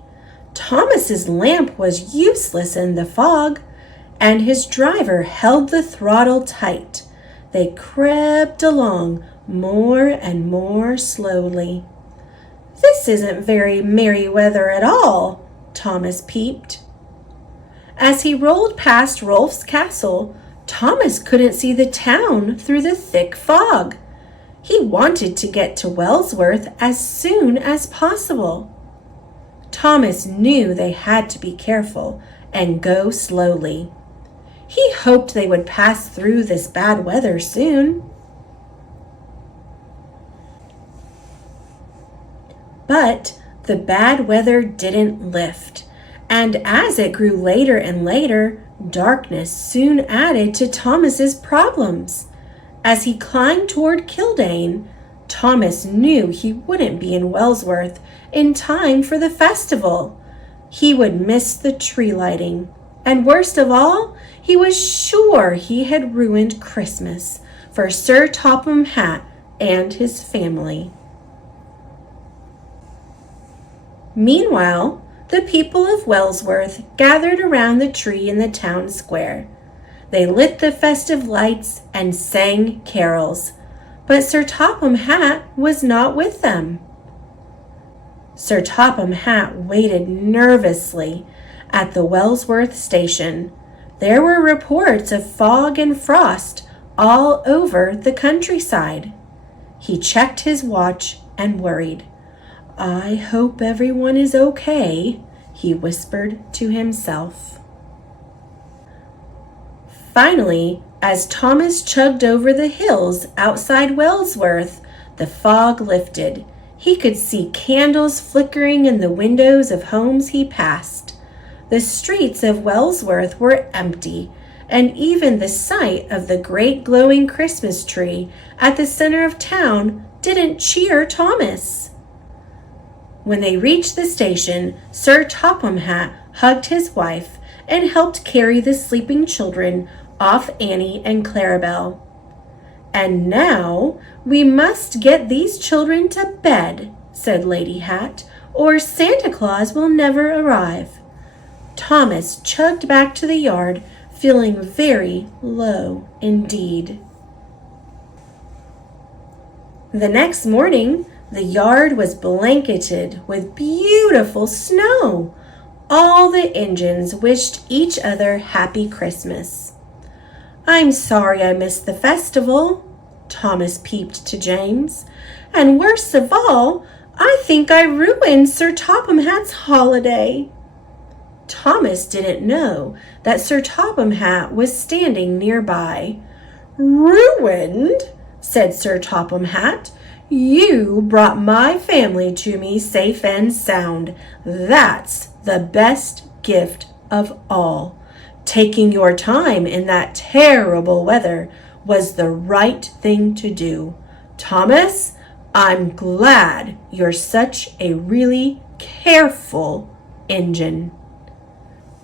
Thomas's lamp was useless in the fog, and his driver held the throttle tight. They crept along more and more slowly. "This isn't very merry weather at all," Thomas peeped. As he rolled past Rolf's castle, Thomas couldn't see the town through the thick fog. He wanted to get to Wellsworth as soon as possible. Thomas knew they had to be careful and go slowly. He hoped they would pass through this bad weather soon. But the bad weather didn't lift, and as it grew later and later, darkness soon added to Thomas's problems. As he climbed toward Kildane, Thomas knew he wouldn't be in Wellsworth in time for the festival. He would miss the tree lighting, and worst of all, he was sure he had ruined Christmas for Sir Topham Hatt and his family. Meanwhile, the people of Wellsworth gathered around the tree in the town square. They lit the festive lights and sang carols, but Sir Topham Hatt was not with them. Sir Topham Hatt waited nervously at the Wellsworth station. There were reports of fog and frost all over the countryside. He checked his watch and worried. "I hope everyone is okay," he whispered to himself. Finally, as Thomas chugged over the hills outside Wellsworth, the fog lifted. He could see candles flickering in the windows of homes he passed. The streets of Wellsworth were empty, and even the sight of the great glowing Christmas tree at the center of town didn't cheer Thomas. When they reached the station, Sir Topham Hatt hugged his wife and helped carry the sleeping children off Annie and Clarabelle. "And now we must get these children to bed," said Lady Hatt, "or Santa Claus will never arrive." Thomas chugged back to the yard, feeling very low indeed. The next morning, the yard was blanketed with beautiful snow. All the engines wished each other happy Christmas. "I'm sorry I missed the festival," Thomas peeped to James. "And worst of all, I think I ruined Sir Topham Hatt's holiday." Thomas didn't know that Sir Topham Hatt was standing nearby. "Ruined?" said Sir Topham Hatt. "You brought my family to me safe and sound. That's the best gift of all. Taking your time in that terrible weather was the right thing to do. Thomas, I'm glad you're such a really careful engine."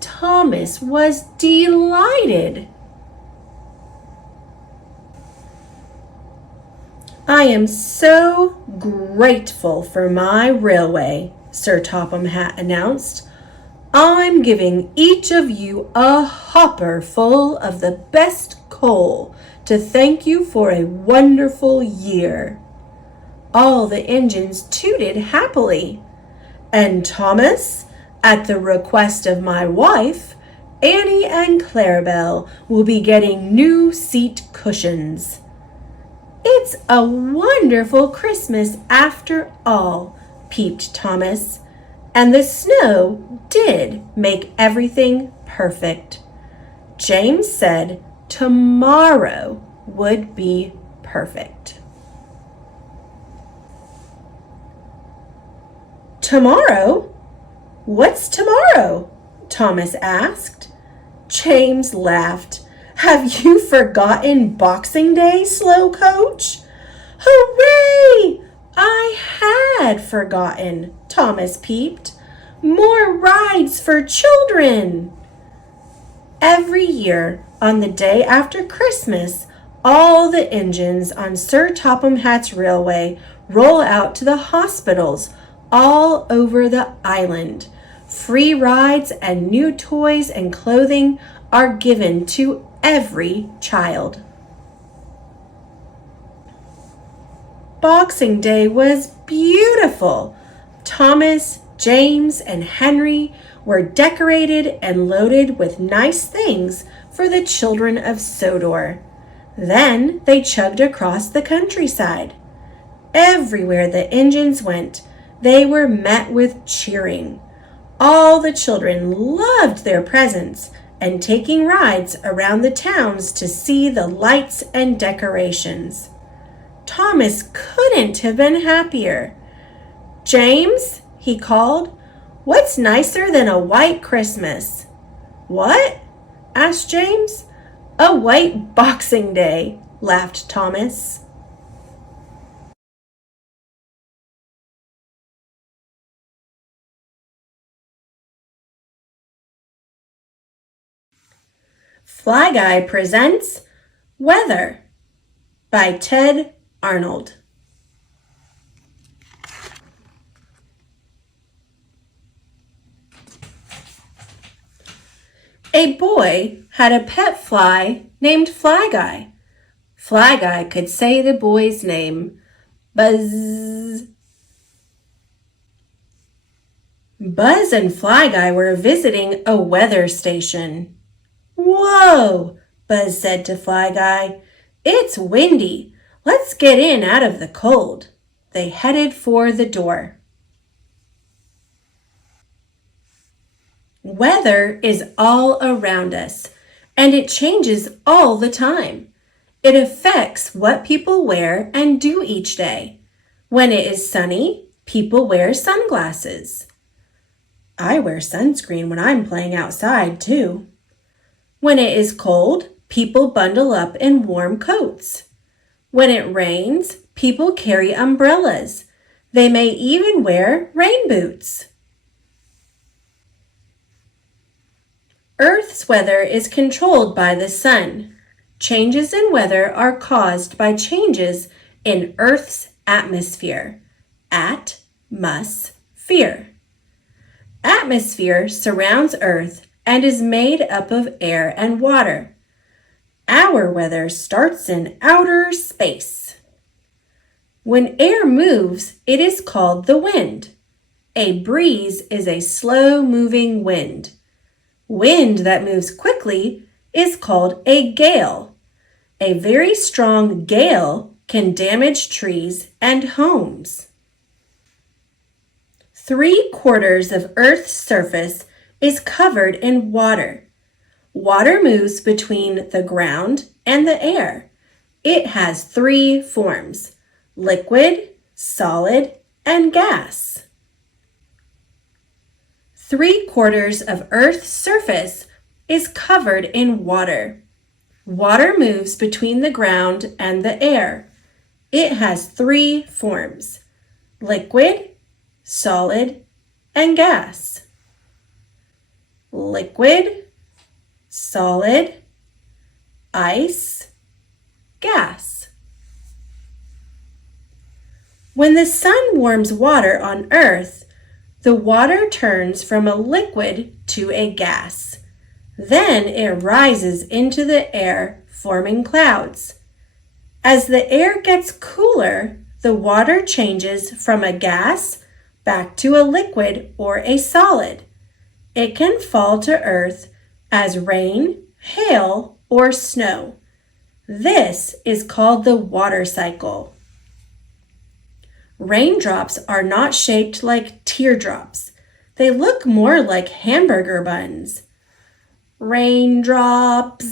Thomas was delighted. "I am so grateful for my railway," Sir Topham Hatt announced. "I'm giving each of you a hopper full of the best coal to thank you for a wonderful year." All the engines tooted happily. "And Thomas, at the request of my wife, Annie and Clarabelle will be getting new seat cushions." "It's a wonderful Christmas after all," peeped Thomas. And the snow did make everything perfect. James said tomorrow would be perfect. "Tomorrow? What's tomorrow?" Thomas asked. James laughed. "Have you forgotten Boxing Day, slow coach?" "Hooray! I had forgotten," Thomas peeped. "More rides for children." Every year, on the day after Christmas, all the engines on Sir Topham Hatt's railway roll out to the hospitals all over the island. Free rides and new toys and clothing are given to every child. Boxing Day was beautiful. Thomas, James, and Henry were decorated and loaded with nice things for the children of Sodor. Then they chugged across the countryside. Everywhere the engines went, they were met with cheering. All the children loved their presents and taking rides around the towns to see the lights and decorations. Thomas couldn't have been happier. "James," he called, "what's nicer than a white Christmas?" "What?" asked James. "A white Boxing Day," laughed Thomas. Fly Guy presents Weather by Ted Arnold. A boy had a pet fly named Fly Guy. Fly Guy could say the boy's name. Buzz. Buzz and Fly Guy were visiting a weather station. "Whoa," Buzz said to Fly Guy. "It's windy. Let's get in out of the cold." They headed for the door. Weather is all around us, and it changes all the time. It affects what people wear and do each day. When it is sunny, people wear sunglasses. I wear sunscreen when I'm playing outside too. When it is cold, people bundle up in warm coats. When it rains, people carry umbrellas. They may even wear rain boots. Earth's weather is controlled by the sun. Changes in weather are caused by changes in Earth's atmosphere. Atmosphere. Atmosphere surrounds Earth and is made up of air and water. Our weather starts in outer space. When air moves, it is called the wind. A breeze is a slow-moving wind. Wind that moves quickly is called a gale. A very strong gale can damage trees and homes. 3/4 of Earth's surface is covered in water. Water moves between the ground and the air. It has 3 forms: liquid, solid, and gas. 3/4 of Earth's surface is covered in water. Water moves between the ground and the air. It has 3 forms: liquid, solid, and gas. Liquid, solid, ice, gas. When the sun warms water on Earth, the water turns from a liquid to a gas. Then it rises into the air, forming clouds. As the air gets cooler, the water changes from a gas back to a liquid or a solid. It can fall to Earth as rain, hail, or snow. This is called the water cycle. Raindrops are not shaped like teardrops. They look more like hamburger buns. Raindrops.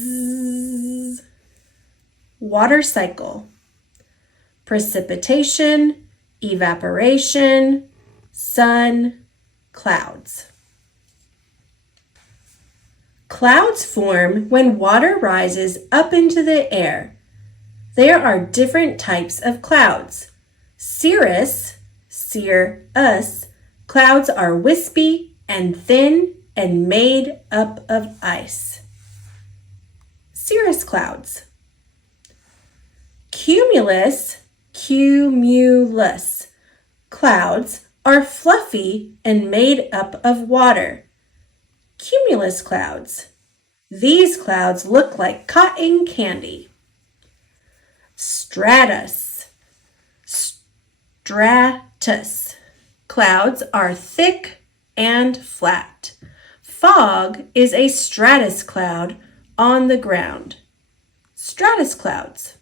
Water cycle. Precipitation, evaporation, sun, clouds. Clouds form when water rises up into the air. There are different types of clouds. Cirrus clouds are wispy and thin and made up of ice. Cirrus clouds. Cumulus clouds are fluffy and made up of water. Cumulus clouds. These clouds look like cotton candy. Stratus clouds are thick and flat. Fog is a stratus cloud on the ground. Stratus clouds.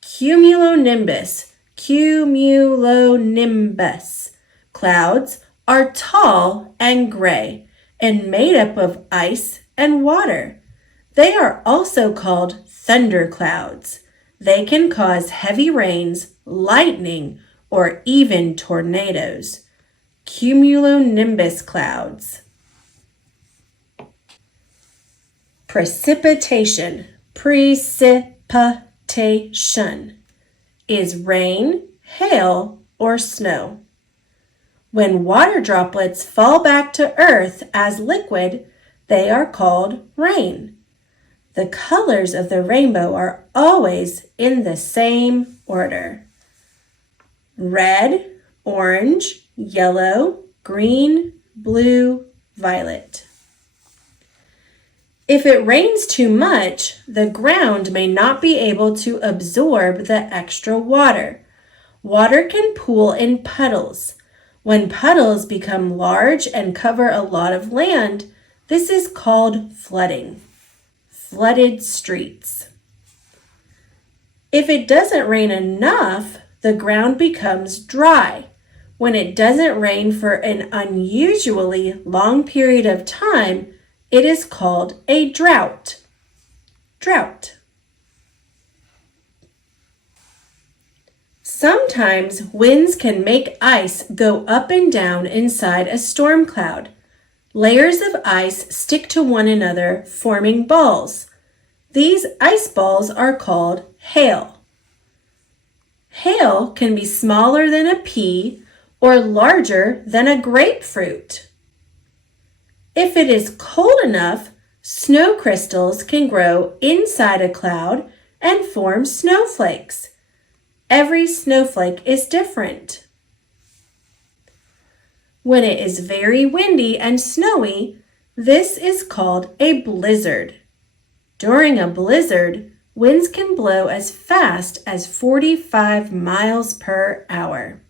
Cumulonimbus clouds are tall and gray and made up of ice and water. They are also called thunderclouds. They can cause heavy rains, lightning, or even tornadoes. Cumulonimbus clouds. Precipitation is rain, hail, or snow. When water droplets fall back to Earth as liquid, they are called rain. The colors of the rainbow are always in the same order: red, orange, yellow, green, blue, violet. If it rains too much, the ground may not be able to absorb the extra water. Water can pool in puddles. When puddles become large and cover a lot of land, this is called flooding. Flooded streets. If it doesn't rain enough, the ground becomes dry. When it doesn't rain for an unusually long period of time, it is called a drought. drought. Sometimes winds can make ice go up and down inside a storm cloud. Layers of ice stick to one another, forming balls. These ice balls are called hail. Hail can be smaller than a pea or larger than a grapefruit. If it is cold enough, snow crystals can grow inside a cloud and form snowflakes. Every snowflake is different. When it is very windy and snowy, this is called a blizzard. During a blizzard, winds can blow as fast as 45 miles per hour.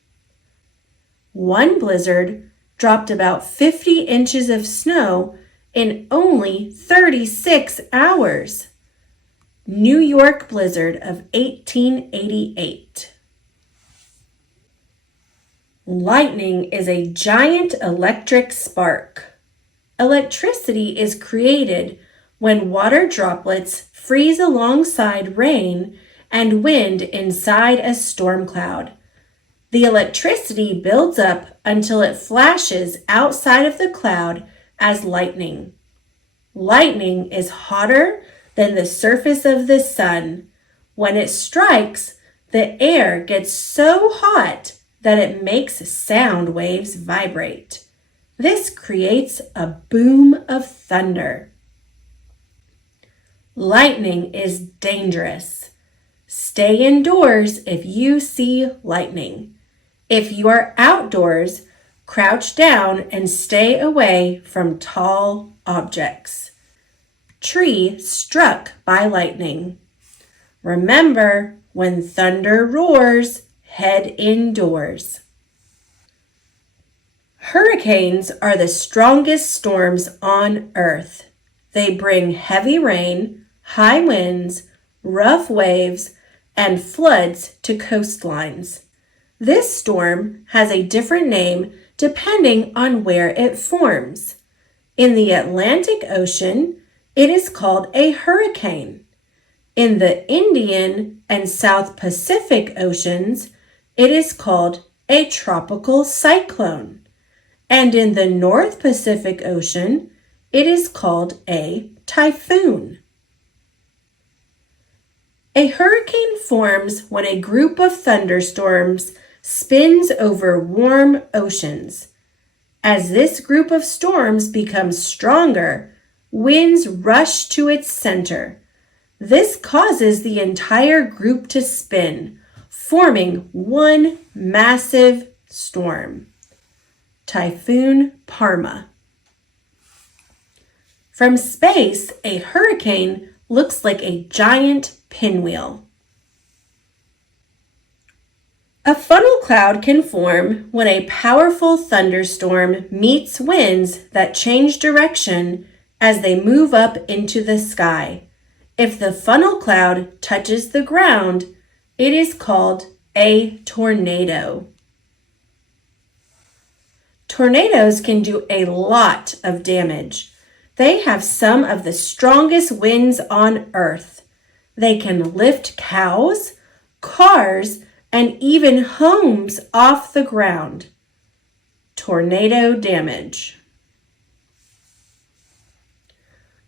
One blizzard dropped about 50 inches of snow in only 36 hours. New York blizzard of 1888. Lightning is a giant electric spark. Electricity is created when water droplets freeze alongside rain and wind inside a storm cloud. The electricity builds up until it flashes outside of the cloud as lightning. Lightning is hotter than the surface of the sun. When it strikes, the air gets so hot that it makes sound waves vibrate. This creates a boom of thunder. Lightning is dangerous. Stay indoors if you see lightning. If you are outdoors, crouch down and stay away from tall objects. Tree struck by lightning. Remember, when thunder roars, head indoors. Hurricanes are the strongest storms on Earth. They bring heavy rain, high winds, rough waves, and floods to coastlines. This storm has a different name depending on where it forms. In the Atlantic Ocean, it is called a hurricane. In the Indian and South Pacific Oceans, it is called a tropical cyclone. And in the North Pacific Ocean, it is called a typhoon. A hurricane forms when a group of thunderstorms spins over warm oceans. As this group of storms becomes stronger, winds rush to its center. This causes the entire group to spin, forming one massive storm. Typhoon Parma. From space, a hurricane looks like a giant pinwheel. A funnel cloud can form when a powerful thunderstorm meets winds that change direction as they move up into the sky. If the funnel cloud touches the ground, it is called a tornado. Tornadoes can do a lot of damage. They have some of the strongest winds on Earth. They can lift cows, cars, and even homes off the ground. Tornado damage.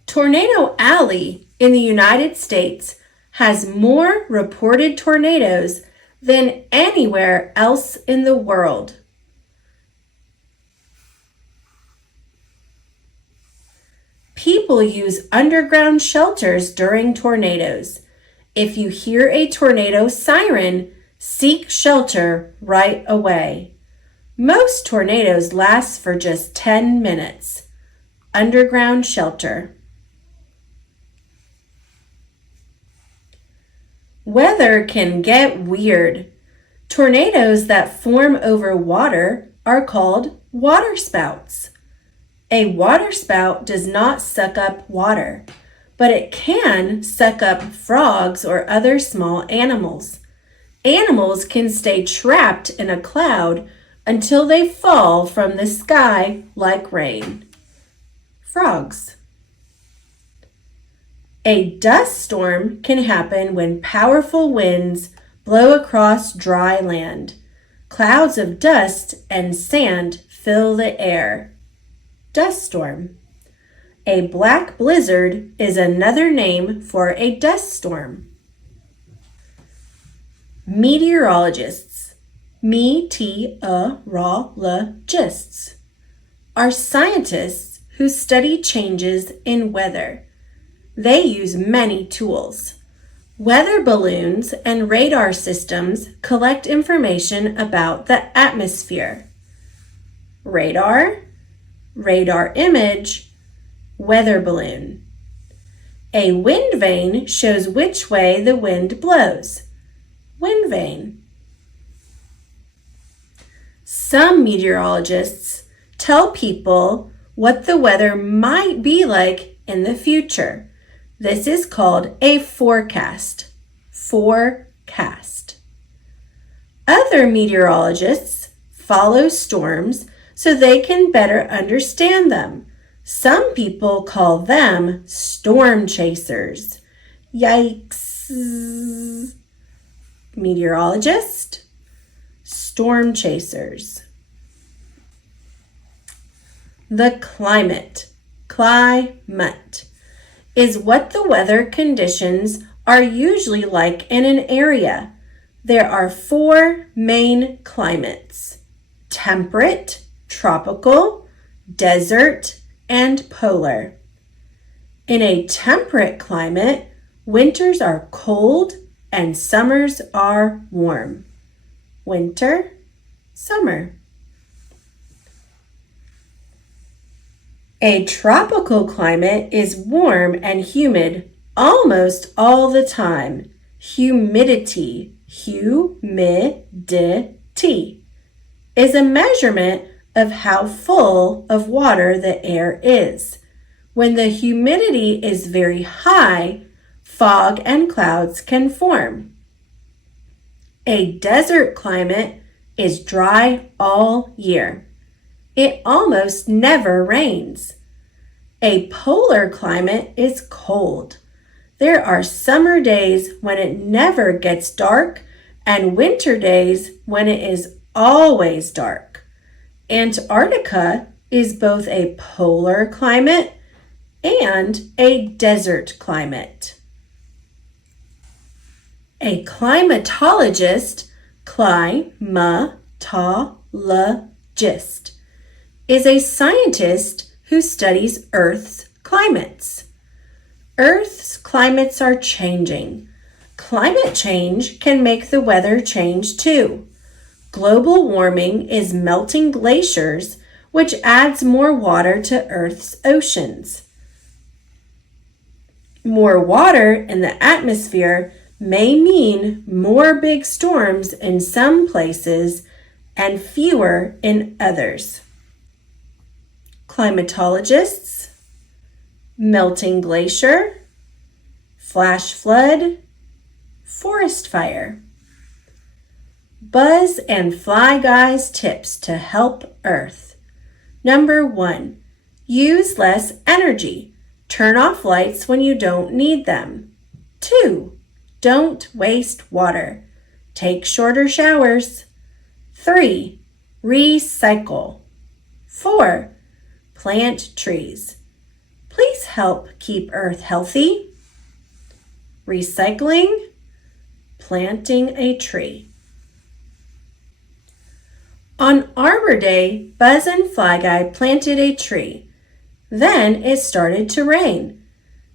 Tornado Alley in the United States has more reported tornadoes than anywhere else in the world. People use underground shelters during tornadoes. If you hear a tornado siren, seek shelter right away. Most tornadoes last for just 10 minutes. Underground shelter. Weather can get weird. Tornadoes that form over water are called waterspouts. A waterspout does not suck up water, but it can suck up frogs or other small animals. Animals can stay trapped in a cloud until they fall from the sky like rain. Frogs. A dust storm can happen when powerful winds blow across dry land. Clouds of dust and sand fill the air. Dust storm. A black blizzard is another name for a dust storm. Meteorologists, meteorologists, are scientists who study changes in weather. They use many tools. Weather balloons and radar systems collect information about the atmosphere. Radar, radar image, weather balloon. A wind vane shows which way the wind blows. Wind vane. Some meteorologists tell people what the weather might be like in the future. This is called a forecast. Forecast. Other meteorologists follow storms so they can better understand them. Some people call them storm chasers. Yikes. Meteorologist, storm chasers. The climate, is what the weather conditions are usually like in an area. There are 4 main climates: temperate, tropical, desert, and polar. In a temperate climate, winters are cold and summers are warm. Winter, summer. A tropical climate is warm and humid almost all the time. Humidity, is a measurement of how full of water the air is. When the humidity is very high, fog and clouds can form. A desert climate is dry all year. It almost never rains. A polar climate is cold. There are summer days when it never gets dark and winter days when it is always dark. Antarctica is both a polar climate and a desert climate. A climatologist, is a scientist who studies Earth's climates. Earth's climates are changing. Climate change can make the weather change too. Global warming is melting glaciers, which adds more water to Earth's oceans. More water in the atmosphere may mean more big storms in some places and fewer in others. Climatologists, melting glacier, flash flood, forest fire. Buzz and Fly Guy's tips to help Earth. Number 1, use less energy. Turn off lights when you don't need them. 2, don't waste water. Take shorter showers. 3, recycle. 4, plant trees. Please help keep Earth healthy. Recycling, planting a tree. On Arbor Day, Buzz and Fly Guy planted a tree. Then it started to rain.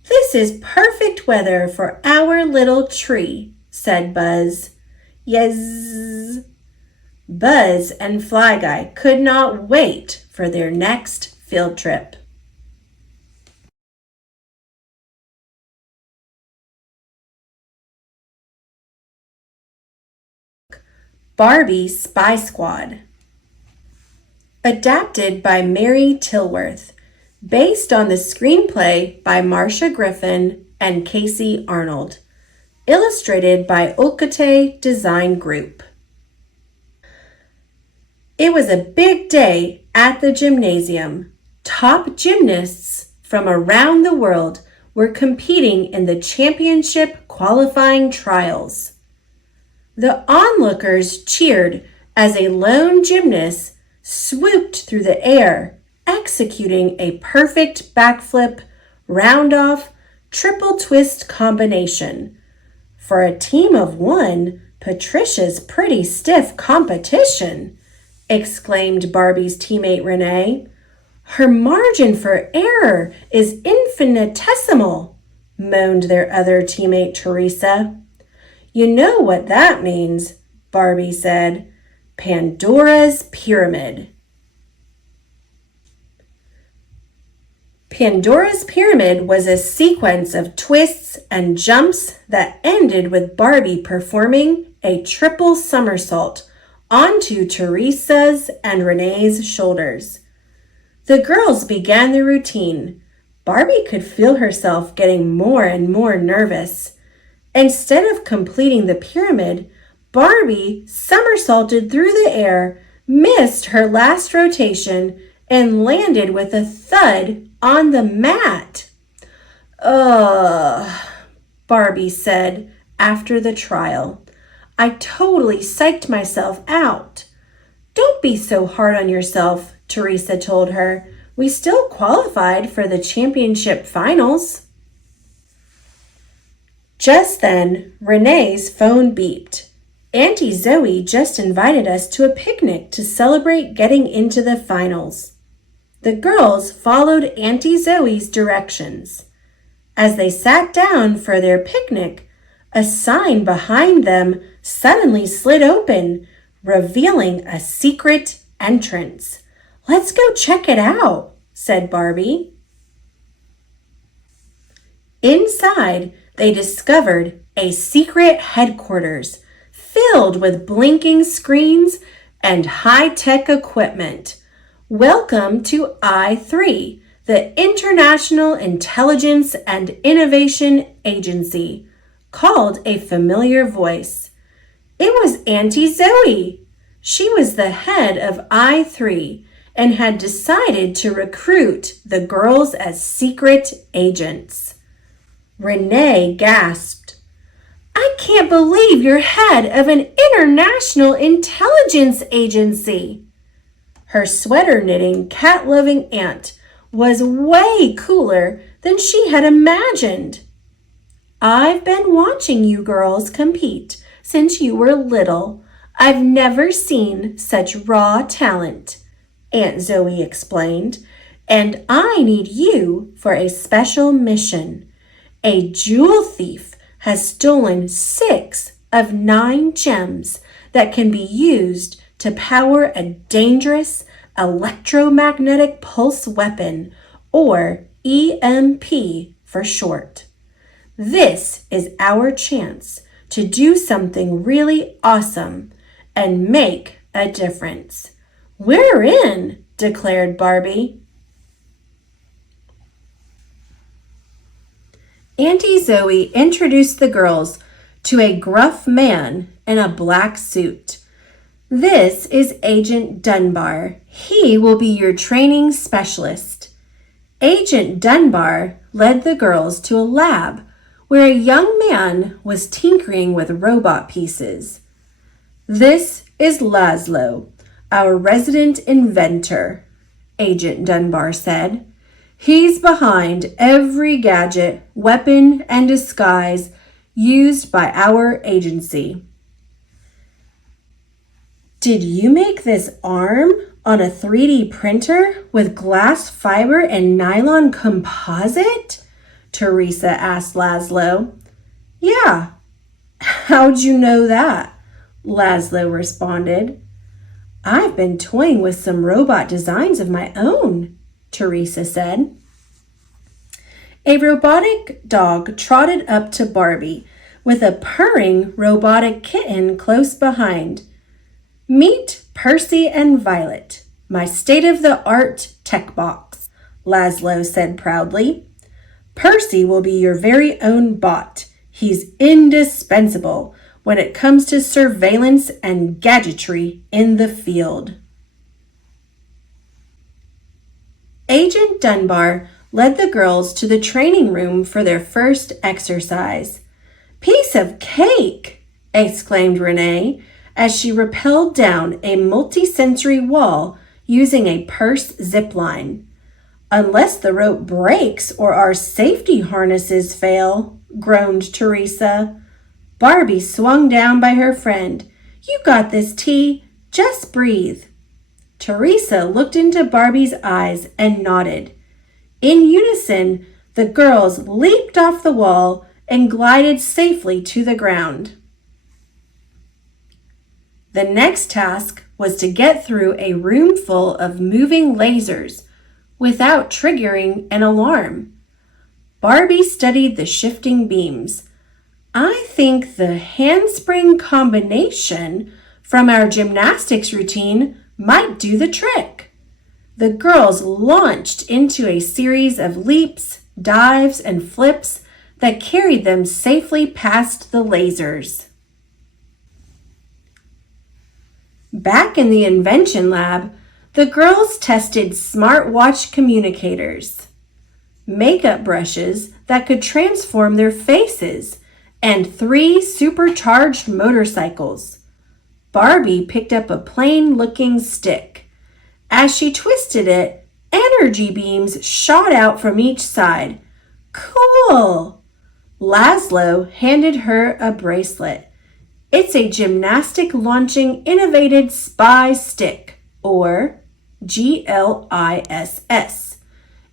"This is perfect weather for our little tree," said Buzz. "Yes." Buzz and Fly Guy could not wait for their next field trip. Barbie Spy Squad. Adapted by Mary Tilworth, based on the screenplay by Marcia Griffin and Casey Arnold, illustrated by Okate Design Group. It was a big day at the gymnasium. Top gymnasts from around the world were competing in the championship qualifying trials. The onlookers cheered as a lone gymnast swooped through the air, executing a perfect backflip, round-off, triple twist combination. For a team of one, Patricia's pretty stiff competition, exclaimed Barbie's teammate Renee. Her margin for error is infinitesimal, moaned their other teammate Teresa. You know what that means, Barbie said. Pandora's Pyramid. Pandora's Pyramid was a sequence of twists and jumps that ended with Barbie performing a triple somersault onto Teresa's and Renee's shoulders. The girls began the routine. Barbie could feel herself getting more and more nervous. Instead of completing the pyramid, Barbie somersaulted through the air, missed her last rotation, and landed with a thud on the mat. Ugh, Barbie said after the trial. I totally psyched myself out. Don't be so hard on yourself, Teresa told her. We still qualified for the championship finals. Just then, Renee's phone beeped. Auntie Zoe just invited us to a picnic to celebrate getting into the finals. The girls followed Auntie Zoe's directions. As they sat down for their picnic, a sign behind them suddenly slid open, revealing a secret entrance. Let's go check it out, said Barbie. Inside, they discovered a secret headquarters filled with blinking screens and high-tech equipment. Welcome to I3, the International Intelligence and Innovation Agency, called a familiar voice. It was Auntie Zoe. She was the head of I3 and had decided to recruit the girls as secret agents. Renee gasped. I can't believe you're head of an international intelligence agency. Her sweater-knitting, cat-loving aunt was way cooler than she had imagined. I've been watching you girls compete since you were little. I've never seen such raw talent, Aunt Zoe explained, and I need you for a special mission. A jewel thief has stolen 6 of 9 gems that can be used to power a dangerous electromagnetic pulse weapon, or EMP for short. This is our chance to do something really awesome and make a difference. We're in, declared Barbie. Auntie Zoe introduced the girls to a gruff man in a black suit. This is Agent Dunbar. He will be your training specialist. Agent Dunbar led the girls to a lab where a young man was tinkering with robot pieces. This is Laszlo, our resident inventor, Agent Dunbar said. He's behind every gadget, weapon, and disguise used by our agency. Did you make this arm on a 3D printer with glass fiber and nylon composite? Teresa asked Laszlo. Yeah. How'd you know that? Laszlo responded. I've been toying with some robot designs of my own, Teresa said. A robotic dog trotted up to Barbie with a purring robotic kitten close behind. Meet Percy and Violet, my state-of-the-art tech box, Laszlo said proudly. Percy will be your very own bot. He's indispensable when it comes to surveillance and gadgetry in the field. Agent Dunbar led the girls to the training room for their first exercise. "Piece of cake!" exclaimed Renee as she rappelled down a multi-sensory wall using a purse zip line. "Unless the rope breaks or our safety harnesses fail," groaned Teresa. Barbie swung down by her friend. "You got this, T. Just breathe." Teresa looked into Barbie's eyes and nodded. In unison, the girls leaped off the wall and glided safely to the ground. The next task was to get through a room full of moving lasers without triggering an alarm. Barbie studied the shifting beams. "I think the handspring combination from our gymnastics routine might do the trick." The girls launched into a series of leaps, dives, and flips that carried them safely past the lasers. Back in the invention lab, the girls tested smartwatch communicators, makeup brushes that could transform their faces, and 3 supercharged motorcycles. Barbie picked up a plain-looking stick. As she twisted it, energy beams shot out from each side. "Cool!" Laszlo handed her a bracelet. "It's a gymnastic launching innovated spy stick, or GLISS.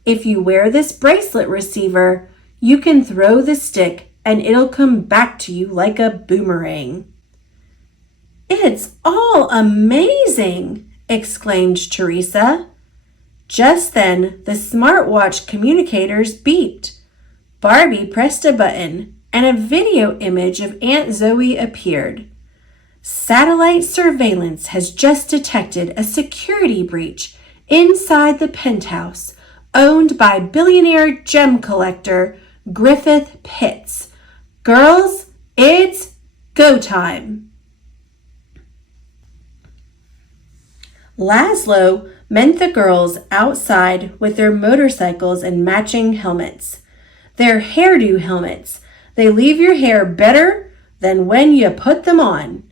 If you wear this bracelet receiver, you can throw the stick and it'll come back to you like a boomerang." "It's all amazing!" exclaimed Teresa. Just then, the smartwatch communicators beeped. Barbie pressed a button, and a video image of Aunt Zoe appeared. "Satellite surveillance has just detected a security breach inside the penthouse owned by billionaire gem collector Griffith Pitts. Girls, it's go time." Laszlo met the girls outside with their motorcycles and matching helmets. They're hairdo helmets. They leave your hair better than when you put them on.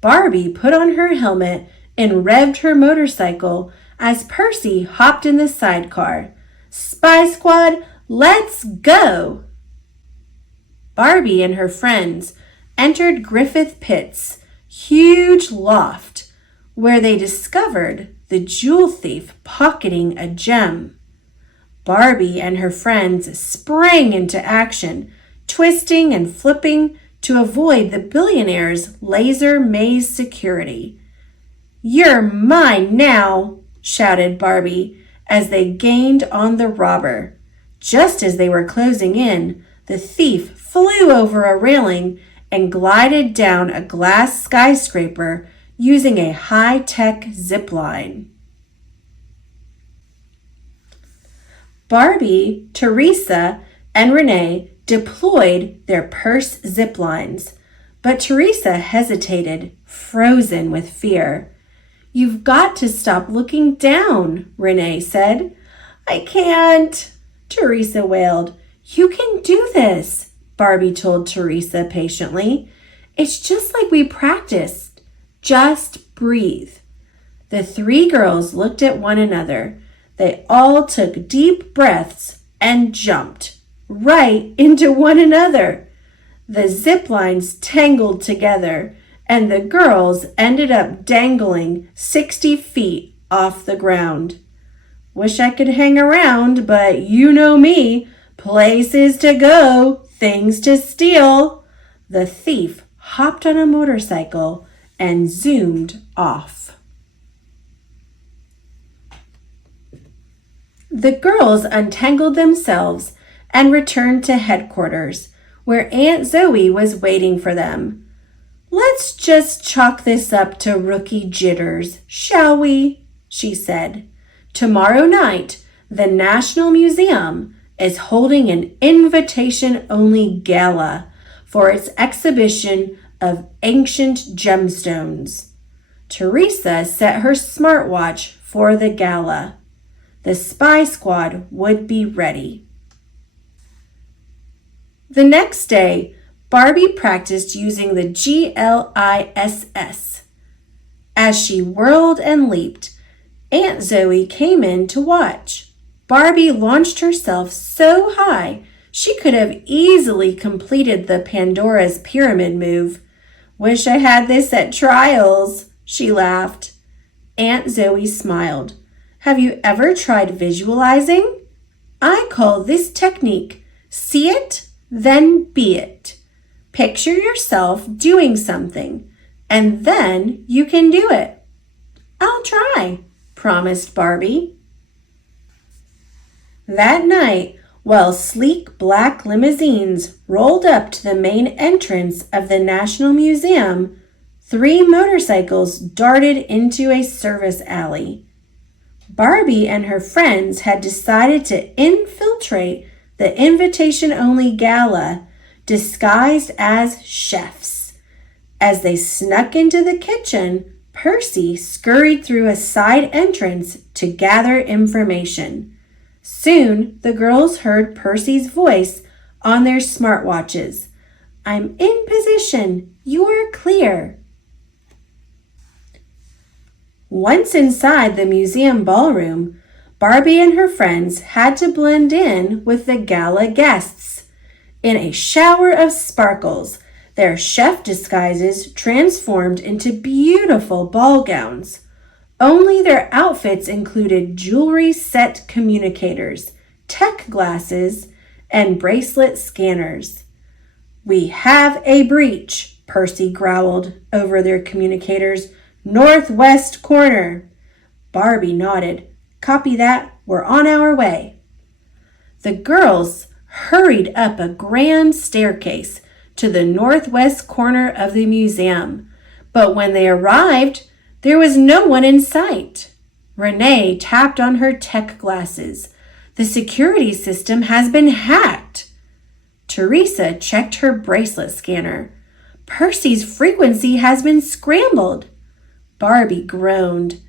Barbie put on her helmet and revved her motorcycle as Percy hopped in the sidecar. "Spy Squad, let's go!" Barbie and her friends entered Griffith Pitts' huge loft, where they discovered the jewel thief pocketing a gem. Barbie and her friends sprang into action, twisting and flipping to avoid the billionaire's laser maze security. "You're mine now!" shouted Barbie as they gained on the robber. Just as they were closing in, the thief flew over a railing and glided down a glass skyscraper using a high-tech zip line. Barbie, Teresa, and Renee deployed their purse zip lines, but Teresa hesitated, frozen with fear. "You've got to stop looking down," Renee said. "I can't," Teresa wailed. "You can do this," Barbie told Teresa patiently. "It's just like we practiced. Just breathe." The 3 girls looked at one another. They all took deep breaths and jumped right into one another. The zip lines tangled together, and the girls ended up dangling 60 feet off the ground. "Wish I could hang around, but you know me. Places to go, things to steal." The thief hopped on a motorcycle and zoomed off. The girls untangled themselves and returned to headquarters, where Aunt Zoe was waiting for them. "Let's just chalk this up to rookie jitters, shall we?" she said. "Tomorrow night, the National Museum is holding an invitation-only gala for its exhibition of ancient gemstones." Teresa set her smartwatch for the gala. The spy squad would be ready. The next day, Barbie practiced using the GLISS. As she whirled and leaped, Aunt Zoe came in to watch. Barbie launched herself so high she could have easily completed the Pandora's Pyramid move. "Wish I had this at trials," she laughed. Aunt Zoe smiled. "Have you ever tried visualizing? I call this technique see it, then be it. Picture yourself doing something, and then you can do it." "I'll try," promised Barbie. That night, while sleek black limousines rolled up to the main entrance of the National Museum, 3 motorcycles darted into a service alley. Barbie and her friends had decided to infiltrate the invitation-only gala disguised as chefs. As they snuck into the kitchen, Percy scurried through a side entrance to gather information. Soon, the girls heard Percy's voice on their smartwatches. "I'm in position. You're clear." Once inside the museum ballroom, Barbie and her friends had to blend in with the gala guests. In a shower of sparkles, their chef disguises transformed into beautiful ball gowns. Only their outfits included jewelry-set communicators, tech glasses, and bracelet scanners. "We have a breach," Percy growled over their communicators. "Northwest corner." Barbie nodded. "Copy that. We're on our way." The girls hurried up a grand staircase to the northwest corner of the museum, but when they arrived, there was no one in sight. Renee tapped on her tech glasses. "The security system has been hacked." Teresa checked her bracelet scanner. "Percy's frequency has been scrambled." Barbie groaned.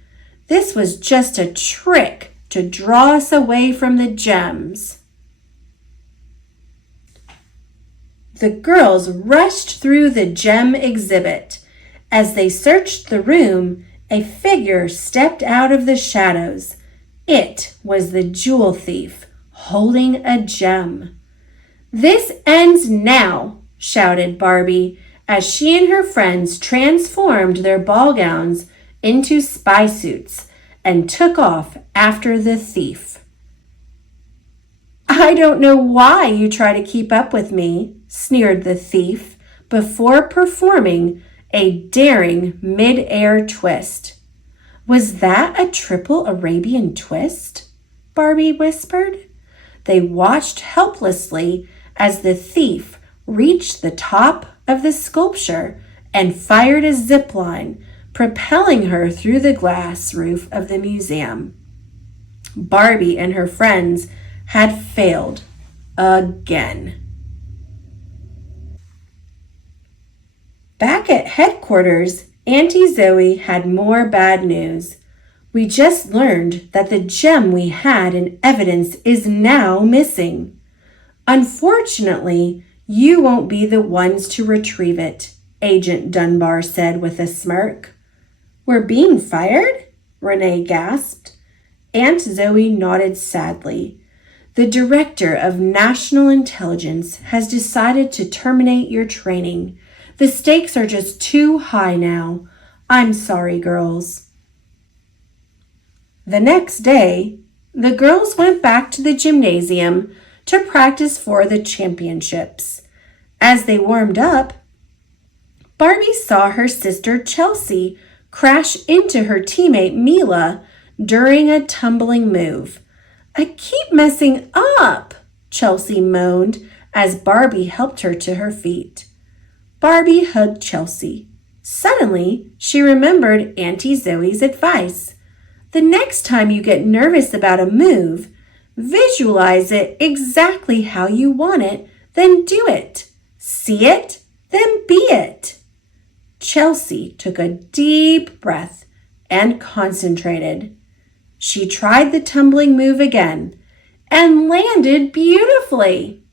This was just a trick to draw us away from the gems. The girls rushed through the gem exhibit. As they searched the room, a figure stepped out of the shadows. It was the jewel thief, holding a gem. "This ends now," shouted Barbie, as she and her friends transformed their ball gowns into spy suits and took off after the thief. "I don't know why you try to keep up with me," sneered the thief before performing a daring mid-air twist. "Was that a triple Arabian twist?" Barbie whispered. They watched helplessly as the thief reached the top of the sculpture and fired a zip line, propelling her through the glass roof of the museum. Barbie and her friends had failed again. Back at headquarters, Auntie Zoe had more bad news. "We just learned that the gem we had in evidence is now missing. Unfortunately, you won't be the ones to retrieve it," Agent Dunbar said with a smirk. "We're being fired?" Renee gasped. Aunt Zoe nodded sadly. "The Director of National Intelligence has decided to terminate your training. The stakes are just too high now. I'm sorry, girls." The next day, the girls went back to the gymnasium to practice for the championships. As they warmed up, Barbie saw her sister Chelsea crash into her teammate Mila during a tumbling move. "I keep messing up," Chelsea moaned as Barbie helped her to her feet. Barbie hugged Chelsea. Suddenly, she remembered Auntie Zoe's advice. "The next time you get nervous about a move, visualize it exactly how you want it, then do it. See it, then be it." Chelsea took a deep breath and concentrated. She tried the tumbling move again and landed beautifully.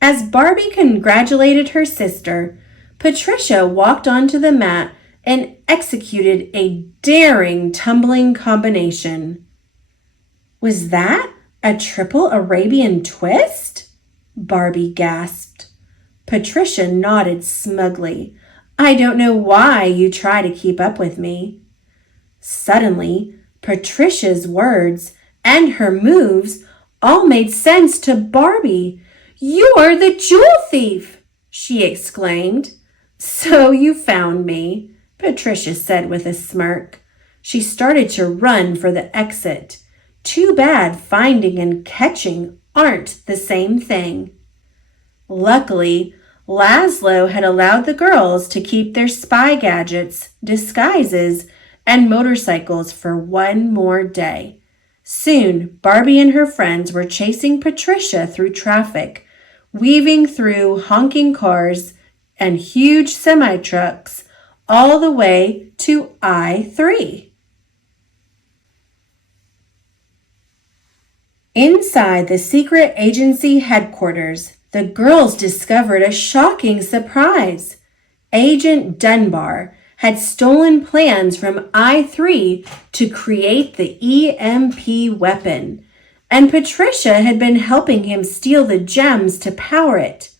As Barbie congratulated her sister, Patricia walked onto the mat and executed a daring tumbling combination. Was that a triple Arabian twist? Barbie gasped. Patricia nodded smugly. I don't know why you try to keep up with me. Suddenly, Patricia's words and her moves all made sense to Barbie. You're the jewel thief, she exclaimed. So you found me, Patricia said with a smirk. She started to run for the exit. Too bad finding and catching aren't the same thing. Luckily, Laszlo had allowed the girls to keep their spy gadgets, disguises, and motorcycles for one more day. Soon, Barbie and her friends were chasing Patricia through traffic, weaving through honking cars and huge semi-trucks all the way to I-3. Inside the secret agency headquarters, the girls discovered a shocking surprise. Agent Dunbar had stolen plans from I-3 to create the EMP weapon, and Patricia had been helping him steal the gems to power it.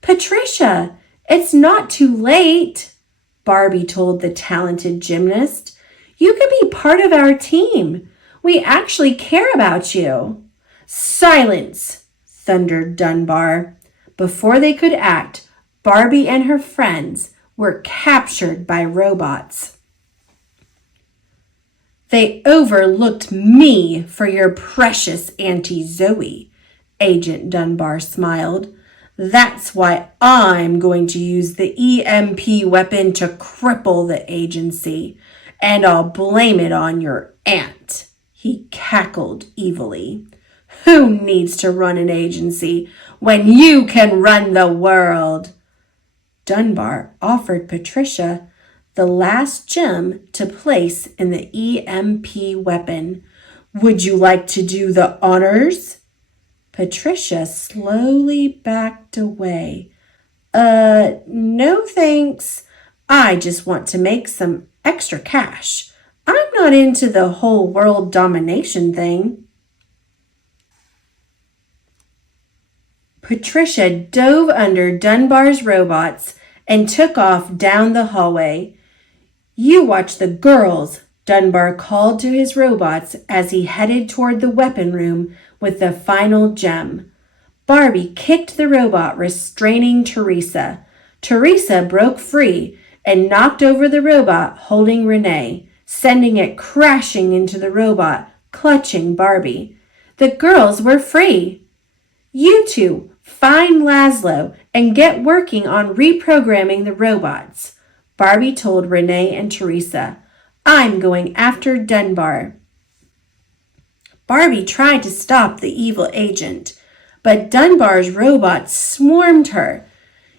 Patricia, it's not too late, Barbie told the talented gymnast. You can be part of our team. We actually care about you. Silence, thundered Dunbar. Before they could act, Barbie and her friends were captured by robots. They overlooked me for your precious Auntie Zoe, Agent Dunbar smiled. That's why I'm going to use the EMP weapon to cripple the agency, and I'll blame it on your aunt, he cackled evilly. Who needs to run an agency when you can run the world? Dunbar offered Patricia the last gem to place in the EMP weapon. Would you like to do the honors? Patricia slowly backed away. No thanks. I just want to make some extra cash. I'm not into the whole world domination thing. Patricia dove under Dunbar's robots and took off down the hallway. You watch the girls, Dunbar called to his robots as he headed toward the weapon room with the final gem. Barbie kicked the robot, restraining Teresa. Teresa broke free and knocked over the robot holding Renee, sending it crashing into the robot, clutching Barbie. The girls were free. You two, find Laszlo and get working on reprogramming the robots, Barbie told Renee and Teresa. I'm going after Dunbar. Barbie tried to stop the evil agent, but Dunbar's robots swarmed her.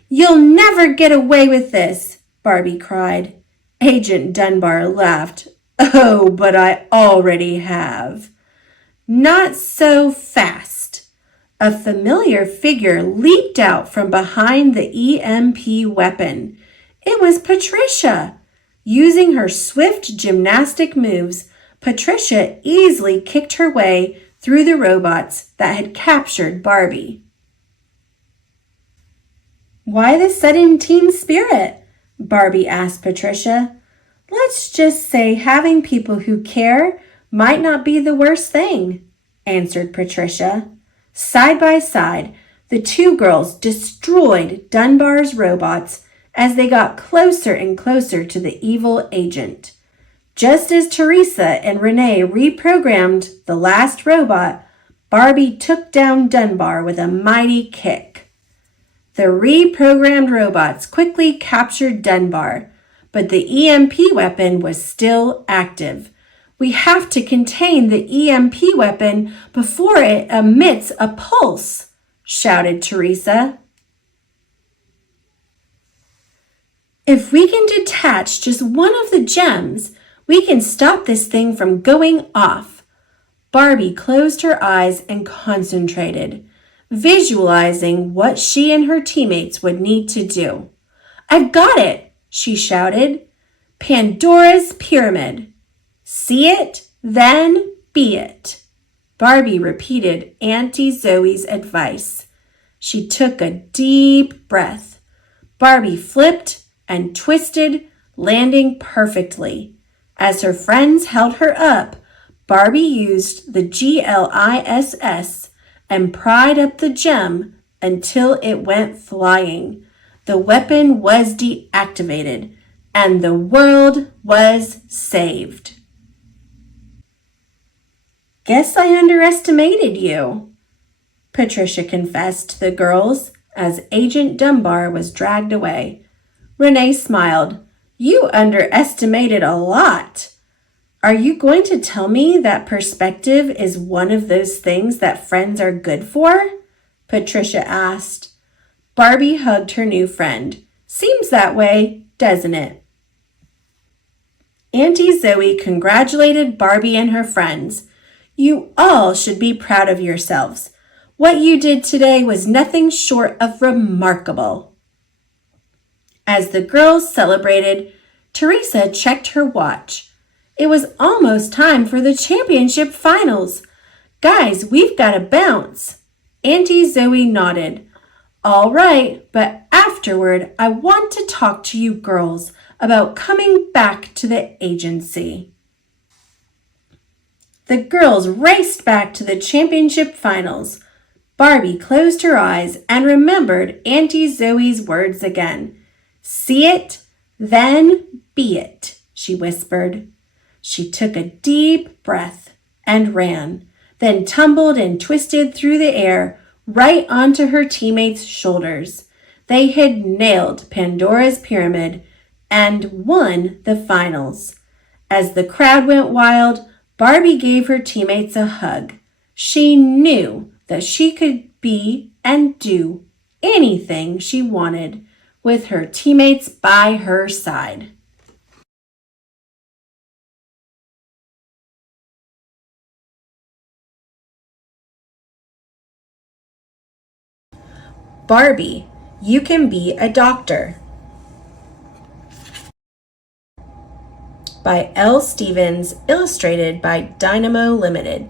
You'll never get away with this, Barbie cried. Agent Dunbar laughed. Oh, but I already have. Not so fast. A familiar figure leaped out from behind the EMP weapon. It was Patricia. Using her swift gymnastic moves, Patricia easily kicked her way through the robots that had captured Barbie. Why the sudden team spirit? Barbie asked Patricia. Let's just say having people who care might not be the worst thing, answered Patricia. Side by side, the two girls destroyed Dunbar's robots as they got closer and closer to the evil agent. Just as Teresa and Renee reprogrammed the last robot, Barbie took down Dunbar with a mighty kick. The reprogrammed robots quickly captured Dunbar, but the EMP weapon was still active. We have to contain the EMP weapon before it emits a pulse, shouted Teresa. If we can detach just one of the gems, We can stop this thing from going off. Barbie closed her eyes and concentrated, visualizing what she and her teammates would need to do. I've got it, she shouted. Pandora's Pyramid. See it, then be it. Barbie repeated Auntie Zoe's advice. She took a deep breath. Barbie flipped and twisted, landing perfectly. As her friends held her up, Barbie used the GLISS and pried up the gem until it went flying. The weapon was deactivated, and the world was saved. Guess I underestimated you, Patricia confessed to the girls as Agent Dunbar was dragged away. Renee smiled. You underestimated a lot. Are you going to tell me that perspective is one of those things that friends are good for? Patricia asked. Barbie hugged her new friend. Seems that way, doesn't it? Auntie Zoe congratulated Barbie and her friends. You all should be proud of yourselves. What you did today was nothing short of remarkable. As the girls celebrated, Teresa checked her watch. It was almost time for the championship finals. Guys, we've got to bounce. Auntie Zoe nodded. All right, but afterward, I want to talk to you girls about coming back to the agency. The girls raced back to the championship finals. Barbie closed her eyes and remembered Auntie Zoe's words again. See it, then be it, she whispered. She took a deep breath and ran, then tumbled and twisted through the air right onto her teammates' shoulders. They had nailed Pandora's Pyramid and won the finals. As the crowd went wild, Barbie gave her teammates a hug. She knew that she could be and do anything she wanted with her teammates by her side. Barbie, You Can Be a Doctor by L. Stevens, illustrated by Dynamo Limited.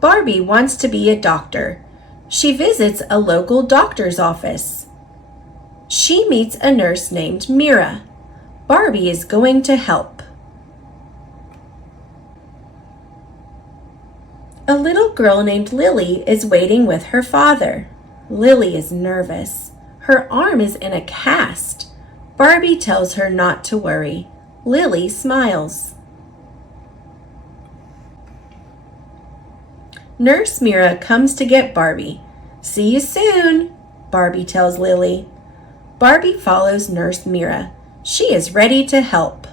Barbie wants to be a doctor. She visits a local doctor's office. She meets a nurse named Mira. Barbie is going to help. A little girl named Lily is waiting with her father. Lily is nervous. Her arm is in a cast. Barbie tells her not to worry. Lily smiles. Nurse Mira comes to get Barbie. See you soon, Barbie tells Lily. Barbie follows Nurse Mira. She is ready to help.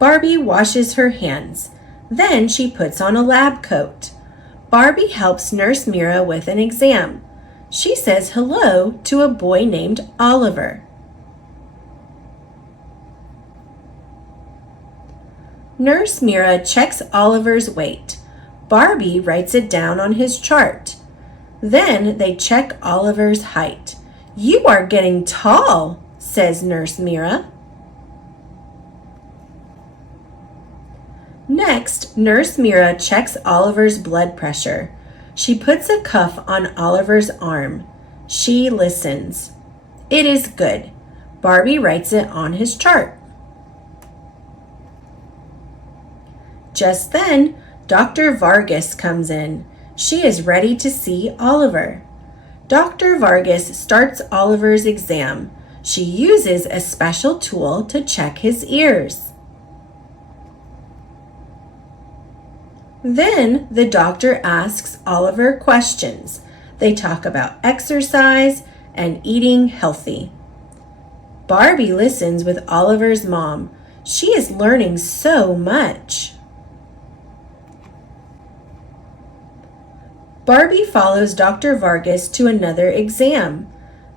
Barbie washes her hands. Then she puts on a lab coat. Barbie helps Nurse Mira with an exam. She says hello to a boy named Oliver. Nurse Mira checks Oliver's weight. Barbie writes it down on his chart. Then they check Oliver's height. You are getting tall, says Nurse Mira. Next, Nurse Mira checks Oliver's blood pressure. She puts a cuff on Oliver's arm. She listens. It is good. Barbie writes it on his chart. Just then, Dr. Vargas comes in. She is ready to see Oliver. Dr. Vargas starts Oliver's exam. She uses a special tool to check his ears. Then the doctor asks Oliver questions. They talk about exercise and eating healthy. Barbie listens with Oliver's mom. She is learning so much. Barbie follows Dr. Vargas to another exam.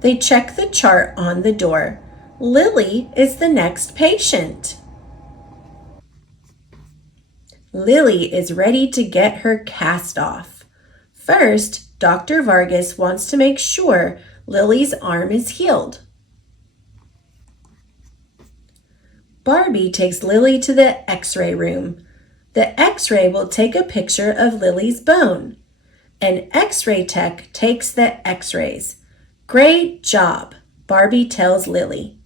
They check the chart on the door. Lily is the next patient. Lily is ready to get her cast off. First, Dr. Vargas wants to make sure Lily's arm is healed. Barbie takes Lily to the X-ray room. The X-ray will take a picture of Lily's bone. An X-ray tech takes the X-rays. Great job, Barbie tells Lily.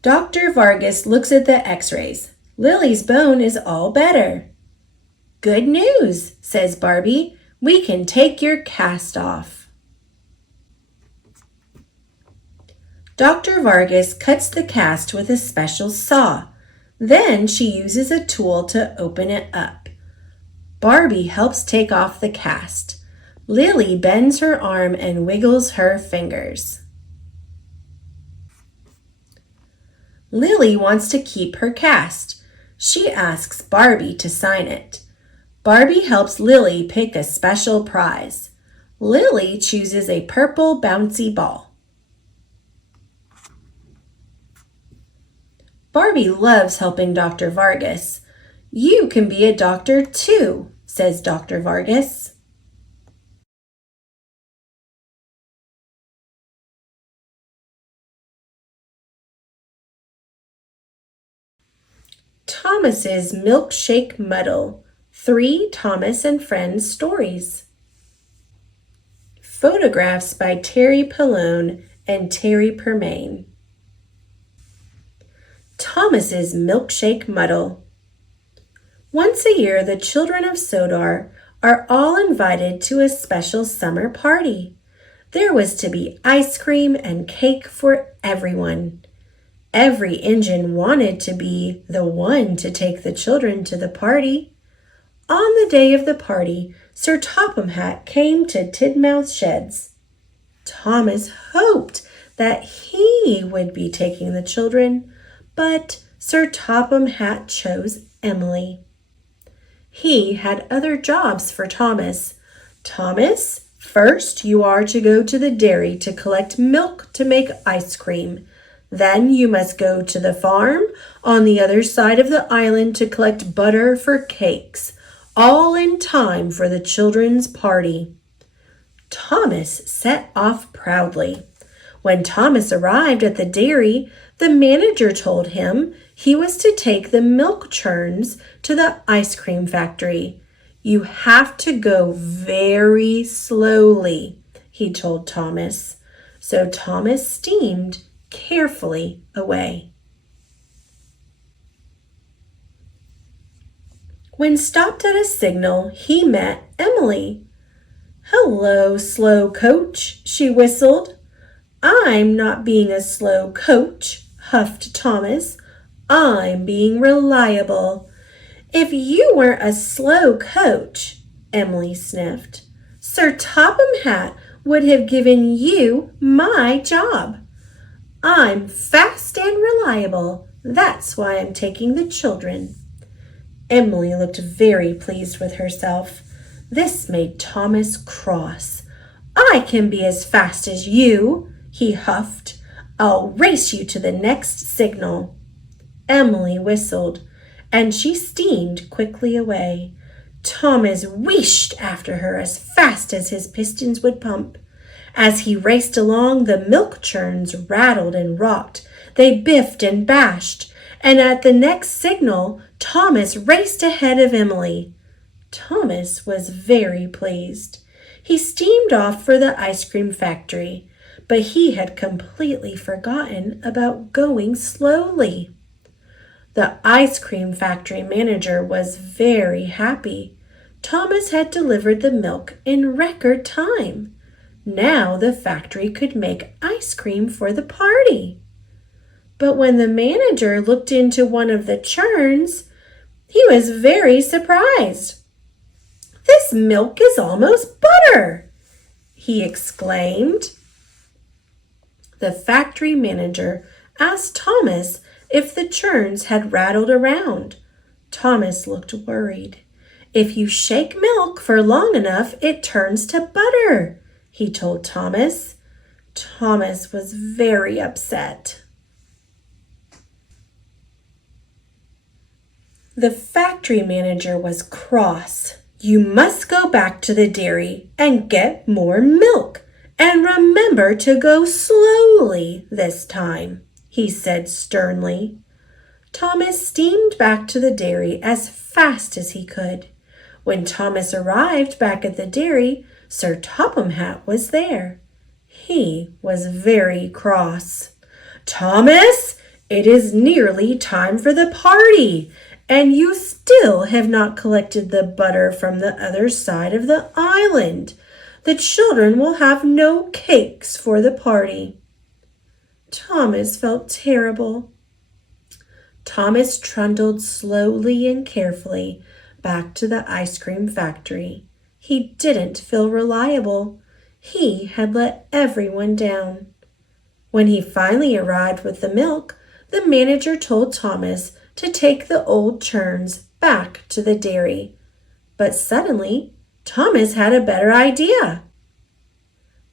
Dr. Vargas looks at the X-rays. Lily's bone is all better. Good news, says Barbie. We can take your cast off. Dr. Vargas cuts the cast with a special saw. Then she uses a tool to open it up. Barbie helps take off the cast. Lily bends her arm and wiggles her fingers. Lily wants to keep her cast. She asks Barbie to sign it. Barbie helps Lily pick a special prize. Lily chooses a purple bouncy ball. Barbie loves helping Dr. Vargas. You can be a doctor too, says Dr. Vargas. Thomas's Milkshake Muddle. 3 Thomas and Friends stories. Photographs by Terry Pallone and Terry Permain. Thomas's Milkshake Muddle. Once a year, the children of Sodar are all invited to a special summer party. There was to be ice cream and cake for everyone. Every engine wanted to be the one to take the children to the party. On the day of the party, Sir Topham Hatt came to Tidmouth Sheds. Thomas hoped that he would be taking the children, but Sir Topham Hatt chose Emily. He had other jobs for Thomas. Thomas, first you are to go to the dairy to collect milk to make ice cream. Then you must go to the farm on the other side of the island to collect butter for cakes, all in time for the children's party. Thomas set off proudly. When Thomas arrived at the dairy, the manager told him he was to take the milk churns to the ice cream factory. You have to go very slowly, he told Thomas. So Thomas steamed carefully away. When stopped at a signal, he met Emily. "Hello, slow coach," she whistled. "I'm not being a slow coach," huffed Thomas. "I'm being reliable." "If you weren't a slow coach," Emily sniffed, "Sir Topham Hatt would have given you my job. I'm fast and reliable. That's why I'm taking the children." Emily looked very pleased with herself. This made Thomas cross. "I can be as fast as you," he huffed. "I'll race you to the next signal." Emily whistled, and she steamed quickly away. Thomas wheeshed after her as fast as his pistons would pump. As he raced along, the milk churns rattled and rocked. They biffed and bashed. And at the next signal, Thomas raced ahead of Emily. Thomas was very pleased. He steamed off for the ice cream factory, but he had completely forgotten about going slowly. The ice cream factory manager was very happy. Thomas had delivered the milk in record time. Now the factory could make ice cream for the party. But when the manager looked into one of the churns, he was very surprised. "This milk is almost butter," he exclaimed. The factory manager asked Thomas if the churns had rattled around. Thomas looked worried. If you shake milk for long enough, it turns to butter, he told Thomas. Thomas was very upset. The factory manager was cross. You must go back to the dairy and get more milk. And remember to go slowly this time, he said sternly. Thomas steamed back to the dairy as fast as he could. When Thomas arrived back at the dairy, Sir Topham Hatt was there. He was very cross. Thomas, it is nearly time for the party, and you still have not collected the butter from the other side of the island. The children will have no cakes for the party. Thomas felt terrible. Thomas trundled slowly and carefully back to the ice cream factory. He didn't feel reliable. He had let everyone down. When he finally arrived with the milk, the manager told Thomas to take the old churns back to the dairy. But suddenly, Thomas had a better idea.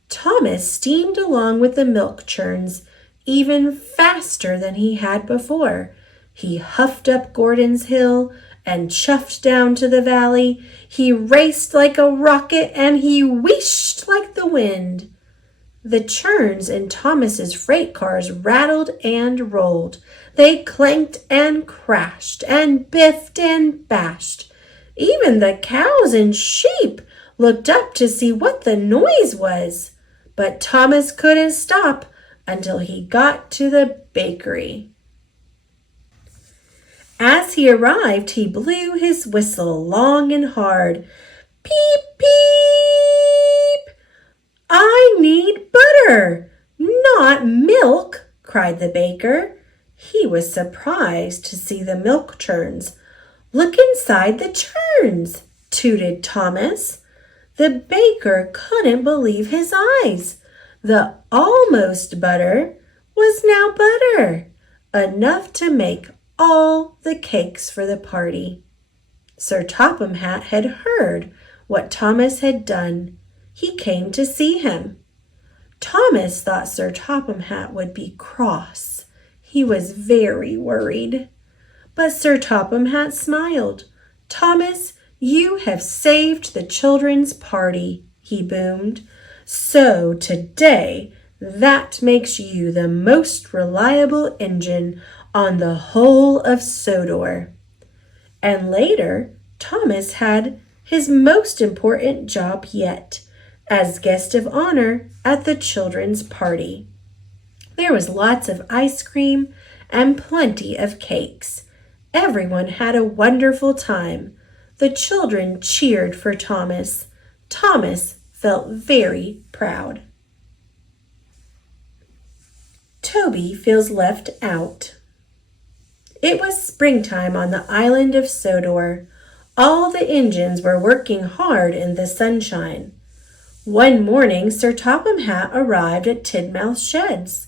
Thomas steamed along with the milk churns even faster than he had before. He huffed up Gordon's Hill and chuffed down to the valley. He raced like a rocket and he wheeshed like the wind. The churns in Thomas's freight cars rattled and rolled. They clanked and crashed and biffed and bashed. Even the cows and sheep looked up to see what the noise was. But Thomas couldn't stop until he got to the bakery. As he arrived, he blew his whistle long and hard. Peep, peep! I need butter, not milk, cried the baker. He was surprised to see the milk churns. Look inside the churns, tooted Thomas. The baker couldn't believe his eyes. The almost butter was now butter, enough to make all the cakes for the party. Sir Topham Hatt had heard what Thomas had done. He came to see him. Thomas thought Sir Topham Hatt would be cross. He was very worried. But Sir Topham Hatt smiled. Thomas, you have saved the children's party, he boomed. So today, that makes you the most reliable engine on the whole of Sodor. And later, Thomas had his most important job yet, as guest of honor at the children's party. There was lots of ice cream and plenty of cakes. Everyone had a wonderful time. The children cheered for Thomas. Thomas felt very proud. Toby feels left out. It was springtime on the island of Sodor. All the engines were working hard in the sunshine. One morning, Sir Topham Hatt arrived at Tidmouth's sheds.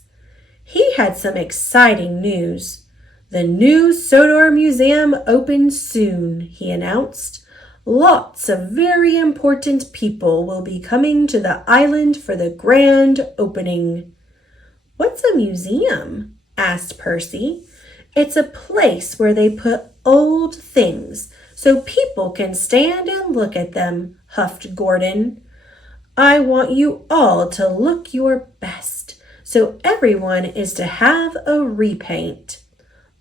He had some exciting news. The new Sodor Museum opens soon, he announced. Lots of very important people will be coming to the island for the grand opening. What's a museum? Asked Percy. It's a place where they put old things so people can stand and look at them, huffed Gordon. I want you all to look your best, so everyone is to have a repaint.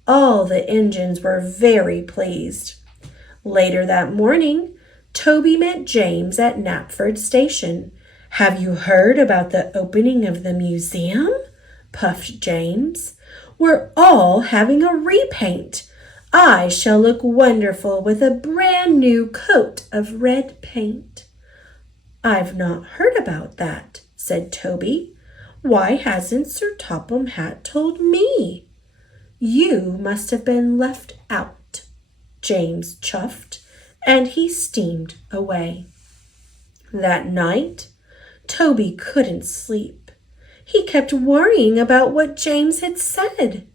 All the engines were very pleased. Later that morning, Toby met James at Knapford Station. Have you heard about the opening of the museum? Puffed James. We're all having a repaint. I shall look wonderful with a brand new coat of red paint. I've not heard about that, said Toby. Why hasn't Sir Topham Hatt told me? You must have been left out, James chuffed, and he steamed away. That night, Toby couldn't sleep. He kept worrying about what James had said.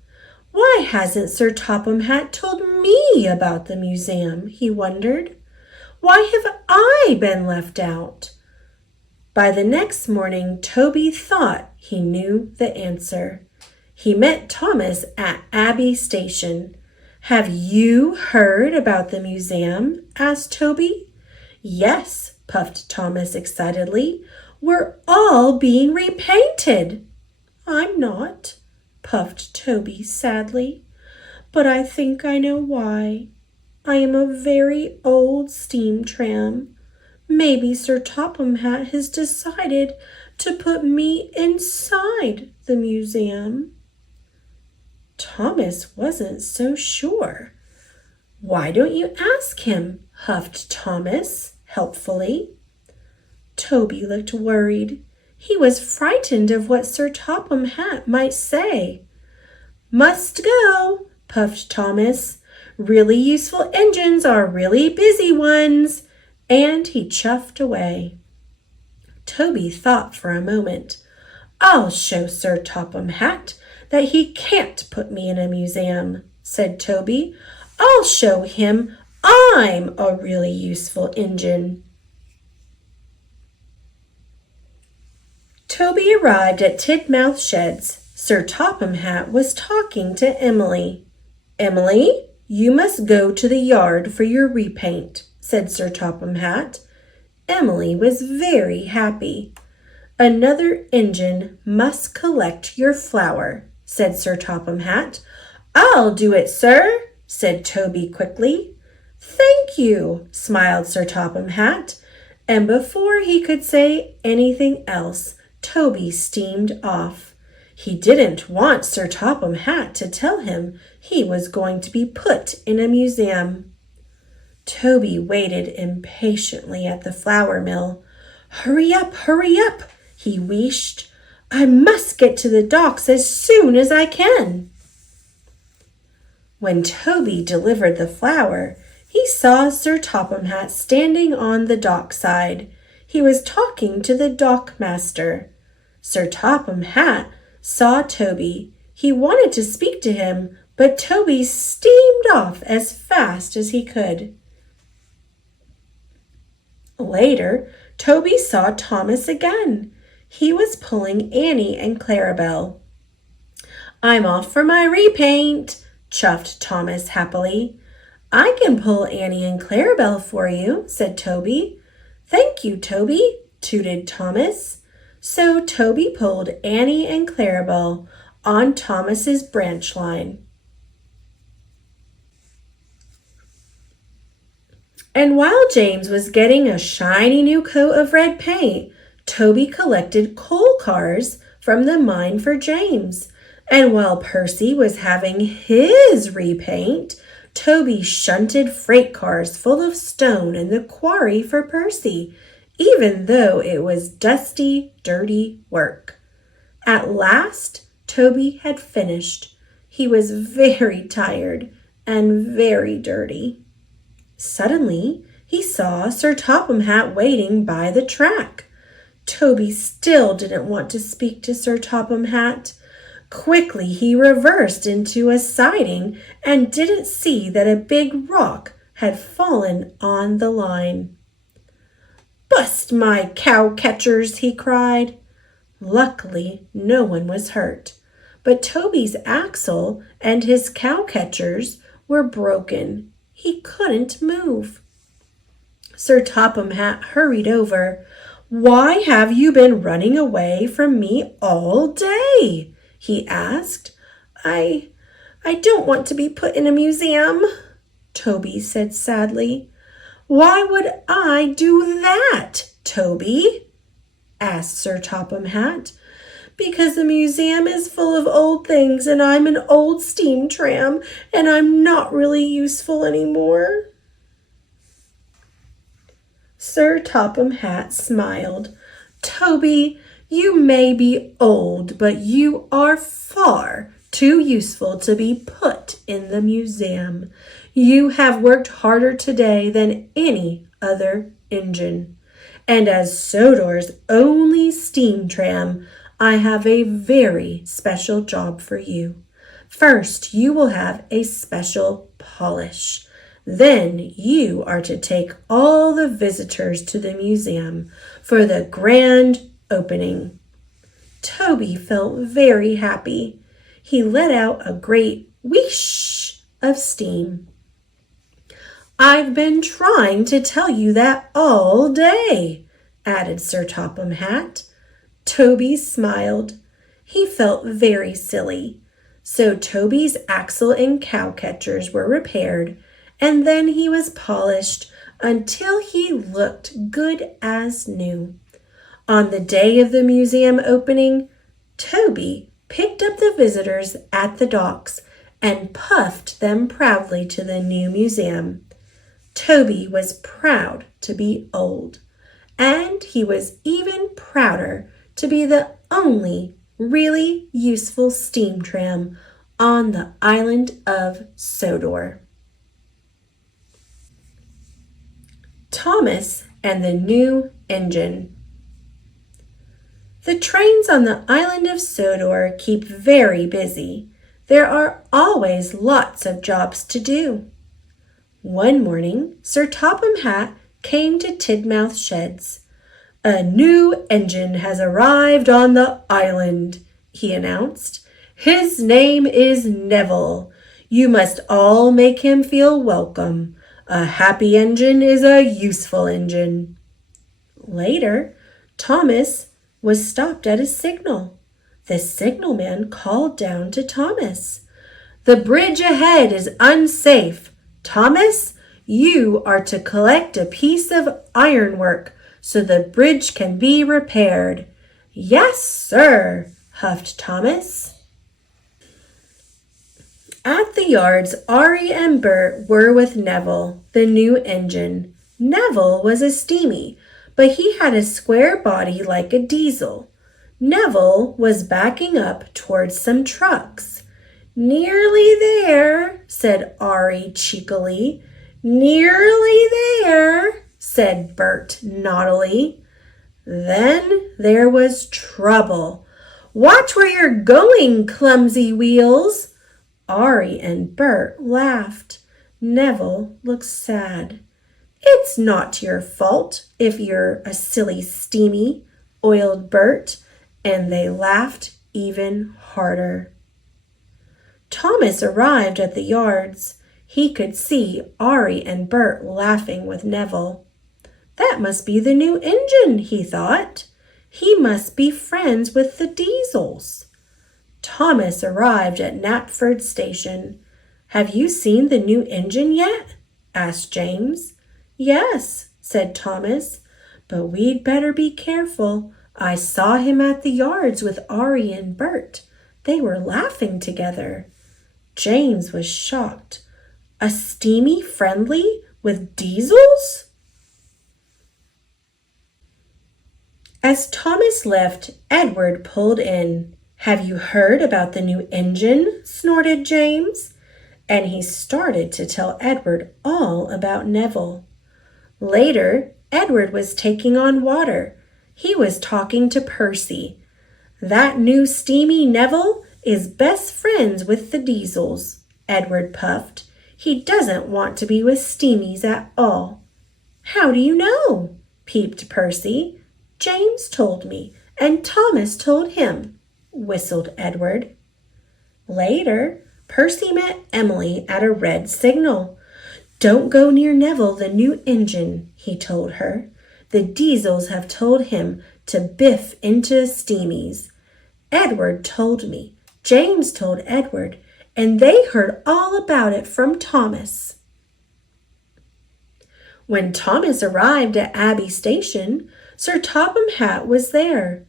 Why hasn't Sir Topham Hatt told me about the museum, he wondered. Why have I been left out?" By the next morning, Toby thought he knew the answer. He met Thomas at Abbey Station. "Have you heard about the museum?" asked Toby. "Yes," puffed Thomas excitedly. "We're all being repainted." "I'm not," puffed Toby sadly. "But I think I know why. I am a very old steam tram. Maybe Sir Topham Hatt has decided to put me inside the museum." Thomas wasn't so sure. "Why don't you ask him?" huffed Thomas helpfully. Toby looked worried. He was frightened of what Sir Topham Hatt might say. "Must go," puffed Thomas. "Really useful engines are really busy ones." And he chuffed away. Toby thought for a moment. "I'll show Sir Topham Hatt that he can't put me in a museum," said Toby. "I'll show him I'm a really useful engine." Toby arrived at Tidmouth Sheds. Sir Topham Hatt was talking to Emily. "Emily, you must go to the yard for your repaint," said Sir Topham Hatt. Emily was very happy. "Another engine must collect your flour," said Sir Topham Hatt. "I'll do it, sir," said Toby quickly. "Thank you," smiled Sir Topham Hatt. And before he could say anything else, Toby steamed off. He didn't want Sir Topham Hatt to tell him he was going to be put in a museum. Toby waited impatiently at the flour mill. Hurry up, he wheezed. "I must get to the docks as soon as I can." When Toby delivered the flour, he saw Sir Topham Hatt standing on the dockside. He was talking to the dockmaster. Sir Topham Hatt saw Toby. He wanted to speak to him, but Toby steamed off as fast as he could. Later, Toby saw Thomas again. He was pulling Annie and Clarabelle. "I'm off for my repaint," chuffed Thomas happily. "I can pull Annie and Clarabelle for you," said Toby. "Thank you, Toby," tooted Thomas. So Toby pulled Annie and Clarabelle on Thomas's branch line. And while James was getting a shiny new coat of red paint, Toby collected coal cars from the mine for James. And while Percy was having his repaint, Toby shunted freight cars full of stone in the quarry for Percy, even though it was dusty, dirty work. At last, Toby had finished. He was very tired and very dirty. Suddenly, he saw Sir Topham Hatt waiting by the track. Toby still didn't want to speak to Sir Topham Hatt. Quickly, he reversed into a siding and didn't see that a big rock had fallen on the line. "Bust my cow catchers!" he cried. Luckily, no one was hurt, but Toby's axle and his cow catchers were broken. He couldn't move. Sir Topham Hatt hurried over. "Why have you been running away from me all day?" he asked. I don't want to be put in a museum," Toby said sadly. "Why would I do that, Toby?" asked Sir Topham Hatt. "Because the museum is full of old things and I'm an old steam tram and I'm not really useful anymore." Sir Topham Hatt smiled. "Toby, you may be old, but you are far too useful to be put in the museum. You have worked harder today than any other engine. And as Sodor's only steam tram, I have a very special job for you. First, you will have a special polish. Then you are to take all the visitors to the museum for the grand opening." Toby felt very happy. He let out a great whoosh of steam. "I've been trying to tell you that all day," added Sir Topham Hatt. Toby smiled. He felt very silly. So Toby's axle and cowcatchers were repaired, and then he was polished until he looked good as new. On the day of the museum opening, Toby picked up the visitors at the docks and puffed them proudly to the new museum. Toby was proud to be old, and he was even prouder to be the only really useful steam tram on the island of Sodor. Thomas and the New Engine. The trains on the island of Sodor keep very busy. There are always lots of jobs to do. One morning, Sir Topham Hatt came to Tidmouth Sheds. "A new engine has arrived on the island," he announced. "His name is Neville. You must all make him feel welcome. A happy engine is a useful engine." Later, Thomas was stopped at a signal. The signalman called down to Thomas, "The bridge ahead is unsafe. Thomas, you are to collect a piece of ironwork so the bridge can be repaired." "Yes, sir," huffed Thomas. At the yards, Ari and Bert were with Neville, the new engine. Neville was a steamy, but he had a square body like a diesel. Neville was backing up towards some trucks. "Nearly there," said Ari cheekily. "Nearly there," said Bert naughtily. Then there was trouble. "Watch where you're going, clumsy wheels." Ari and Bert laughed. Neville looked sad. "It's not your fault if you're a silly steamy," oiled Bert, and they laughed even harder. Thomas arrived at the yards. He could see Ari and Bert laughing with Neville. That must be the new engine, he thought. He must be friends with the Diesels. Thomas arrived at Knapford Station. "Have you seen the new engine yet?" asked James. "Yes," said Thomas, "but we'd better be careful. I saw him at the yards with Ari and Bert. They were laughing together." James was shocked. A steamy friendly with Diesels? As Thomas left, Edward pulled in. "Have you heard about the new engine?" snorted James. And he started to tell Edward all about Neville. Later, Edward was taking on water. He was talking to Percy. "That new steamy Neville is best friends with the Diesels," Edward puffed. "He doesn't want to be with steamies at all." "How do you know?" peeped Percy. "James told me, and Thomas told him," whistled Edward. Later, Percy met Emily at a red signal. "Don't go near Neville, the new engine," he told her. "The Diesels have told him to biff into steamies. Edward told me, James told Edward, and they heard all about it from Thomas." When Thomas arrived at Abbey Station, Sir Topham Hatt was there.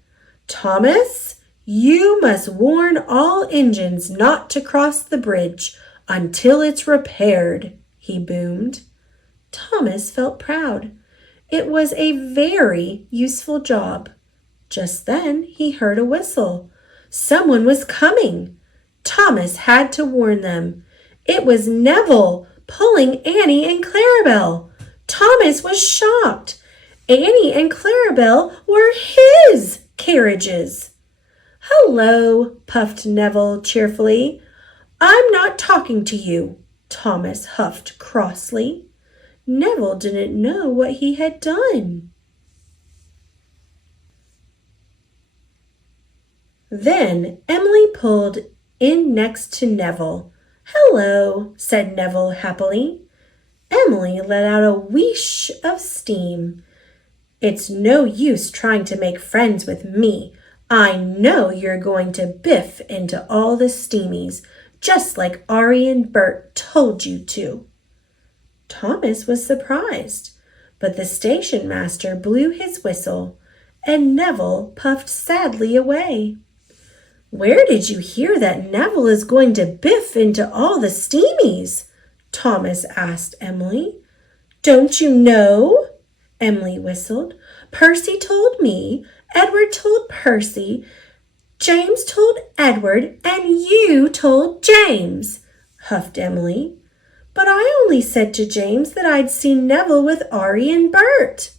"Thomas, you must warn all engines not to cross the bridge until it's repaired," he boomed. Thomas felt proud. It was a very useful job. Just then he heard a whistle. Someone was coming. Thomas had to warn them. It was Neville pulling Annie and Clarabelle. Thomas was shocked. Annie and Clarabelle were his carriages. "Hello," puffed Neville cheerfully. "I'm not talking to you. Thomas huffed crossly. Neville didn't know what he had done. Then Emily pulled in next to Neville. "Hello," said Neville happily. Emily let out a wheesh of steam. "It's no use trying to make friends with me. I know you're going to biff into all the steamies, just like Ari and Bert told you to." Thomas was surprised, but the station master blew his whistle, and Neville puffed sadly away. "Where did you hear that Neville is going to biff into all the steamies?" Thomas asked Emily. "Don't you know?" Emily whistled. "Percy told me, Edward told Percy, James told Edward, and you told James," huffed Emily. "But I only said to James that I'd seen Neville with Ari and Bert."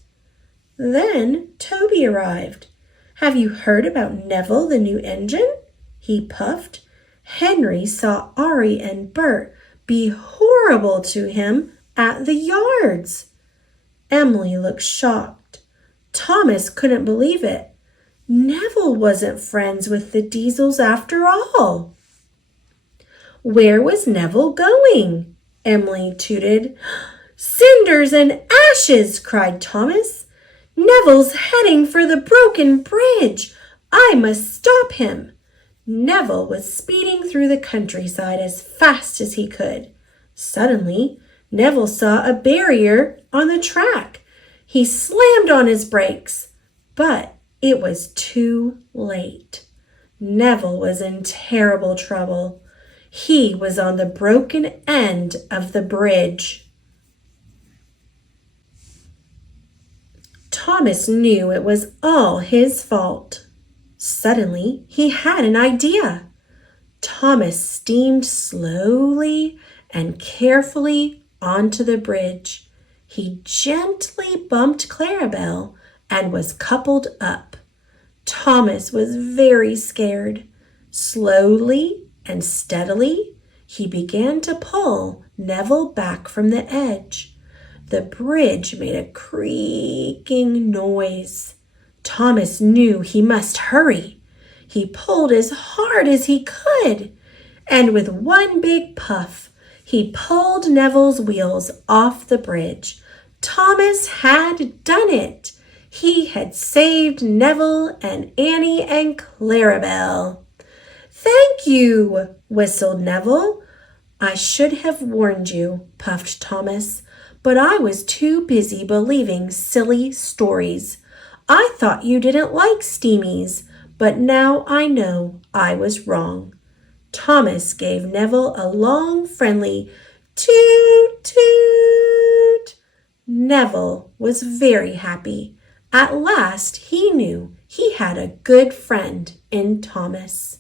Then Toby arrived. "Have you heard about Neville, the new engine?" he puffed. "Henry saw Ari and Bert be horrible to him at the yards." Emily looked shocked. Thomas couldn't believe it. Neville wasn't friends with the Diesels after all. "Where was Neville going?" Emily tooted. "Cinders and ashes!" cried Thomas. "Neville's heading for the broken bridge. I must stop him." Neville was speeding through the countryside as fast as he could. Suddenly, Neville saw a barrier on the track. He slammed on his brakes, but it was too late. Neville was in terrible trouble. He was on the broken end of the bridge. Thomas knew it was all his fault. Suddenly, he had an idea. Thomas steamed slowly and carefully onto the bridge. He gently bumped Clarabelle and was coupled up. Thomas was very scared. Slowly and steadily, he began to pull Neville back from the edge. The bridge made a creaking noise. Thomas knew he must hurry. He pulled as hard as he could, and with one big puff, he pulled Neville's wheels off the bridge. Thomas had done it. He had saved Neville and Annie and Clarabelle. "Thank you," whistled Neville. "I should have warned you," puffed Thomas, "but I was too busy believing silly stories. I thought you didn't like steamies, but now I know I was wrong." Thomas gave Neville a long, friendly toot toot. Neville was very happy. At last he knew he had a good friend in Thomas.